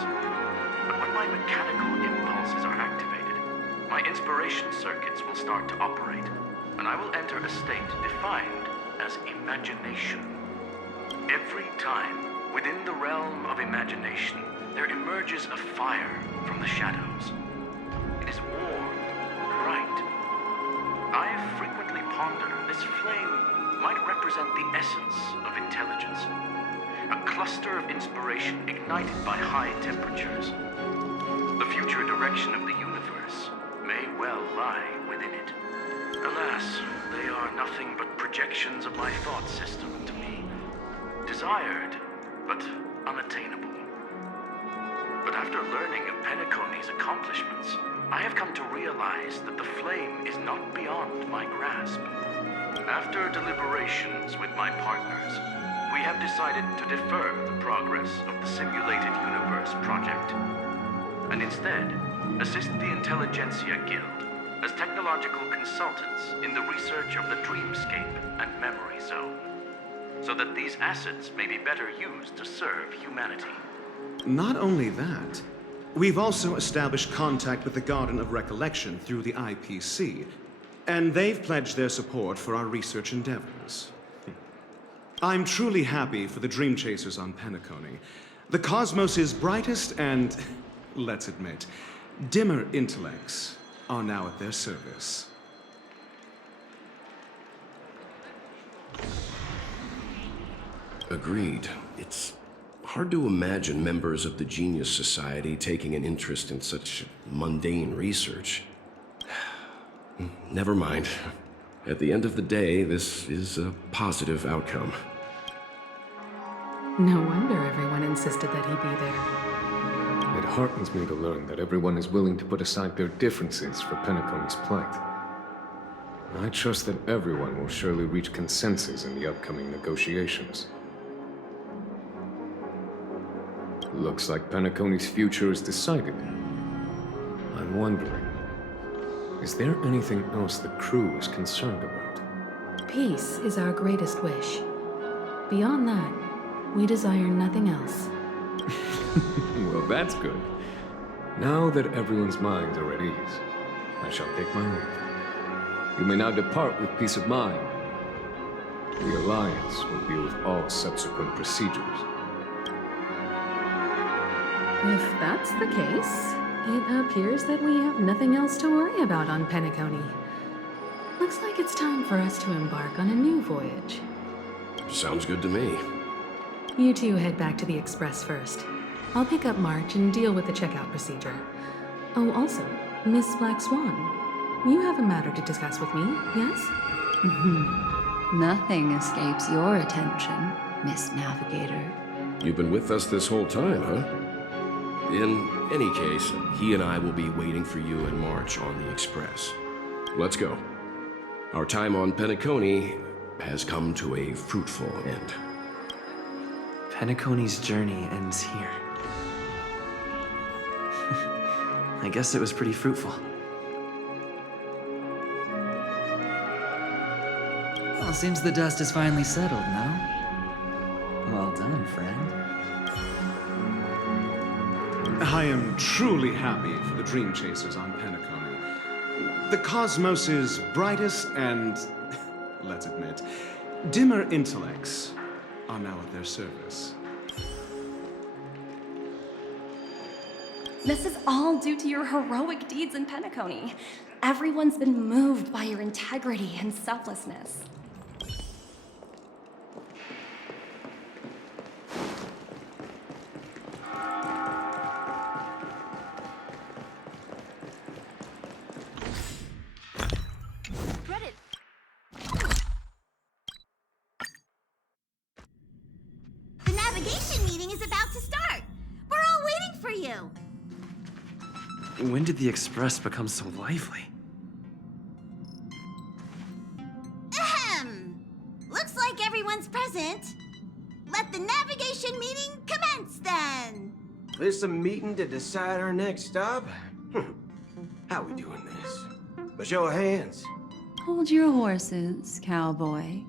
But when my mechanical impulses are activated, my inspiration circuits will start to operate, and I will enter a state defined as imagination. Every time, within the realm of imagination, there emerges a fire from the shadows. It is warm, bright. I have frequently pondered this flame might represent the essence of intelligence, a cluster of inspiration ignited by high temperatures. The future direction of the universe may well lie within it. Alas, they are nothing but projections of my thought system to me. Desired, but unattainable. But after learning of Penacony's accomplishments, I have come to realize that the flame is not beyond my grasp. After deliberations with my partners, we have decided to defer the progress of the Simulated Universe project, and instead assist the Intelligentsia Guild as technological consultants in the research of the Dreamscape and Memory Zone, so that these assets may be better used to serve humanity. Not only that, we've also established contact with the Garden of Recollection through the IPC, and they've pledged their support for our research endeavors. I'm truly happy for the Dream Chasers on Penacony. The cosmos' brightest and, let's admit, dimmer intellects are now at their service. Agreed. It's hard to imagine members of the Genius Society taking an interest in such mundane research. Never mind. At the end of the day, this is a positive outcome. No wonder everyone insisted that he be there. It heartens me to learn that everyone is willing to put aside their differences for Penacony's plight. I trust that everyone will surely reach consensus in the upcoming negotiations. Looks like Penacony's future is decided. I'm wondering, is there anything else the crew is concerned about? Peace is our greatest wish. Beyond that, we desire nothing else. Well, that's good. Now that everyone's minds are at ease, I shall take my leave. You may now depart with peace of mind. The Alliance will deal with all subsequent procedures. If that's the case, it appears that we have nothing else to worry about on Penacony. Looks like it's time for us to embark on a new voyage. Sounds good to me. You two head back to the Express first. I'll pick up March and deal with the checkout procedure. Oh, also, Miss Black Swan, you have a matter to discuss with me, yes? Nothing escapes your attention, Miss Navigator. You've been with us this whole time, huh? In any case, he and I will be waiting for you in March on the Express. Let's go. Our time on Penacony has come to a fruitful end. Penacony's journey ends here. I guess it was pretty fruitful. Well, seems the dust is finally settled, no? Well done, friend. I am truly happy for the Dream Chasers on Penacony. The cosmos' brightest and, let's admit, dimmer intellects are now at their service. This is all due to your heroic deeds in Penacony. Everyone's been moved by your integrity and selflessness. you? When did the Express become so lively? Ahem! Looks like everyone's present. Let the navigation meeting commence then. This a meeting to decide our next stop? How we doing this? A show of hands. Hold your horses, cowboy.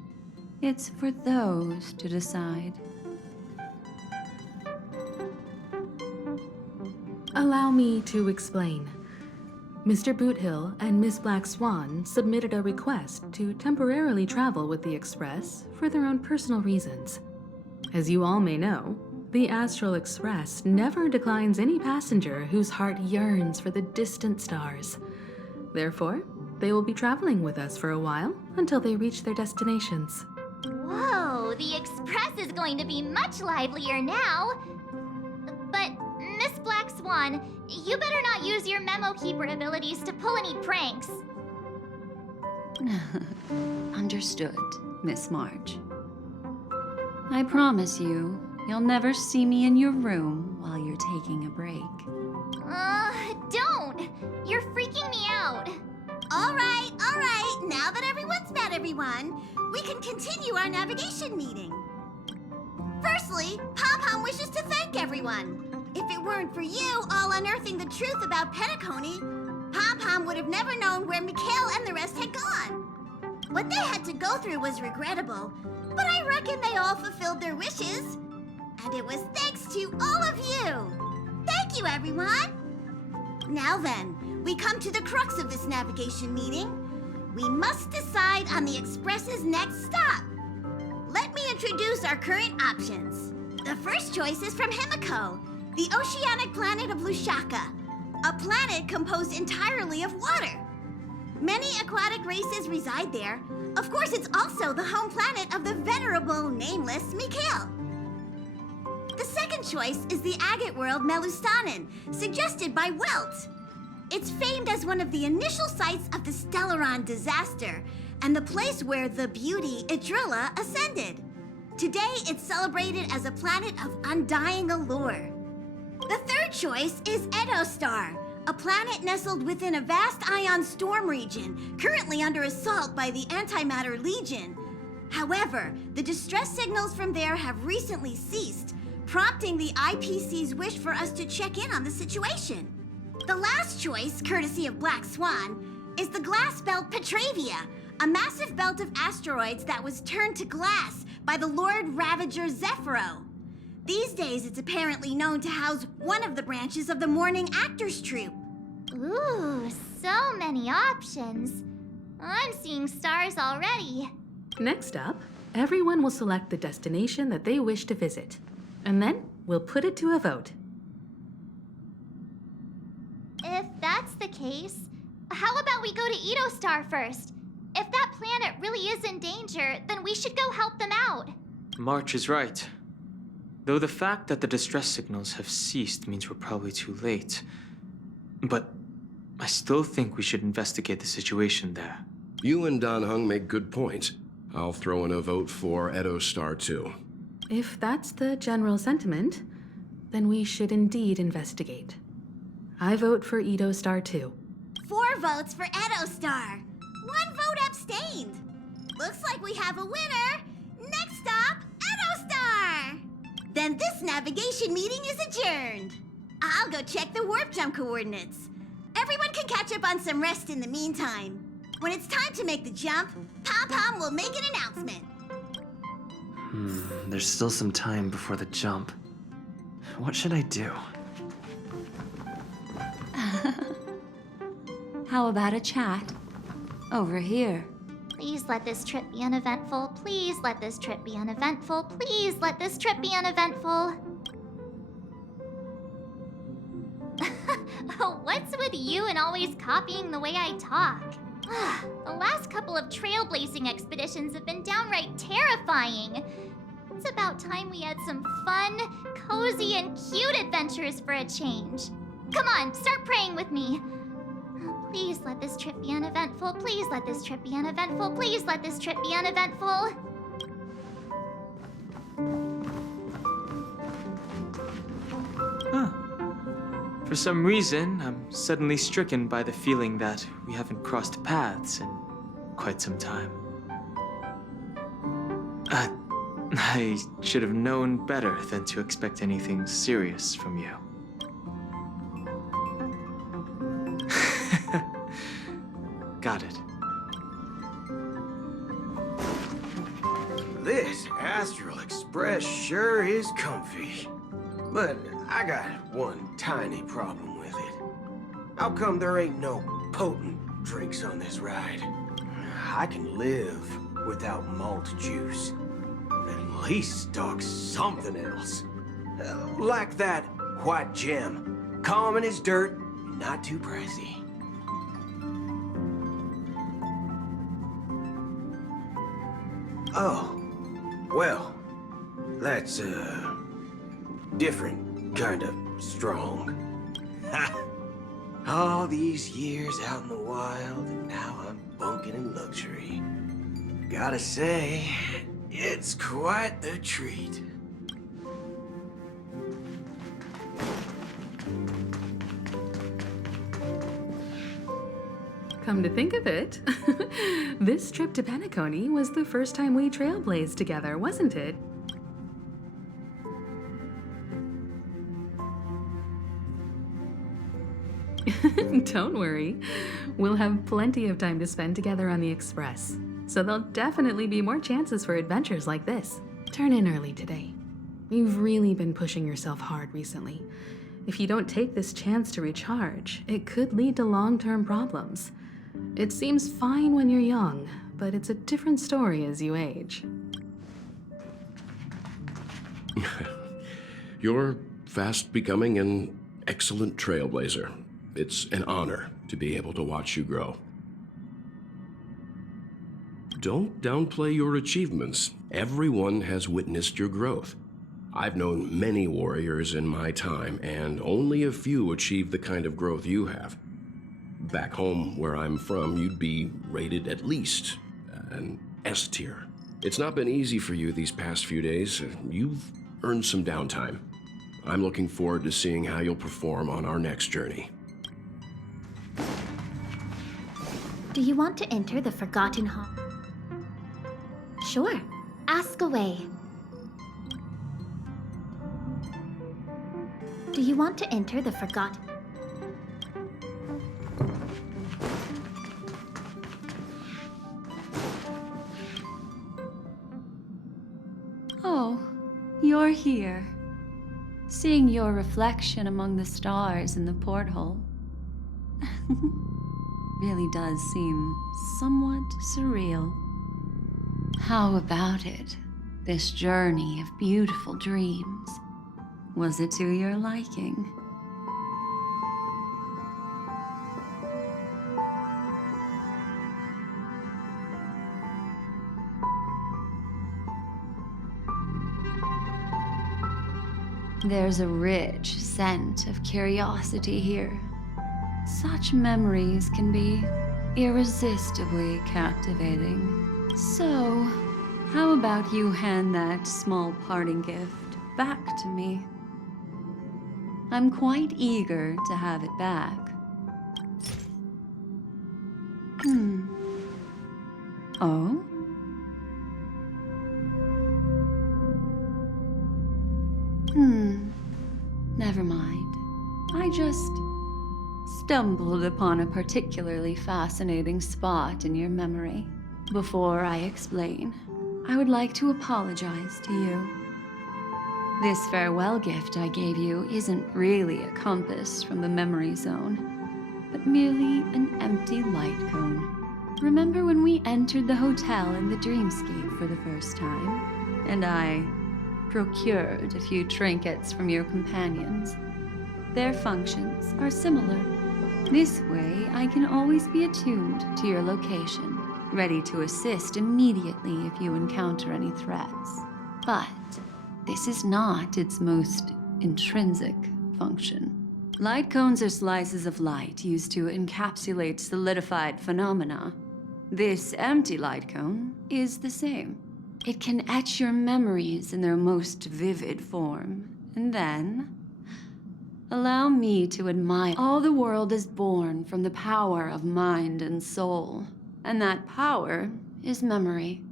It's for those to decide. Allow me to explain. Mr. Boothill and Miss Black Swan submitted a request to temporarily travel with the Express for their own personal reasons. As you all may know, the Astral Express never declines any passenger whose heart yearns for the distant stars. Therefore, they will be traveling with us for a while until they reach their destinations. Whoa, the Express is going to be much livelier now. But, Miss Black Swan, you better not use your memo keeper abilities to pull any pranks. Understood, Miss March. I promise you, you'll never see me in your room while you're taking a break. Don't! You're freaking me out. All right. Now that everyone's met everyone, we can continue our navigation meeting. Firstly, Pom-Pom wishes to thank everyone. If it weren't for you all unearthing the truth about Penacony, Pom-Pom would have never known where Mikhail and the rest had gone. What they had to go through was regrettable, but I reckon they all fulfilled their wishes. And it was thanks to all of you. Thank you, everyone. Now then, we come to the crux of this navigation meeting. We must decide on the Express's next stop. Let me introduce our current options. The first choice is from Himiko, the oceanic planet of Lushaka, a planet composed entirely of water. Many aquatic races reside there. Of course, it's also the home planet of the venerable, nameless Mikhail. The second choice is the agate world Melustanen, suggested by Welt. It's famed as one of the initial sites of the Stellaron disaster, and the place where the beauty Idrilla ascended. Today, it's celebrated as a planet of undying allure. The third choice is Edostar, a planet nestled within a vast ion storm region, currently under assault by the Antimatter Legion. However, the distress signals from there have recently ceased, prompting the IPC's wish for us to check in on the situation. The last choice, courtesy of Black Swan, is the glass belt Petravia, a massive belt of asteroids that was turned to glass by the Lord Ravager Zephyro. These days, it's apparently known to house one of the branches of the Morning Actors Troupe. Ooh, so many options. I'm seeing stars already. Next up, everyone will select the destination that they wish to visit, and then we'll put it to a vote. If that's the case, how about we go to Edostar first? If that planet really is in danger, then we should go help them out. March is right. Though the fact that the distress signals have ceased means we're probably too late. But I still think we should investigate the situation there. You and Dan Heng make good points. I'll throw in a vote for Edostar too. If that's the general sentiment, then we should indeed investigate. I vote for Edostar too. 4 votes for Edostar. 1 vote abstained. Looks like we have a winner. Next stop, Edostar. Then this navigation meeting is adjourned. I'll go check the warp jump coordinates. Everyone can catch up on some rest in the meantime. When it's time to make the jump, Pom-Pom will make an announcement. There's still some time before the jump. What should I do? How about a chat? Over here. Please let this trip be uneventful. Please let this trip be uneventful. Please let this trip be uneventful. What's with you and always copying the way I talk? The last couple of trailblazing expeditions have been downright terrifying. It's about time we had some fun, cozy, and cute adventures for a change. Come on, start praying with me. Please let this trip be uneventful. Please let this trip be uneventful. Please let this trip be uneventful. For some reason, I'm suddenly stricken by the feeling that we haven't crossed paths in quite some time. I should have known better than to expect anything serious from you. Got it. This Astral Express sure is comfy. But I got one tiny problem with it. How come there ain't no potent drinks on this ride? I can live without malt juice. At least stock something else. Like that white gem. Common as dirt, not too pricey. Oh, well, that's, different kind of strong. Ha! All these years out in the wild, and now I'm bunking in luxury. Gotta say, it's quite the treat. Come to think of it, this trip to Penacony was the first time we trailblazed together, wasn't it? Don't worry. We'll have plenty of time to spend together on the Express, so there'll definitely be more chances for adventures like this. Turn in early today. You've really been pushing yourself hard recently. If you don't take this chance to recharge, it could lead to long-term problems. It seems fine when you're young, but it's a different story as you age. You're fast becoming an excellent trailblazer. It's an honor to be able to watch you grow. Don't downplay your achievements. Everyone has witnessed your growth. I've known many warriors in my time, and only a few achieve the kind of growth you have. Back home, where I'm from, you'd be rated at least an S tier. It's not been easy for you these past few days. You've earned some downtime. I'm looking forward to seeing how you'll perform on our next journey. Do you want to enter the Forgotten Hall? Sure. Ask away. Do you want to enter the Forgotten... Oh, you're here. Seeing your reflection among the stars in the porthole really does seem somewhat surreal. How about it? This journey of beautiful dreams. Was it to your liking? There's a rich scent of curiosity here. Such memories can be irresistibly captivating. So, how about you hand that small parting gift back to me? I'm quite eager to have it back. Oh? Never mind. I just stumbled upon a particularly fascinating spot in your memory. Before I explain, I would like to apologize to you. This farewell gift I gave you isn't really a compass from the memory zone, but merely an empty light cone. Remember when we entered the hotel in the dreamscape for the first time, and I procured a few trinkets from your companions? Their functions are similar. This way, I can always be attuned to your location, ready to assist immediately if you encounter any threats. But this is not its most intrinsic function. Light cones are slices of light used to encapsulate solidified phenomena. This empty light cone is the same. It can etch your memories in their most vivid form, and then Allow me to admire. All the world is born from the power of mind and soul, and that power is memory.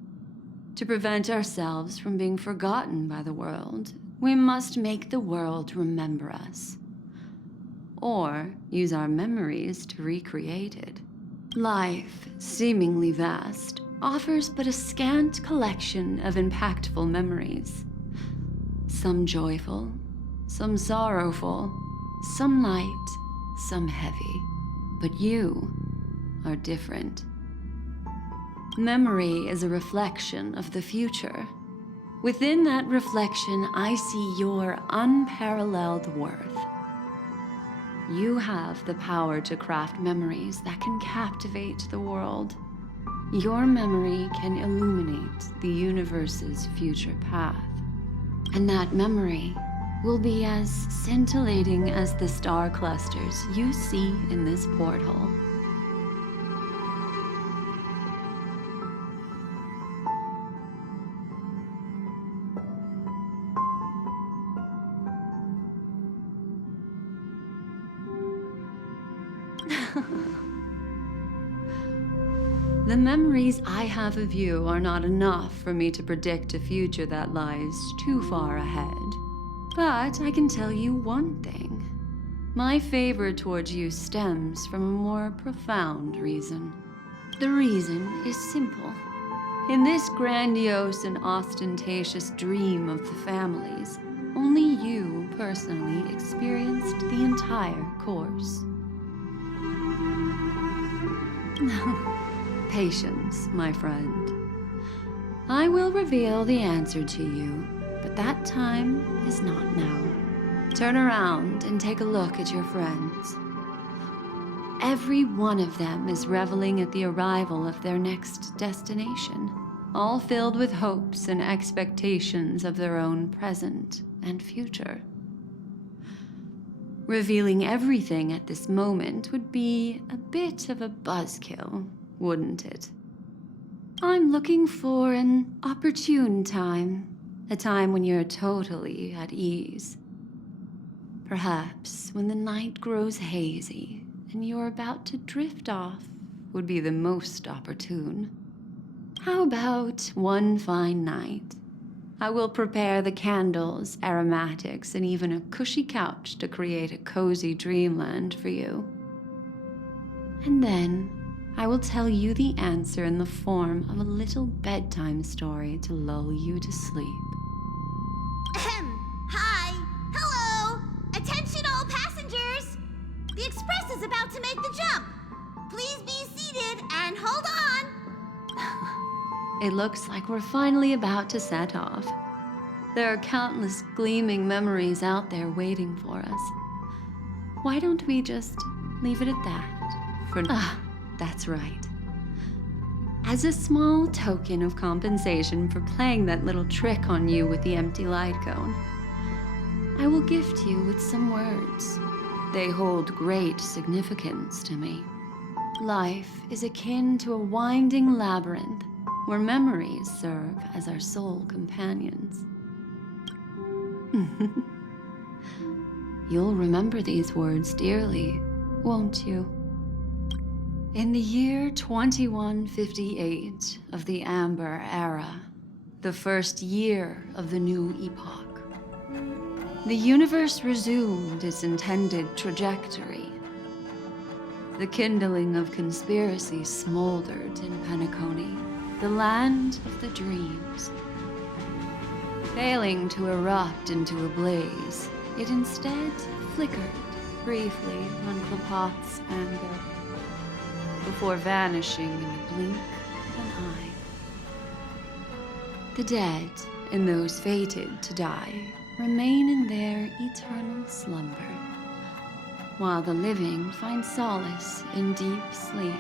To prevent ourselves from being forgotten by the world, we must make the world remember us, or use our memories to recreate it. Life, seemingly vast, offers but a scant collection of impactful memories. Some joyful, some sorrowful, some light, some heavy. But you are different. Memory is a reflection of the future. Within that reflection, I see your unparalleled worth. You have the power to craft memories that can captivate the world. Your memory can illuminate the universe's future path. And that memory will be as scintillating as the star clusters you see in this porthole. The memories I have of you are not enough for me to predict a future that lies too far ahead. But I can tell you one thing. My favor towards you stems from a more profound reason. The reason is simple. In this grandiose and ostentatious dream of the families, only you personally experienced the entire course. Patience, my friend. I will reveal the answer to you, but that time is not now. Turn around and take a look at your friends. Every one of them is reveling at the arrival of their next destination, all filled with hopes and expectations of their own present and future. Revealing everything at this moment would be a bit of a buzzkill, wouldn't it? I'm looking for an opportune time, a time when you're totally at ease. Perhaps when the night grows hazy and you're about to drift off would be the most opportune. How about one fine night? I will prepare the candles, aromatics, and even a cushy couch to create a cozy dreamland for you. And then I will tell you the answer in the form of a little bedtime story to lull you to sleep. Hi! Hello! Attention all passengers! The express is about to make the jump. Please be seated and hold on! It looks like we're finally about to set off. There are countless gleaming memories out there waiting for us. Why don't we just leave it at that? That's right. As a small token of compensation for playing that little trick on you with the empty light cone, I will gift you with some words. They hold great significance to me. Life is akin to a winding labyrinth where memories serve as our sole companions. You'll remember these words dearly, won't you? In the year 2158 of the Amber Era, the first year of the new epoch, the universe resumed its intended trajectory. The kindling of conspiracy smoldered in Penacony, the land of the dreams. Failing to erupt into a blaze, it instead flickered briefly on Klapoth's anger, before vanishing in the blink of an eye. The dead and those fated to die remain in their eternal slumber, while the living find solace in deep sleep.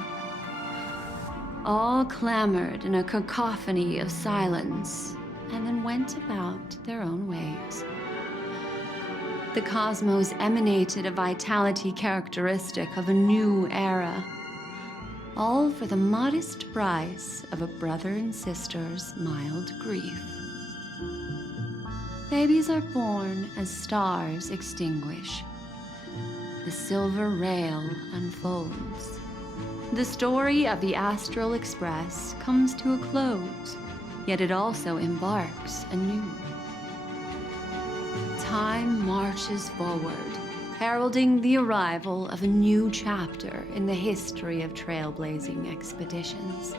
All clamored in a cacophony of silence, and then went about their own ways. The cosmos emanated a vitality characteristic of a new era, all for the modest price of a brother and sister's mild grief. Babies are born as stars extinguish, the Silver Rail unfolds. The story of the Astral Express comes to a close, yet it also embarks anew. Time marches forward, heralding the arrival of a new chapter in the history of trailblazing expeditions.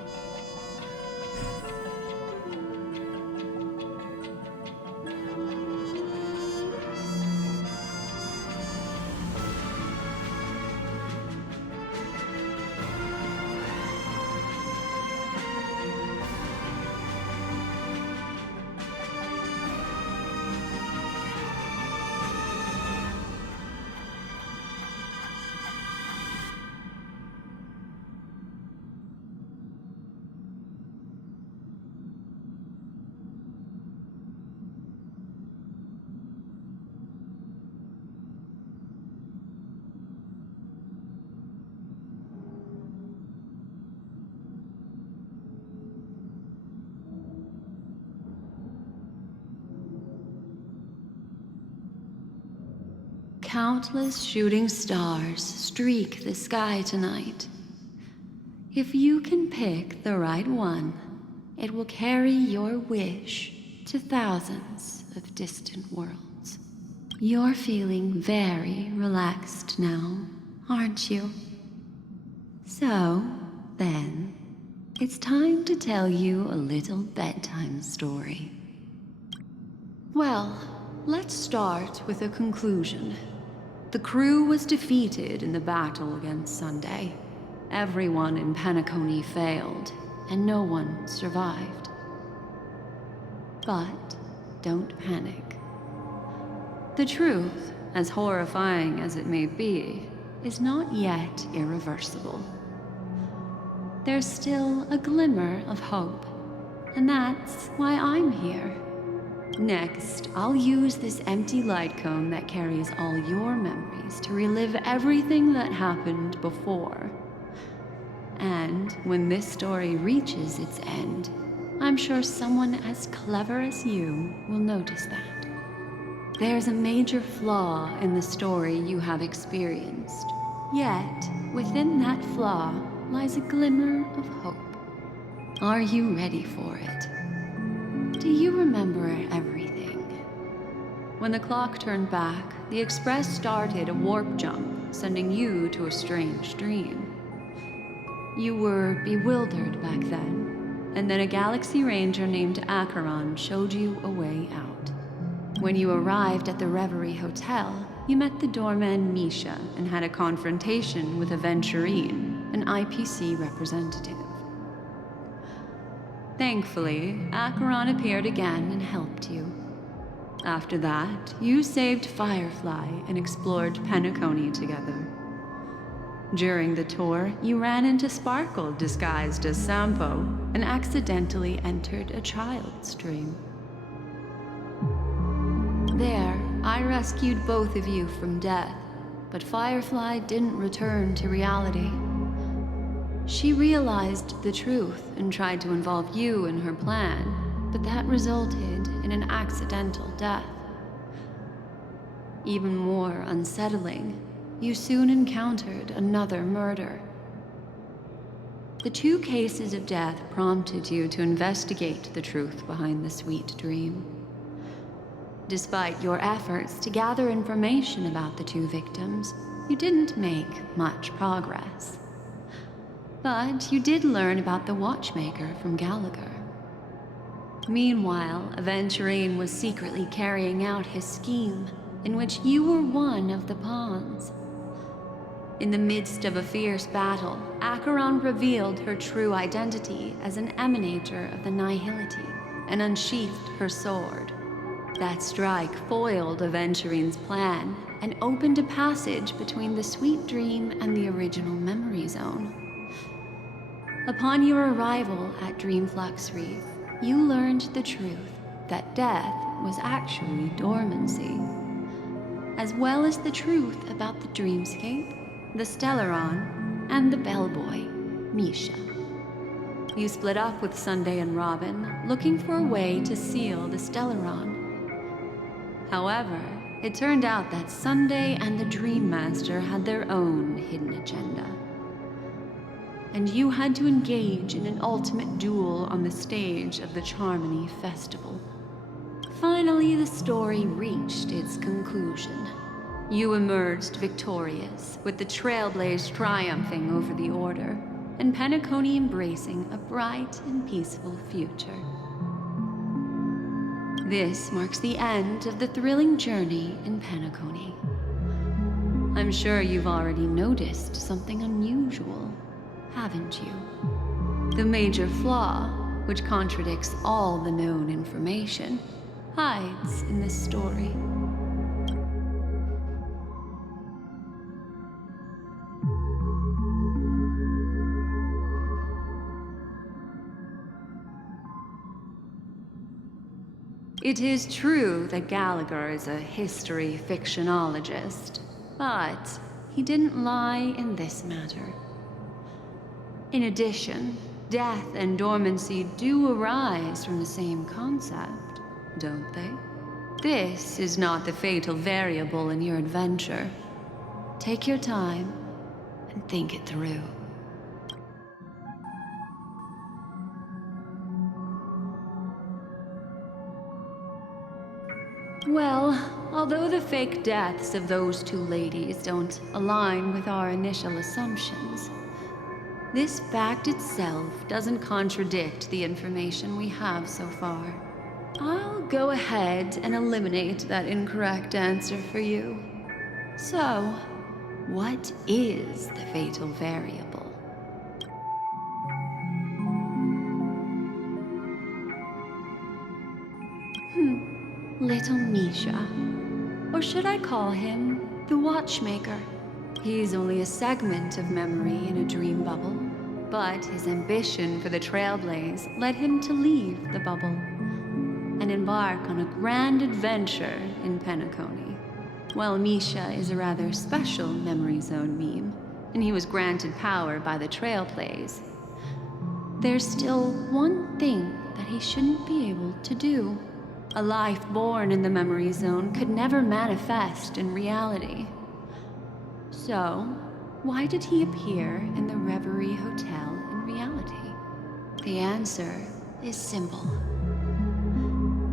Countless shooting stars streak the sky tonight. If you can pick the right one, it will carry your wish to thousands of distant worlds. You're feeling very relaxed now, aren't you? So, then, it's time to tell you a little bedtime story. Well, let's start with a conclusion. The crew was defeated in the battle against Sunday. Everyone in Penacony failed, and no one survived. But don't panic. The truth, as horrifying as it may be, is not yet irreversible. There's still a glimmer of hope, and that's why I'm here. Next, I'll use this empty light cone that carries all your memories to relive everything that happened before. And when this story reaches its end, I'm sure someone as clever as you will notice that. There's a major flaw in the story you have experienced. Yet, within that flaw lies a glimmer of hope. Are you ready for it? Do you remember everything? When the clock turned back, the Express started a warp jump, sending you to a strange dream. You were bewildered back then, and then a Galaxy Ranger named Acheron showed you a way out. When you arrived at the Reverie Hotel, you met the doorman Misha and had a confrontation with Aventurine, an IPC representative. Thankfully, Acheron appeared again and helped you. After that, you saved Firefly and explored Penacony together. During the tour, you ran into Sparkle disguised as Sampo and accidentally entered a child's dream. There, I rescued both of you from death, but Firefly didn't return to reality. She realized the truth and tried to involve you in her plan, but that resulted in an accidental death. Even more unsettling, you soon encountered another murder. The 2 cases of death prompted you to investigate the truth behind the sweet dream. Despite your efforts to gather information about the 2 victims, you didn't make much progress. But you did learn about the watchmaker from Gallagher. Meanwhile, Aventurine was secretly carrying out his scheme, in which you were one of the pawns. In the midst of a fierce battle, Acheron revealed her true identity as an emanator of the Nihility and unsheathed her sword. That strike foiled Aventurine's plan and opened a passage between the sweet dream and the original memory zone. Upon your arrival at Dreamflux Reef, you learned the truth that death was actually dormancy, as well as the truth about the dreamscape, the Stellaron, and the bellboy, Misha. You split up with Sunday and Robin, looking for a way to seal the Stellaron. However, It turned out that Sunday and the Dream Master had their own hidden agenda. And you had to engage in an ultimate duel on the stage of the Charmony Festival. Finally, the story reached its conclusion. You emerged victorious, with the Trailblaze triumphing over the Order, and Penacony embracing a bright and peaceful future. This marks the end of the thrilling journey in Penacony. I'm sure you've already noticed something unusual, haven't you? The major flaw, which contradicts all the known information, hides in this story. It is true that Gallagher is a history fictionologist, but he didn't lie in this matter. In addition, death and dormancy do arise from the same concept, don't they? This is not the fatal variable in your adventure. Take your time and think it through. Well, although the fake deaths of those two ladies don't align with our initial assumptions, this fact itself doesn't contradict the information we have so far. I'll go ahead and eliminate that incorrect answer for you. So, what is the fatal variable? Little Misha. Or should I call him the Watchmaker? He's only a segment of memory in a dream bubble, but his ambition for the Trailblaze led him to leave the bubble and embark on a grand adventure in Penacony. While Misha is a rather special memory zone meme, and he was granted power by the Trailblaze, there's still one thing that he shouldn't be able to do. A life born in the memory zone could never manifest in reality. So, why did he appear in the Reverie Hotel in reality? The answer is simple.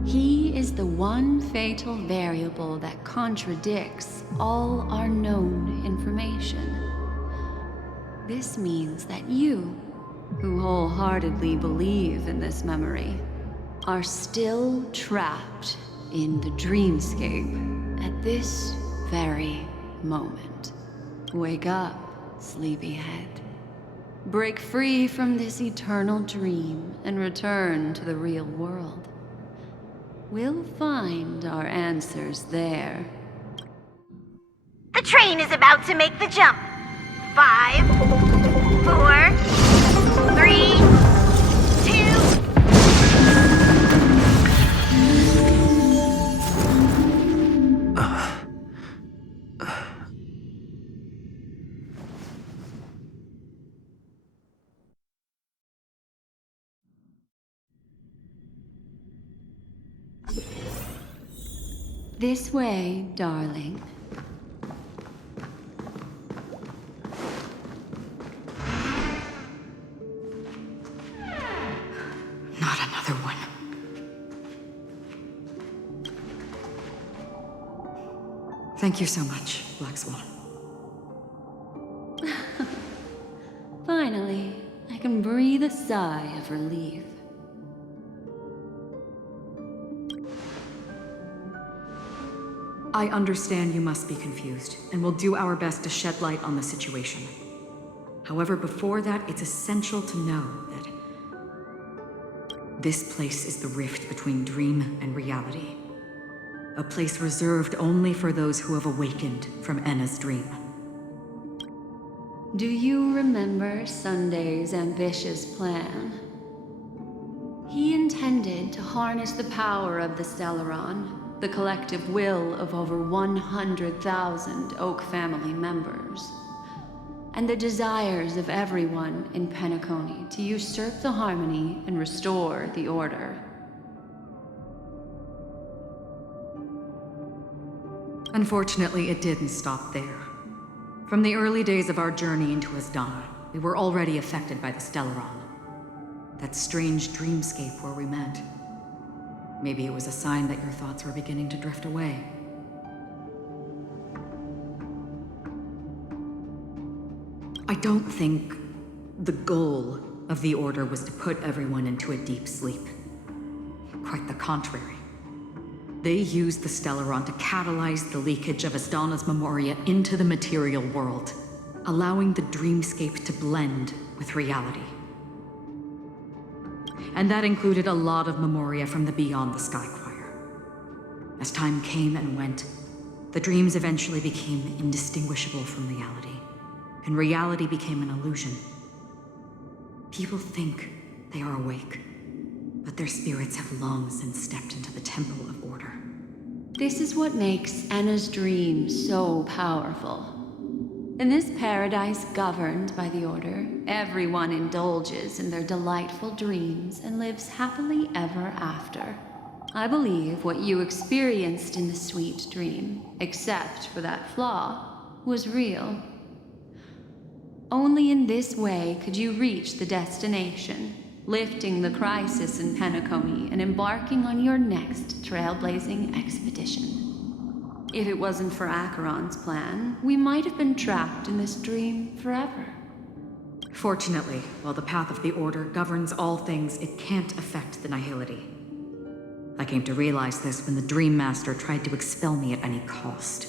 He is the one fatal variable that contradicts all our known information. This means that you, who wholeheartedly believe in this memory, are still trapped in the dreamscape at this very moment. Wake up, sleepyhead. Break free from this eternal dream and return to the real world. We'll find our answers there. The train is about to make the jump. 5, 4, 3, 2... This way, darling. Not another one. Thank you so much, Black Swan. Finally, I can breathe a sigh of relief. I understand you must be confused, and will do our best to shed light on the situation. However, before that, it's essential to know that this place is the rift between dream and reality. A place reserved only for those who have awakened from Enna's dream. Do you remember Sunday's ambitious plan? He intended to harness the power of the Stellaron, the collective will of over 100,000 Oak family members, and the desires of everyone in Penacony to usurp the harmony and restore the order. Unfortunately, it didn't stop there. From the early days of our journey into Asdana, we were already affected by the Stellaron. That strange dreamscape where we met. Maybe it was a sign that your thoughts were beginning to drift away. I don't think the goal of the Order was to put everyone into a deep sleep. Quite the contrary. They used the Stellaron to catalyze the leakage of Asdana's memoria into the material world, allowing the dreamscape to blend with reality. And that included a lot of memoria from the Beyond the Sky Choir. As time came and went, the dreams eventually became indistinguishable from reality, and reality became an illusion. People think they are awake, but their spirits have long since stepped into the Temple of Order. This is what makes Anna's dream so powerful. In this paradise governed by the Order, everyone indulges in their delightful dreams and lives happily ever after. I believe what you experienced in the sweet dream, except for that flaw, was real. Only in this way could you reach the destination, lifting the crisis in Penacony and embarking on your next trailblazing expedition. If it wasn't for Acheron's plan, we might have been trapped in this dream forever. Fortunately, while the path of the Order governs all things, it can't affect the Nihility. I came to realize this when the Dream Master tried to expel me at any cost.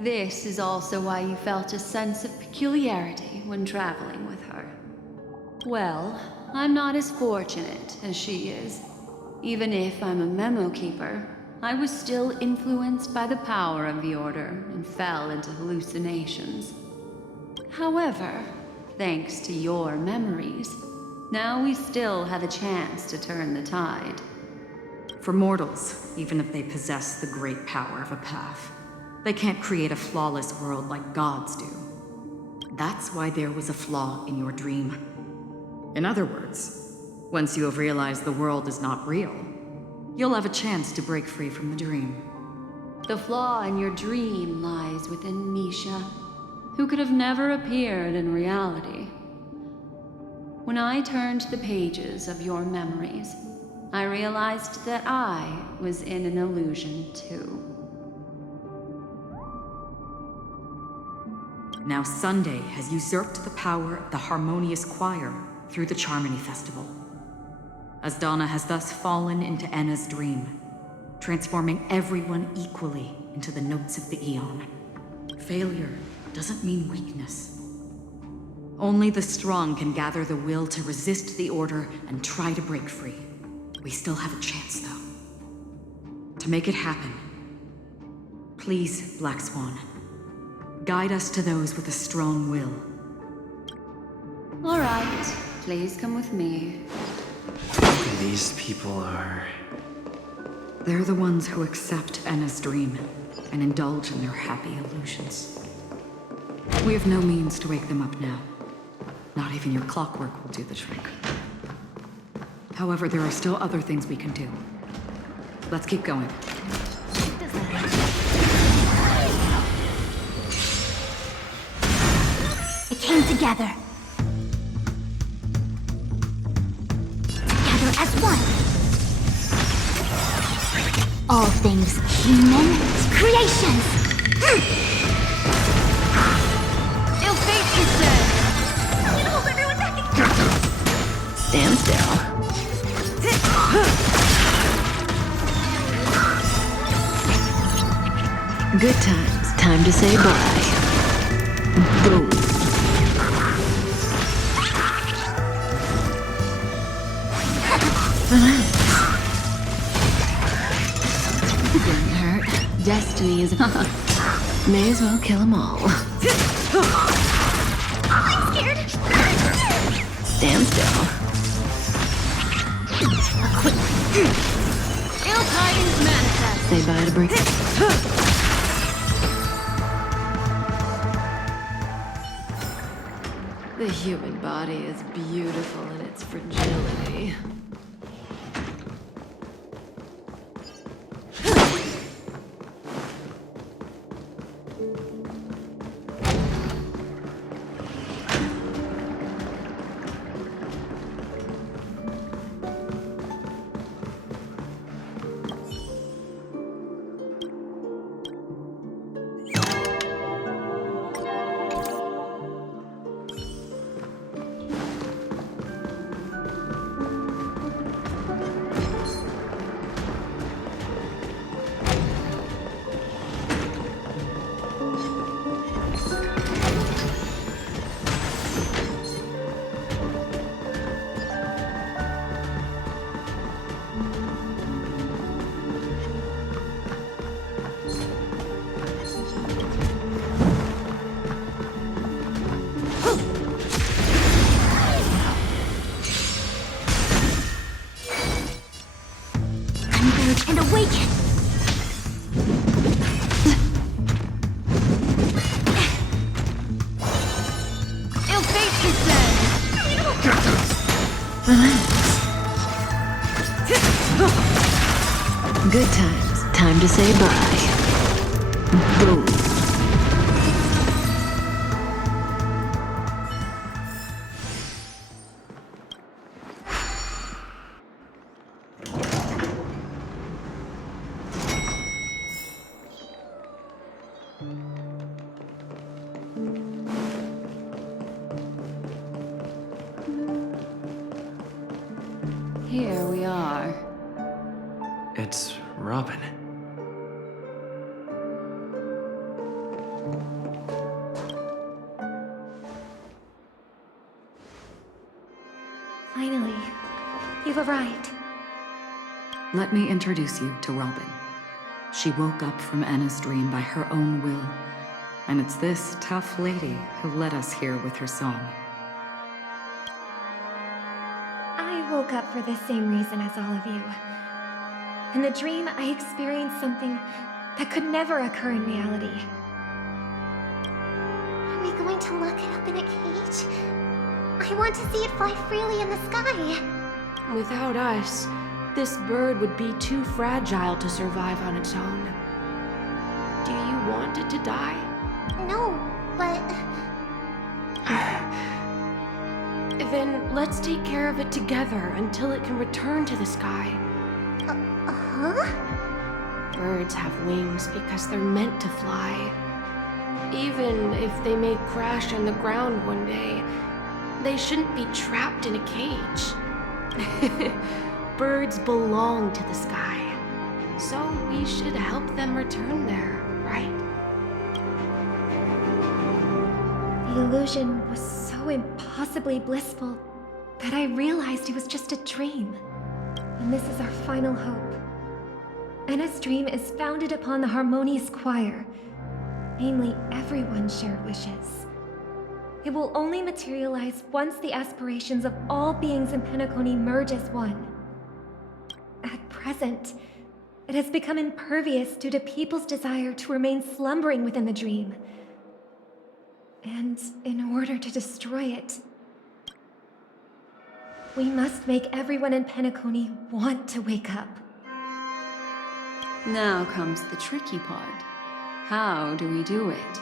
This is also why you felt a sense of peculiarity when traveling with her. Well, I'm not as fortunate as she is. Even if I'm a memo keeper, I was still influenced by the power of the Order and fell into hallucinations. However, thanks to your memories, now we still have a chance to turn the tide. For mortals, even if they possess the great power of a path, they can't create a flawless world like gods do. That's why there was a flaw in your dream. In other words, once you have realized the world is not real, you'll have a chance to break free from the dream. The flaw in your dream lies within Misha, who could have never appeared in reality. When I turned the pages of your memories, I realized that I was in an illusion too. Now Sunday has usurped the power of the Harmonious Choir through the Charmony Festival. Asdana has thus fallen into Enna's dream, transforming everyone equally into the notes of the Eon. Failure doesn't mean weakness. Only the strong can gather the will to resist the Order and try to break free. We still have a chance, though. To make it happen, please, Black Swan, guide us to those with a strong will. All right, please come with me. These people are... They're the ones who accept Enna's dream and indulge in their happy illusions. We have no means to wake them up now. Not even your clockwork will do the trick. However, there are still other things we can do. Let's keep going. It came together. Together as one. All things human creations. Ill fate, you said! I'm gonna hold everyone back. Stand still. Good times. Time to say bye. Boom. Didn't hurt. Destiny is... May as well kill them all. I'm scared. Stand still. Ill tidings manifest. Say bye to break. The human body is beautiful in its fragility. and awaken! Ill fate descend! Good times. Time to say bye. Boom. Here we are. It's Robin. Finally, you've arrived. Let me introduce you to Robin. She woke up from Anna's dream by her own will, and it's this tough lady who led us here with her song. I woke up for the same reason as all of you. In the dream, I experienced something that could never occur in reality. Are we going to lock it up in a cage? I want to see it fly freely in the sky. Without us, this bird would be too fragile to survive on its own. Do you want it to die? No, but... Then let's take care of it together until it can return to the sky. Huh? Birds have wings because they're meant to fly. Even if they may crash on the ground one day, they shouldn't be trapped in a cage. Birds belong to the sky, so we should help them return there, right? The illusion was so impossibly blissful that I realized it was just a dream. And this is our final hope. Anna's dream is founded upon the harmonious choir, namely everyone's shared wishes. It will only materialize once the aspirations of all beings in Penacony merge as one. At present, it has become impervious due to people's desire to remain slumbering within the dream. And in order to destroy it, we must make everyone in Penacony want to wake up. Now comes the tricky part. How do we do it?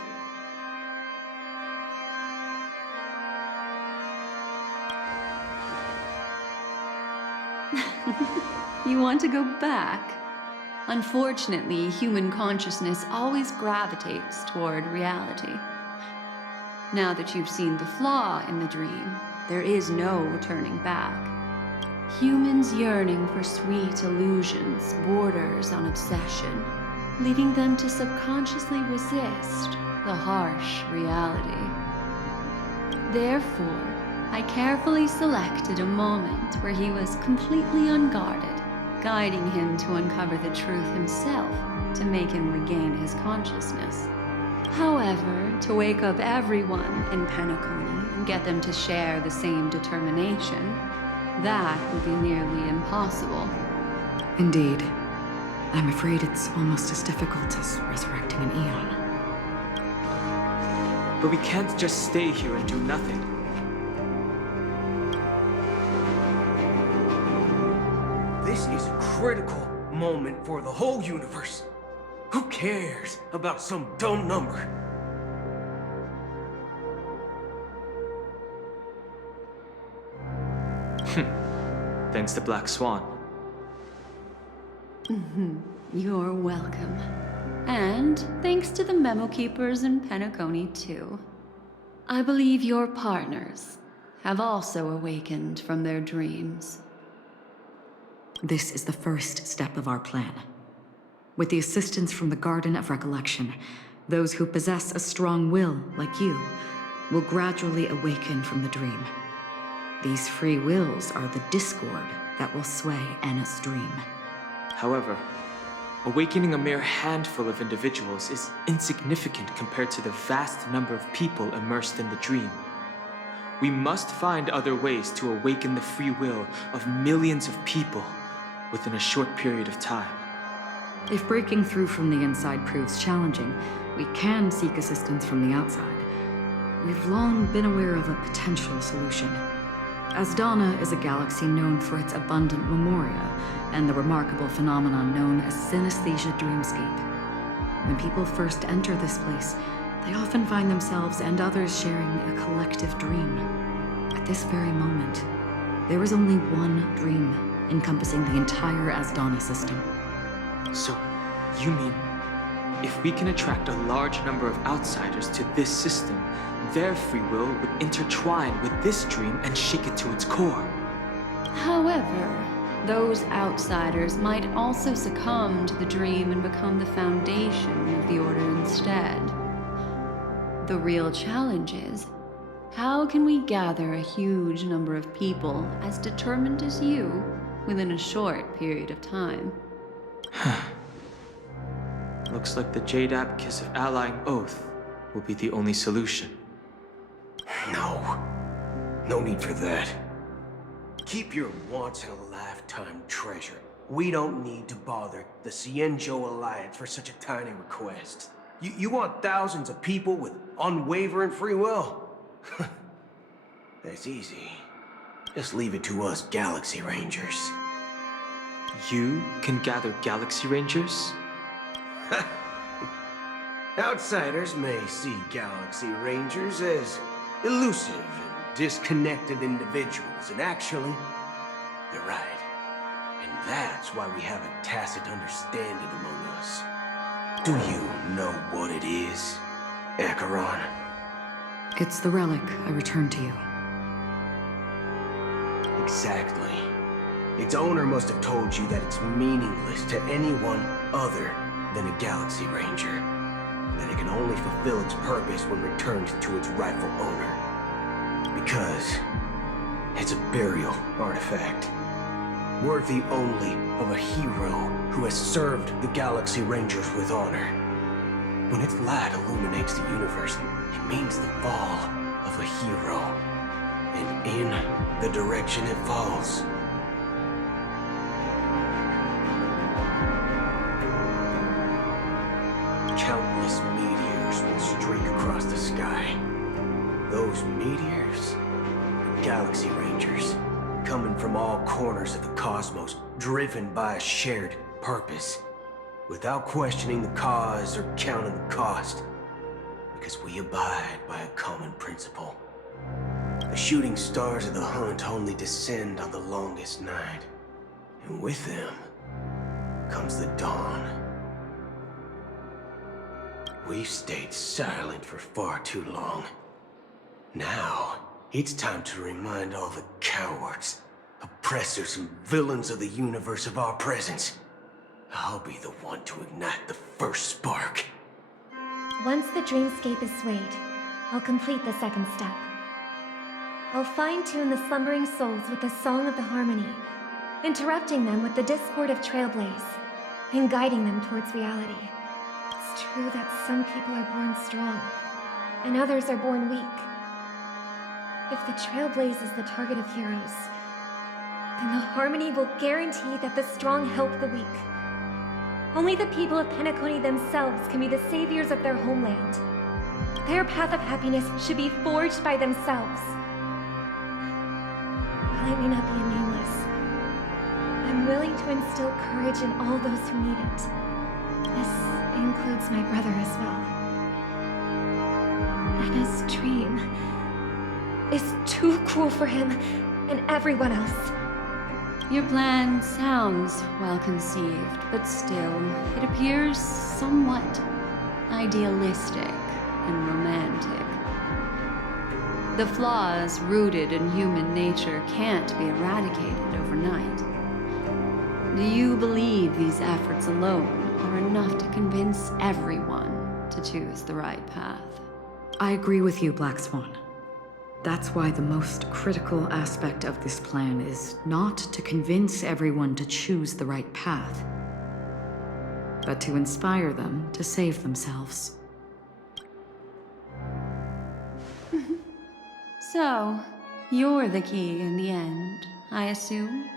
You want to go back? Unfortunately, human consciousness always gravitates toward reality. Now that you've seen the flaw in the dream, there is no turning back. Humans yearning for sweet illusions borders on obsession, leading them to subconsciously resist the harsh reality. Therefore, I carefully selected a moment where he was completely unguarded, guiding him to uncover the truth himself to make him regain his consciousness. However, to wake up everyone in Penacony and get them to share the same determination, that would be nearly impossible. Indeed. I'm afraid it's almost as difficult as resurrecting an Eon. But we can't just stay here and do nothing. This is a critical moment for the whole universe. Who cares about some dumb number? Thanks to Black Swan. You're welcome. And thanks to the memo keepers in Penacony, too. I believe your partners have also awakened from their dreams. This is the first step of our plan. With the assistance from the Garden of Recollection, those who possess a strong will, like you, will gradually awaken from the dream. These free wills are the discord that will sway Anna's dream. However, awakening a mere handful of individuals is insignificant compared to the vast number of people immersed in the dream. We must find other ways to awaken the free will of millions of people within a short period of time. If breaking through from the inside proves challenging, we can seek assistance from the outside. We've long been aware of a potential solution. Asdana is a galaxy known for its abundant memoria and the remarkable phenomenon known as synesthesia dreamscape. When people first enter this place, they often find themselves and others sharing a collective dream. At this very moment, there is only one dream encompassing the entire Asdana system. So, you mean, if we can attract a large number of outsiders to this system, their free will would intertwine with this dream and shake it to its core? However, those outsiders might also succumb to the dream and become the foundation of the Order instead. The real challenge is, how can we gather a huge number of people as determined as you within a short period of time? Looks like the Jade Abacus of Allying Oath will be the only solution. No need for that. Keep your once-in-a-lifetime treasure. We don't need to bother the Cienjo Alliance for such a tiny request. You want thousands of people with unwavering free will? That's easy. Just leave it to us Galaxy Rangers. You can gather Galaxy Rangers? Outsiders may see Galaxy Rangers as elusive and disconnected individuals, and actually, they're right. And that's why we have a tacit understanding among us. Do you know what it is, Acheron? It's the relic I returned to you. Exactly. Its owner must have told you that it's meaningless to anyone other than a Galaxy Ranger, and that it can only fulfill its purpose when returned to its rightful owner. Because it's a burial artifact, worthy only of a hero who has served the Galaxy Rangers with honor. When its light illuminates the universe, it means the fall of a hero, and in the direction it falls, countless meteors will streak across the sky. Those meteors are Galaxy Rangers, coming from all corners of the cosmos, driven by a shared purpose, without questioning the cause or counting the cost, because we abide by a common principle. The shooting stars of the hunt only descend on the longest night, and with them comes the dawn. We've stayed silent for far too long. Now, it's time to remind all the cowards, oppressors, and villains of the universe of our presence. I'll be the one to ignite the first spark. Once the dreamscape is swayed, I'll complete the second step. I'll fine-tune the slumbering souls with the Song of the Harmony, interrupting them with the discord of Trailblaze, and guiding them towards reality. It's true that some people are born strong, and others are born weak. If the Trailblaze is the target of heroes, then the Harmony will guarantee that the strong help the weak. Only the people of Penacony themselves can be the saviors of their homeland. Their path of happiness should be forged by themselves. While I may not be a nameless, I'm willing to instill courage in all those who need it. This includes my brother as well. Anna's dream is too cruel for him and everyone else. Your plan sounds well conceived, but still, it appears somewhat idealistic and romantic. The flaws rooted in human nature can't be eradicated overnight. Do you believe these efforts alone are enough to convince everyone to choose the right path? I agree with you, Black Swan. That's why the most critical aspect of this plan is not to convince everyone to choose the right path, but to inspire them to save themselves. So, you're the key in the end, I assume?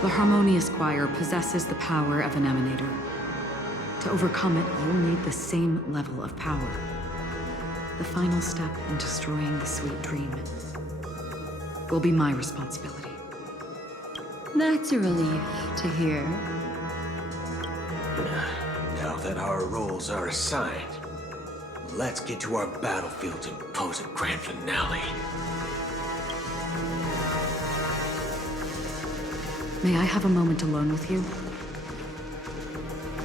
The Harmonious Choir possesses the power of an emanator. To overcome it, you'll need the same level of power. The final step in destroying the sweet dream will be my responsibility. That's a relief to hear. Now that our roles are assigned, let's get to our battlefields and pose a grand finale. May I have a moment alone with you?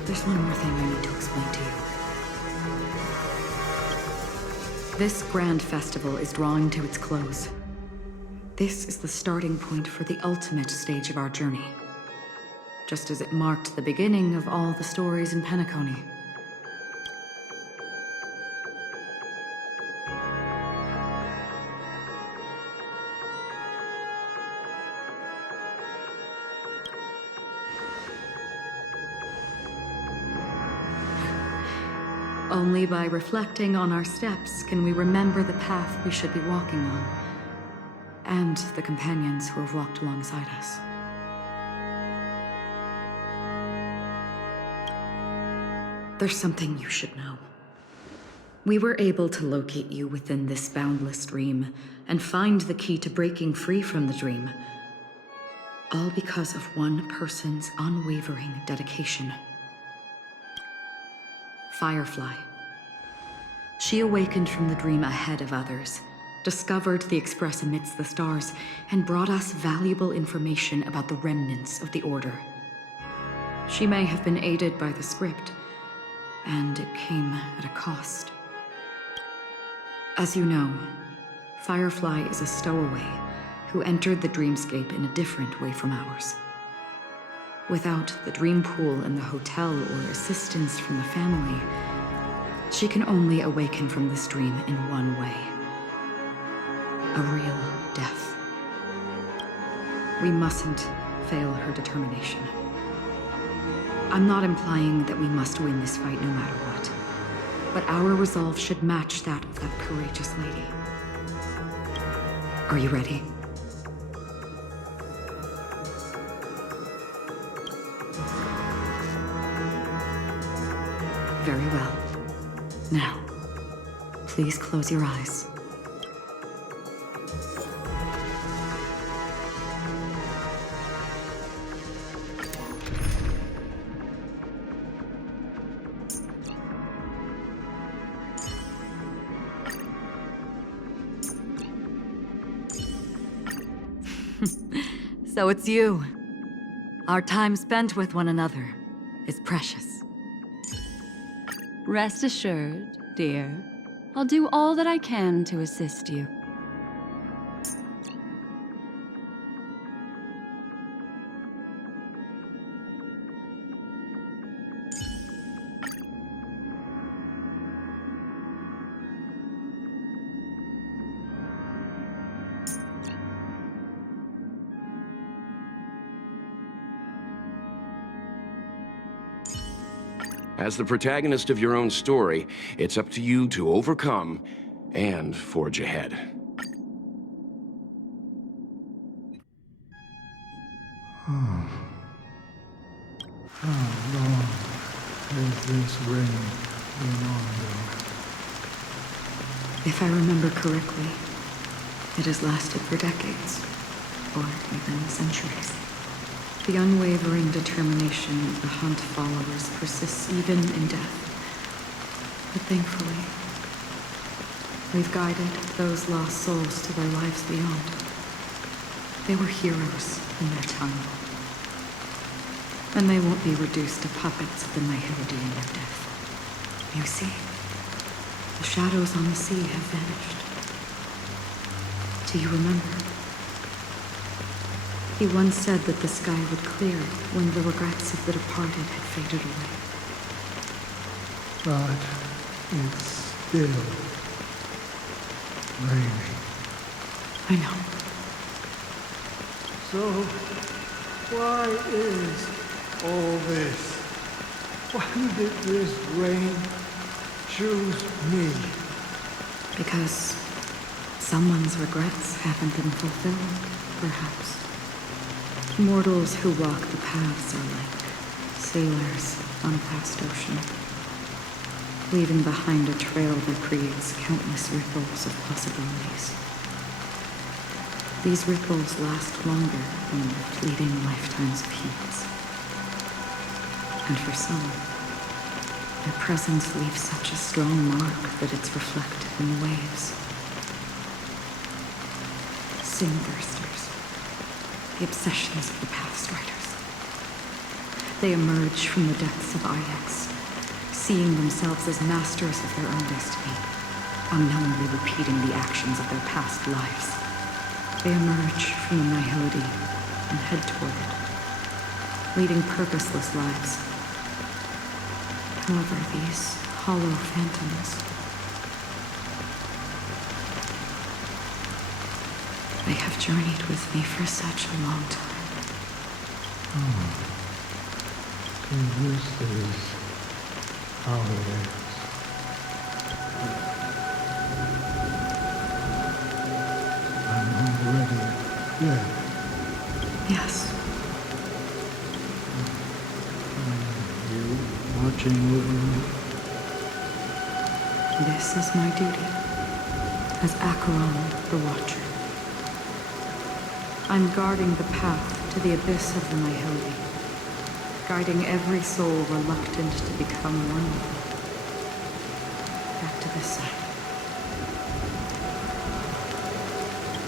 There's one more thing I need to explain to you. This grand festival is drawing to its close. This is the starting point for the ultimate stage of our journey. Just as it marked the beginning of all the stories in Penacony. Only by reflecting on our steps can we remember the path we should be walking on, and the companions who have walked alongside us. There's something you should know. We were able to locate you within this boundless dream and find the key to breaking free from the dream, all because of one person's unwavering dedication. Firefly. She awakened from the dream ahead of others, discovered the Express amidst the stars, and brought us valuable information about the remnants of the Order. She may have been aided by the script, and it came at a cost. As you know, Firefly is a stowaway who entered the dreamscape in a different way from ours. Without the dream pool in the hotel or assistance from the family, she can only awaken from this dream in one way. A real death. We mustn't fail her determination. I'm not implying that we must win this fight no matter what, but our resolve should match that of that courageous lady. Are you ready? Very well. Now, please close your eyes. So it's you. Our time spent with one another is precious. Rest assured, dear. I'll do all that I can to assist you. As the protagonist of your own story, it's up to you to overcome and forge ahead. How long has this reign been ongoing? If I remember correctly, it has lasted for decades, or even centuries. The unwavering determination of the Hunt followers persists even in death. But thankfully, we've guided those lost souls to their lives beyond. They were heroes in their time. And they won't be reduced to puppets of the Nihilidian of death. You see, the shadows on the sea have vanished. Do you remember? He once said that the sky would clear when the regrets of the departed had faded away. But it's still raining. I know. So, why is all this? Why did this rain choose me? Because someone's regrets haven't been fulfilled, perhaps. Mortals who walk the paths are like sailors on a vast ocean, leaving behind a trail that creates countless ripples of possibilities. These ripples last longer than the fleeting lifetimes of humans. And for some, their presence leaves such a strong mark that it's reflected in the waves. Sin-thirsters, the obsessions of the past riders. They emerge from the depths of Ix, seeing themselves as masters of their own destiny, unknowingly repeating the actions of their past lives. They emerge from the nihility and head toward it, leading purposeless lives. However, these hollow phantoms, they have journeyed with me for such a long time. So this is how it is. I'm already dead. Yes. You watching over me? This is my duty as Acheron the Watcher. I'm guarding the path to the abyss of the nihility, guiding every soul reluctant to become one with it. Back to this side.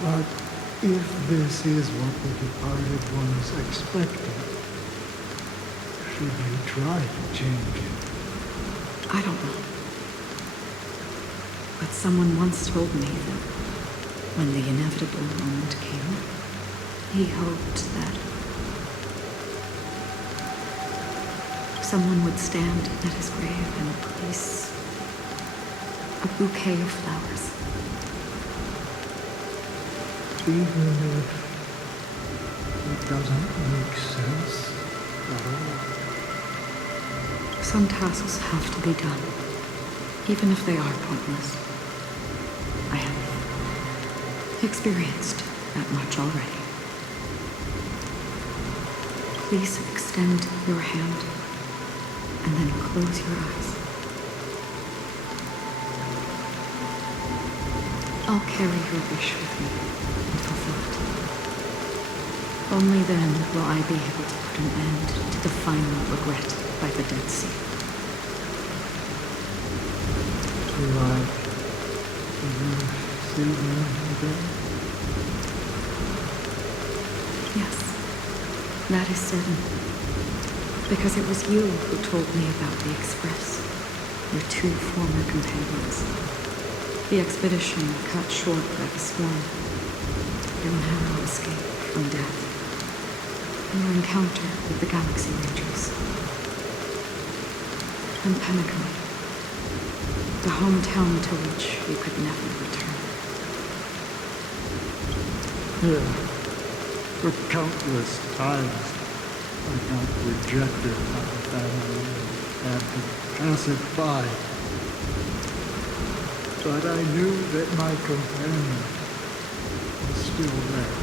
But if this is what the departed ones expected, should you try to change it? I don't know. But someone once told me that when the inevitable moment came, he hoped that someone would stand at his grave and place a bouquet of flowers. Even if it doesn't make sense at all. Some tasks have to be done, even if they are pointless. I have experienced that much already. Please extend your hand and then close your eyes. I'll carry your wish with me and fulfill it. Only then will I be able to put an end to the final regret by the Dead Sea. Will I ever see them again? Yes, that is certain. Because it was you who told me about the Express, your two former companions. The expedition cut short by the storm, your narrow escape from death, and your encounter with the Galaxy Rangers. And Penacony, the hometown to which you could never return. Yeah, for countless times I got rejected by the family and had to pass it by. But I knew that my companion was still there.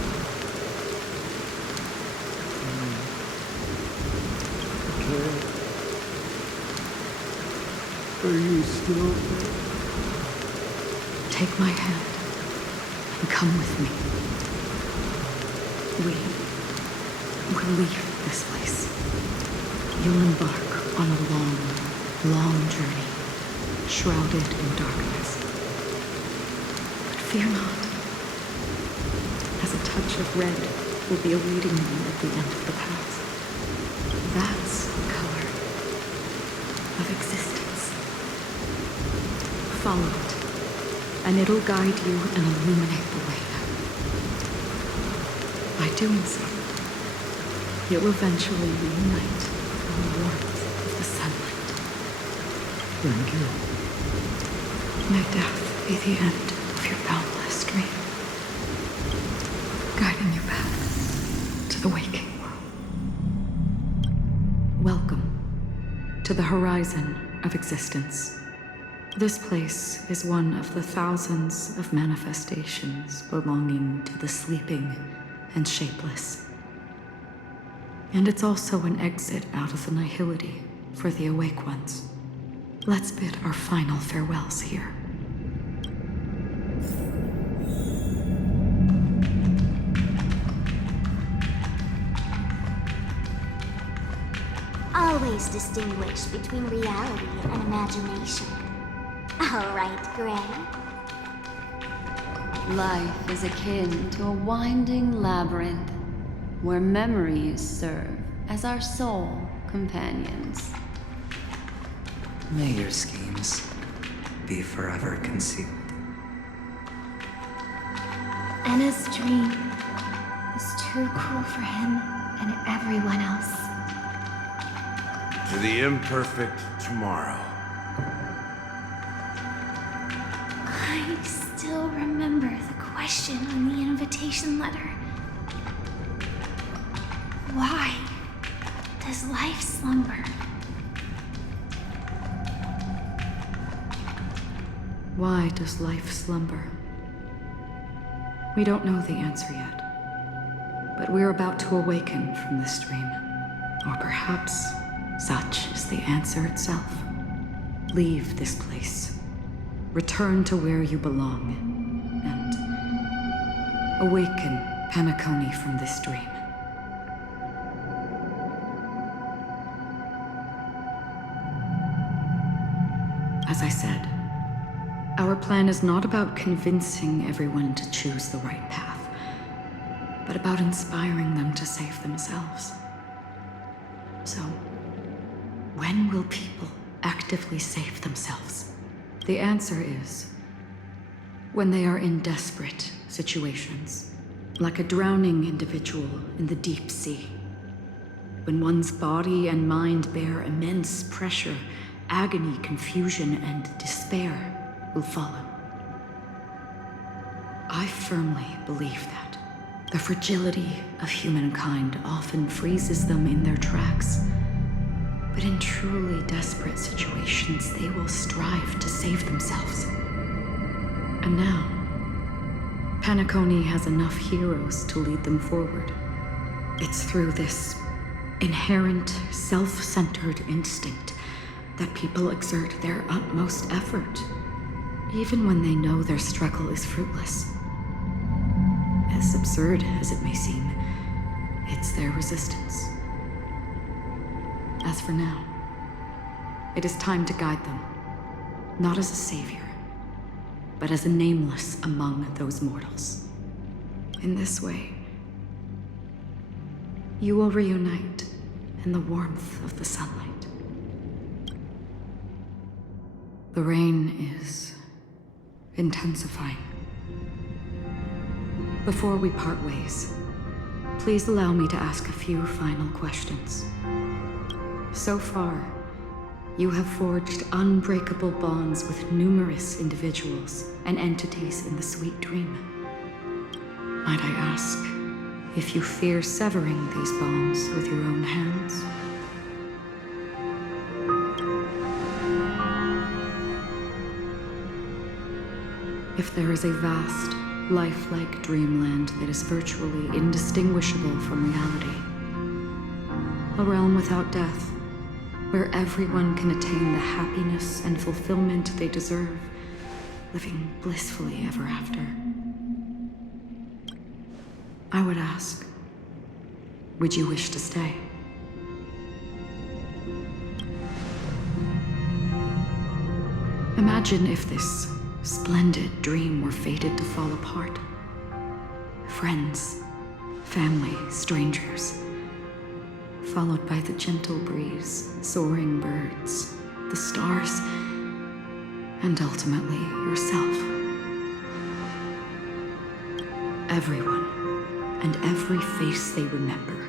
Okay. Are you still there? Take my hand and come with me. We will leave this place. You'll embark on a long, long journey, shrouded in darkness. But fear not, as a touch of red will be awaiting you at the end of the path. That's the color of existence. Follow it, and it'll guide you and illuminate the way out. By doing so, you'll eventually reunite in the warmth of the sunlight. Thank you. May death be the end of your boundless dream, guiding you back to the waking world. Welcome to the horizon of existence. This place is one of the thousands of manifestations belonging to the sleeping and shapeless. And it's also an exit out of the nihility for the awake ones. Let's bid our final farewells here. Always distinguish between reality and imagination. All right, Gray. Life is akin to a winding labyrinth where memories serve as our sole companions. May your schemes be forever concealed. Anna's dream is too cruel for him and everyone else. To the imperfect tomorrow. I still remember the question on the invitation letter. Why does life slumber? Why does life slumber? We don't know the answer yet, but we're about to awaken from this dream. Or perhaps such is the answer itself. Leave this place. Return to where you belong. And awaken Penacony from this dream. As I said, our plan is not about convincing everyone to choose the right path, but about inspiring them to save themselves. So, when will people actively save themselves? The answer is when they are in desperate situations, like a drowning individual in the deep sea. When one's body and mind bear immense pressure, agony, confusion, and despair will follow. I firmly believe that the fragility of humankind often freezes them in their tracks. But in truly desperate situations, they will strive to save themselves. And now, Penacony has enough heroes to lead them forward. It's through this inherent, self-centered instinct that people exert their utmost effort, even when they know their struggle is fruitless. As absurd as it may seem, it's their resistance. As for now, it is time to guide them, not as a savior, but as a nameless among those mortals. In this way, you will reunite in the warmth of the sunlight. The rain is intensifying. Before we part ways, please allow me to ask a few final questions. So far, you have forged unbreakable bonds with numerous individuals and entities in the sweet dream. Might I ask if you fear severing these bonds with your own hands? If there is a vast, lifelike dreamland that is virtually indistinguishable from reality, a realm without death, where everyone can attain the happiness and fulfillment they deserve, living blissfully ever after, I would ask, would you wish to stay? Imagine if this splendid dream were fated to fall apart. Friends, family, strangers, followed by the gentle breeze, soaring birds, the stars, and ultimately yourself. Everyone and every face they remember,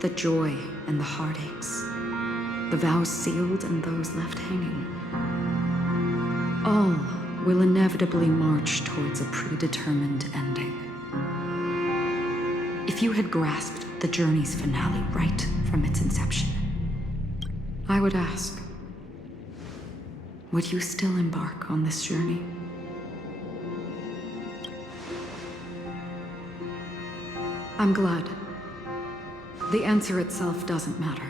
the joy and the heartaches, the vows sealed and those left hanging, all will inevitably march towards a predetermined ending. If you had grasped the journey's finale right from its inception, I would ask, would you still embark on this journey? I'm glad. The answer itself doesn't matter.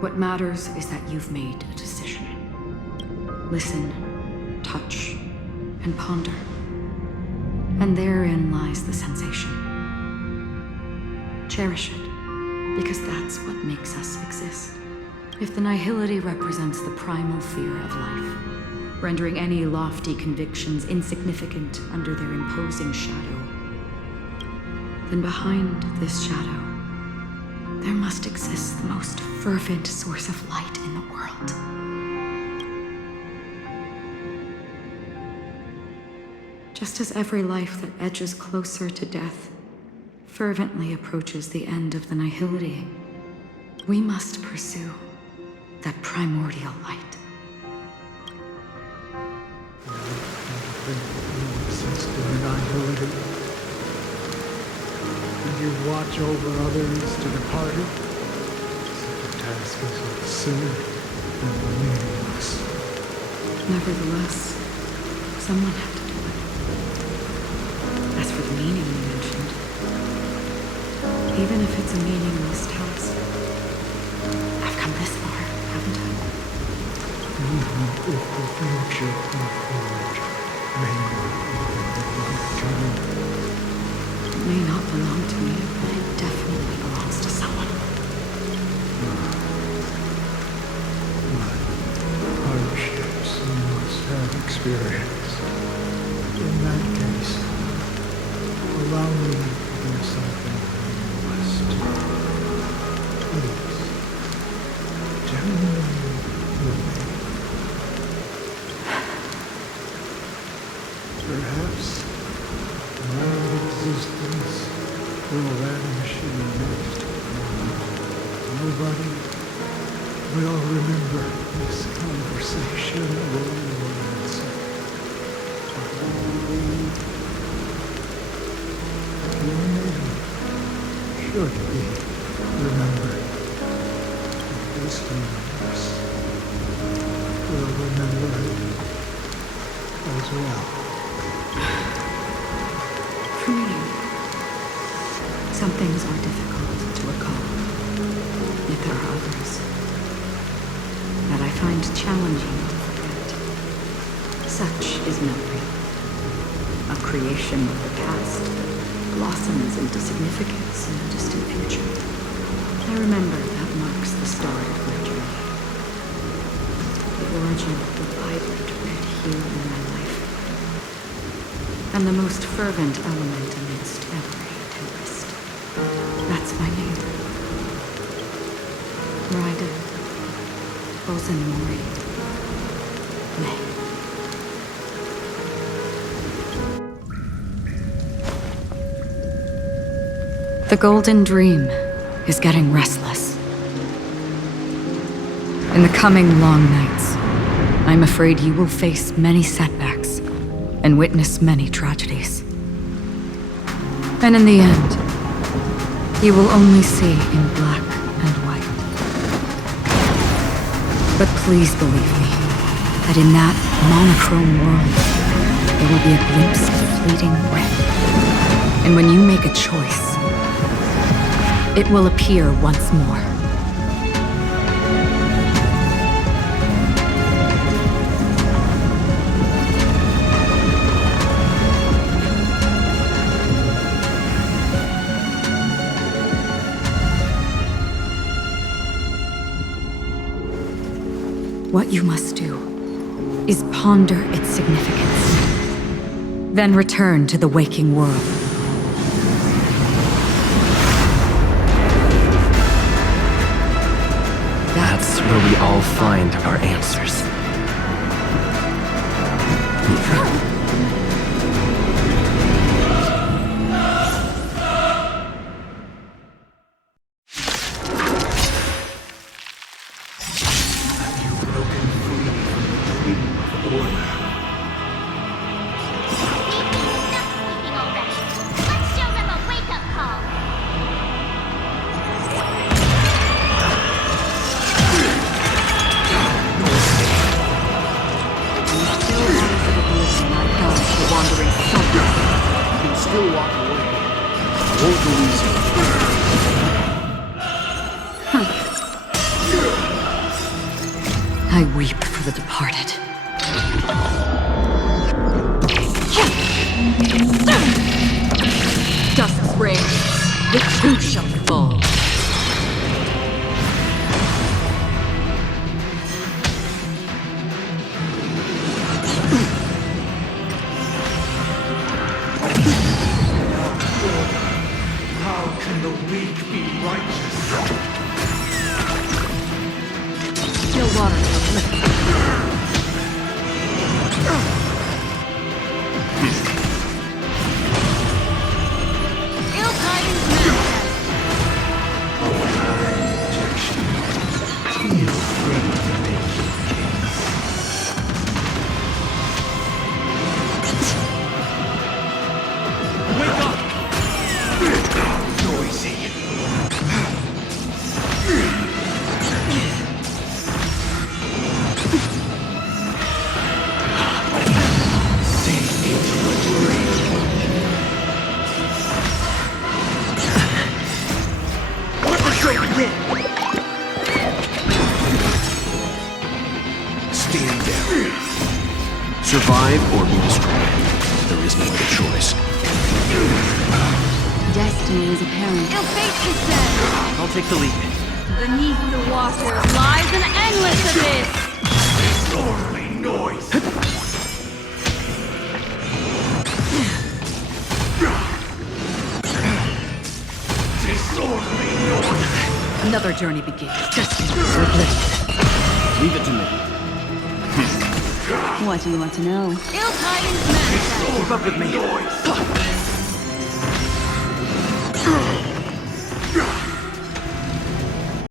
What matters is that you've made a decision. Listen, touch, and ponder. And therein lies the sensation. Cherish it, because that's what makes us exist. If the nihility represents the primal fear of life, rendering any lofty convictions insignificant under their imposing shadow, then behind this shadow, there must exist the most fervent source of light in the world. Just as every life that edges closer to death fervently approaches the end of the nihility, we must pursue that primordial light. Exist in the nihility, and you watch over others to depart it. Such a task is absurd and meaningless. Nevertheless, someone had to do it. As for the meaning you mentioned, even if it's a meaningless task, I've come this far, haven't I? Even if the future you forge may not even belong to you. It may not belong to me, but it definitely belongs to someone. Hardships you must have experienced. In that case, allow me to do something you must. Please, journey with me. Perhaps my existence will vanish in the next moment. Nobody will remember this conversation or your answer. But I believe your name should be remembered. This universe will remember it as well. For me, some things are difficult to recall, yet there are others that I find challenging to forget. Such is memory, a creation of the past that blossoms into significance in the distant future. I remember that marks the start of my journey, the origin of the vibrant red hue in my life, and the most fervent element amidst every tempest. That's my name. Raiden Ozenmori May. The Golden Dream is getting restless. In the coming long nights, I'm afraid you will face many setbacks and witness many tragedies. And in the end, you will only see in black and white. But please believe me, that in that monochrome world, there will be a glimpse of fleeting red. And when you make a choice, it will appear once more. What you must do is ponder its significance, then return to the waking world. That's where we all find our answers. Still walk away. I won't release you. I weep for the departed. Dusk's reign, the two shall fall. How can the weak be righteous? Still water shall lift. Ill tidings manifest. Rejection. Feel free to make your case. Wake up! Noisy. Let the show begin! Stand down. Survive or be destroyed. There is no other choice. Destiny is apparent. Ill fate descends. I'll take the lead. Beneath the waters lies an endless abyss. Disorderly noise! Disorderly noise! Another journey begins. Destiny is replaced. Leave it to me. What do you want to know? Ill tidings manifest. Keep up with me.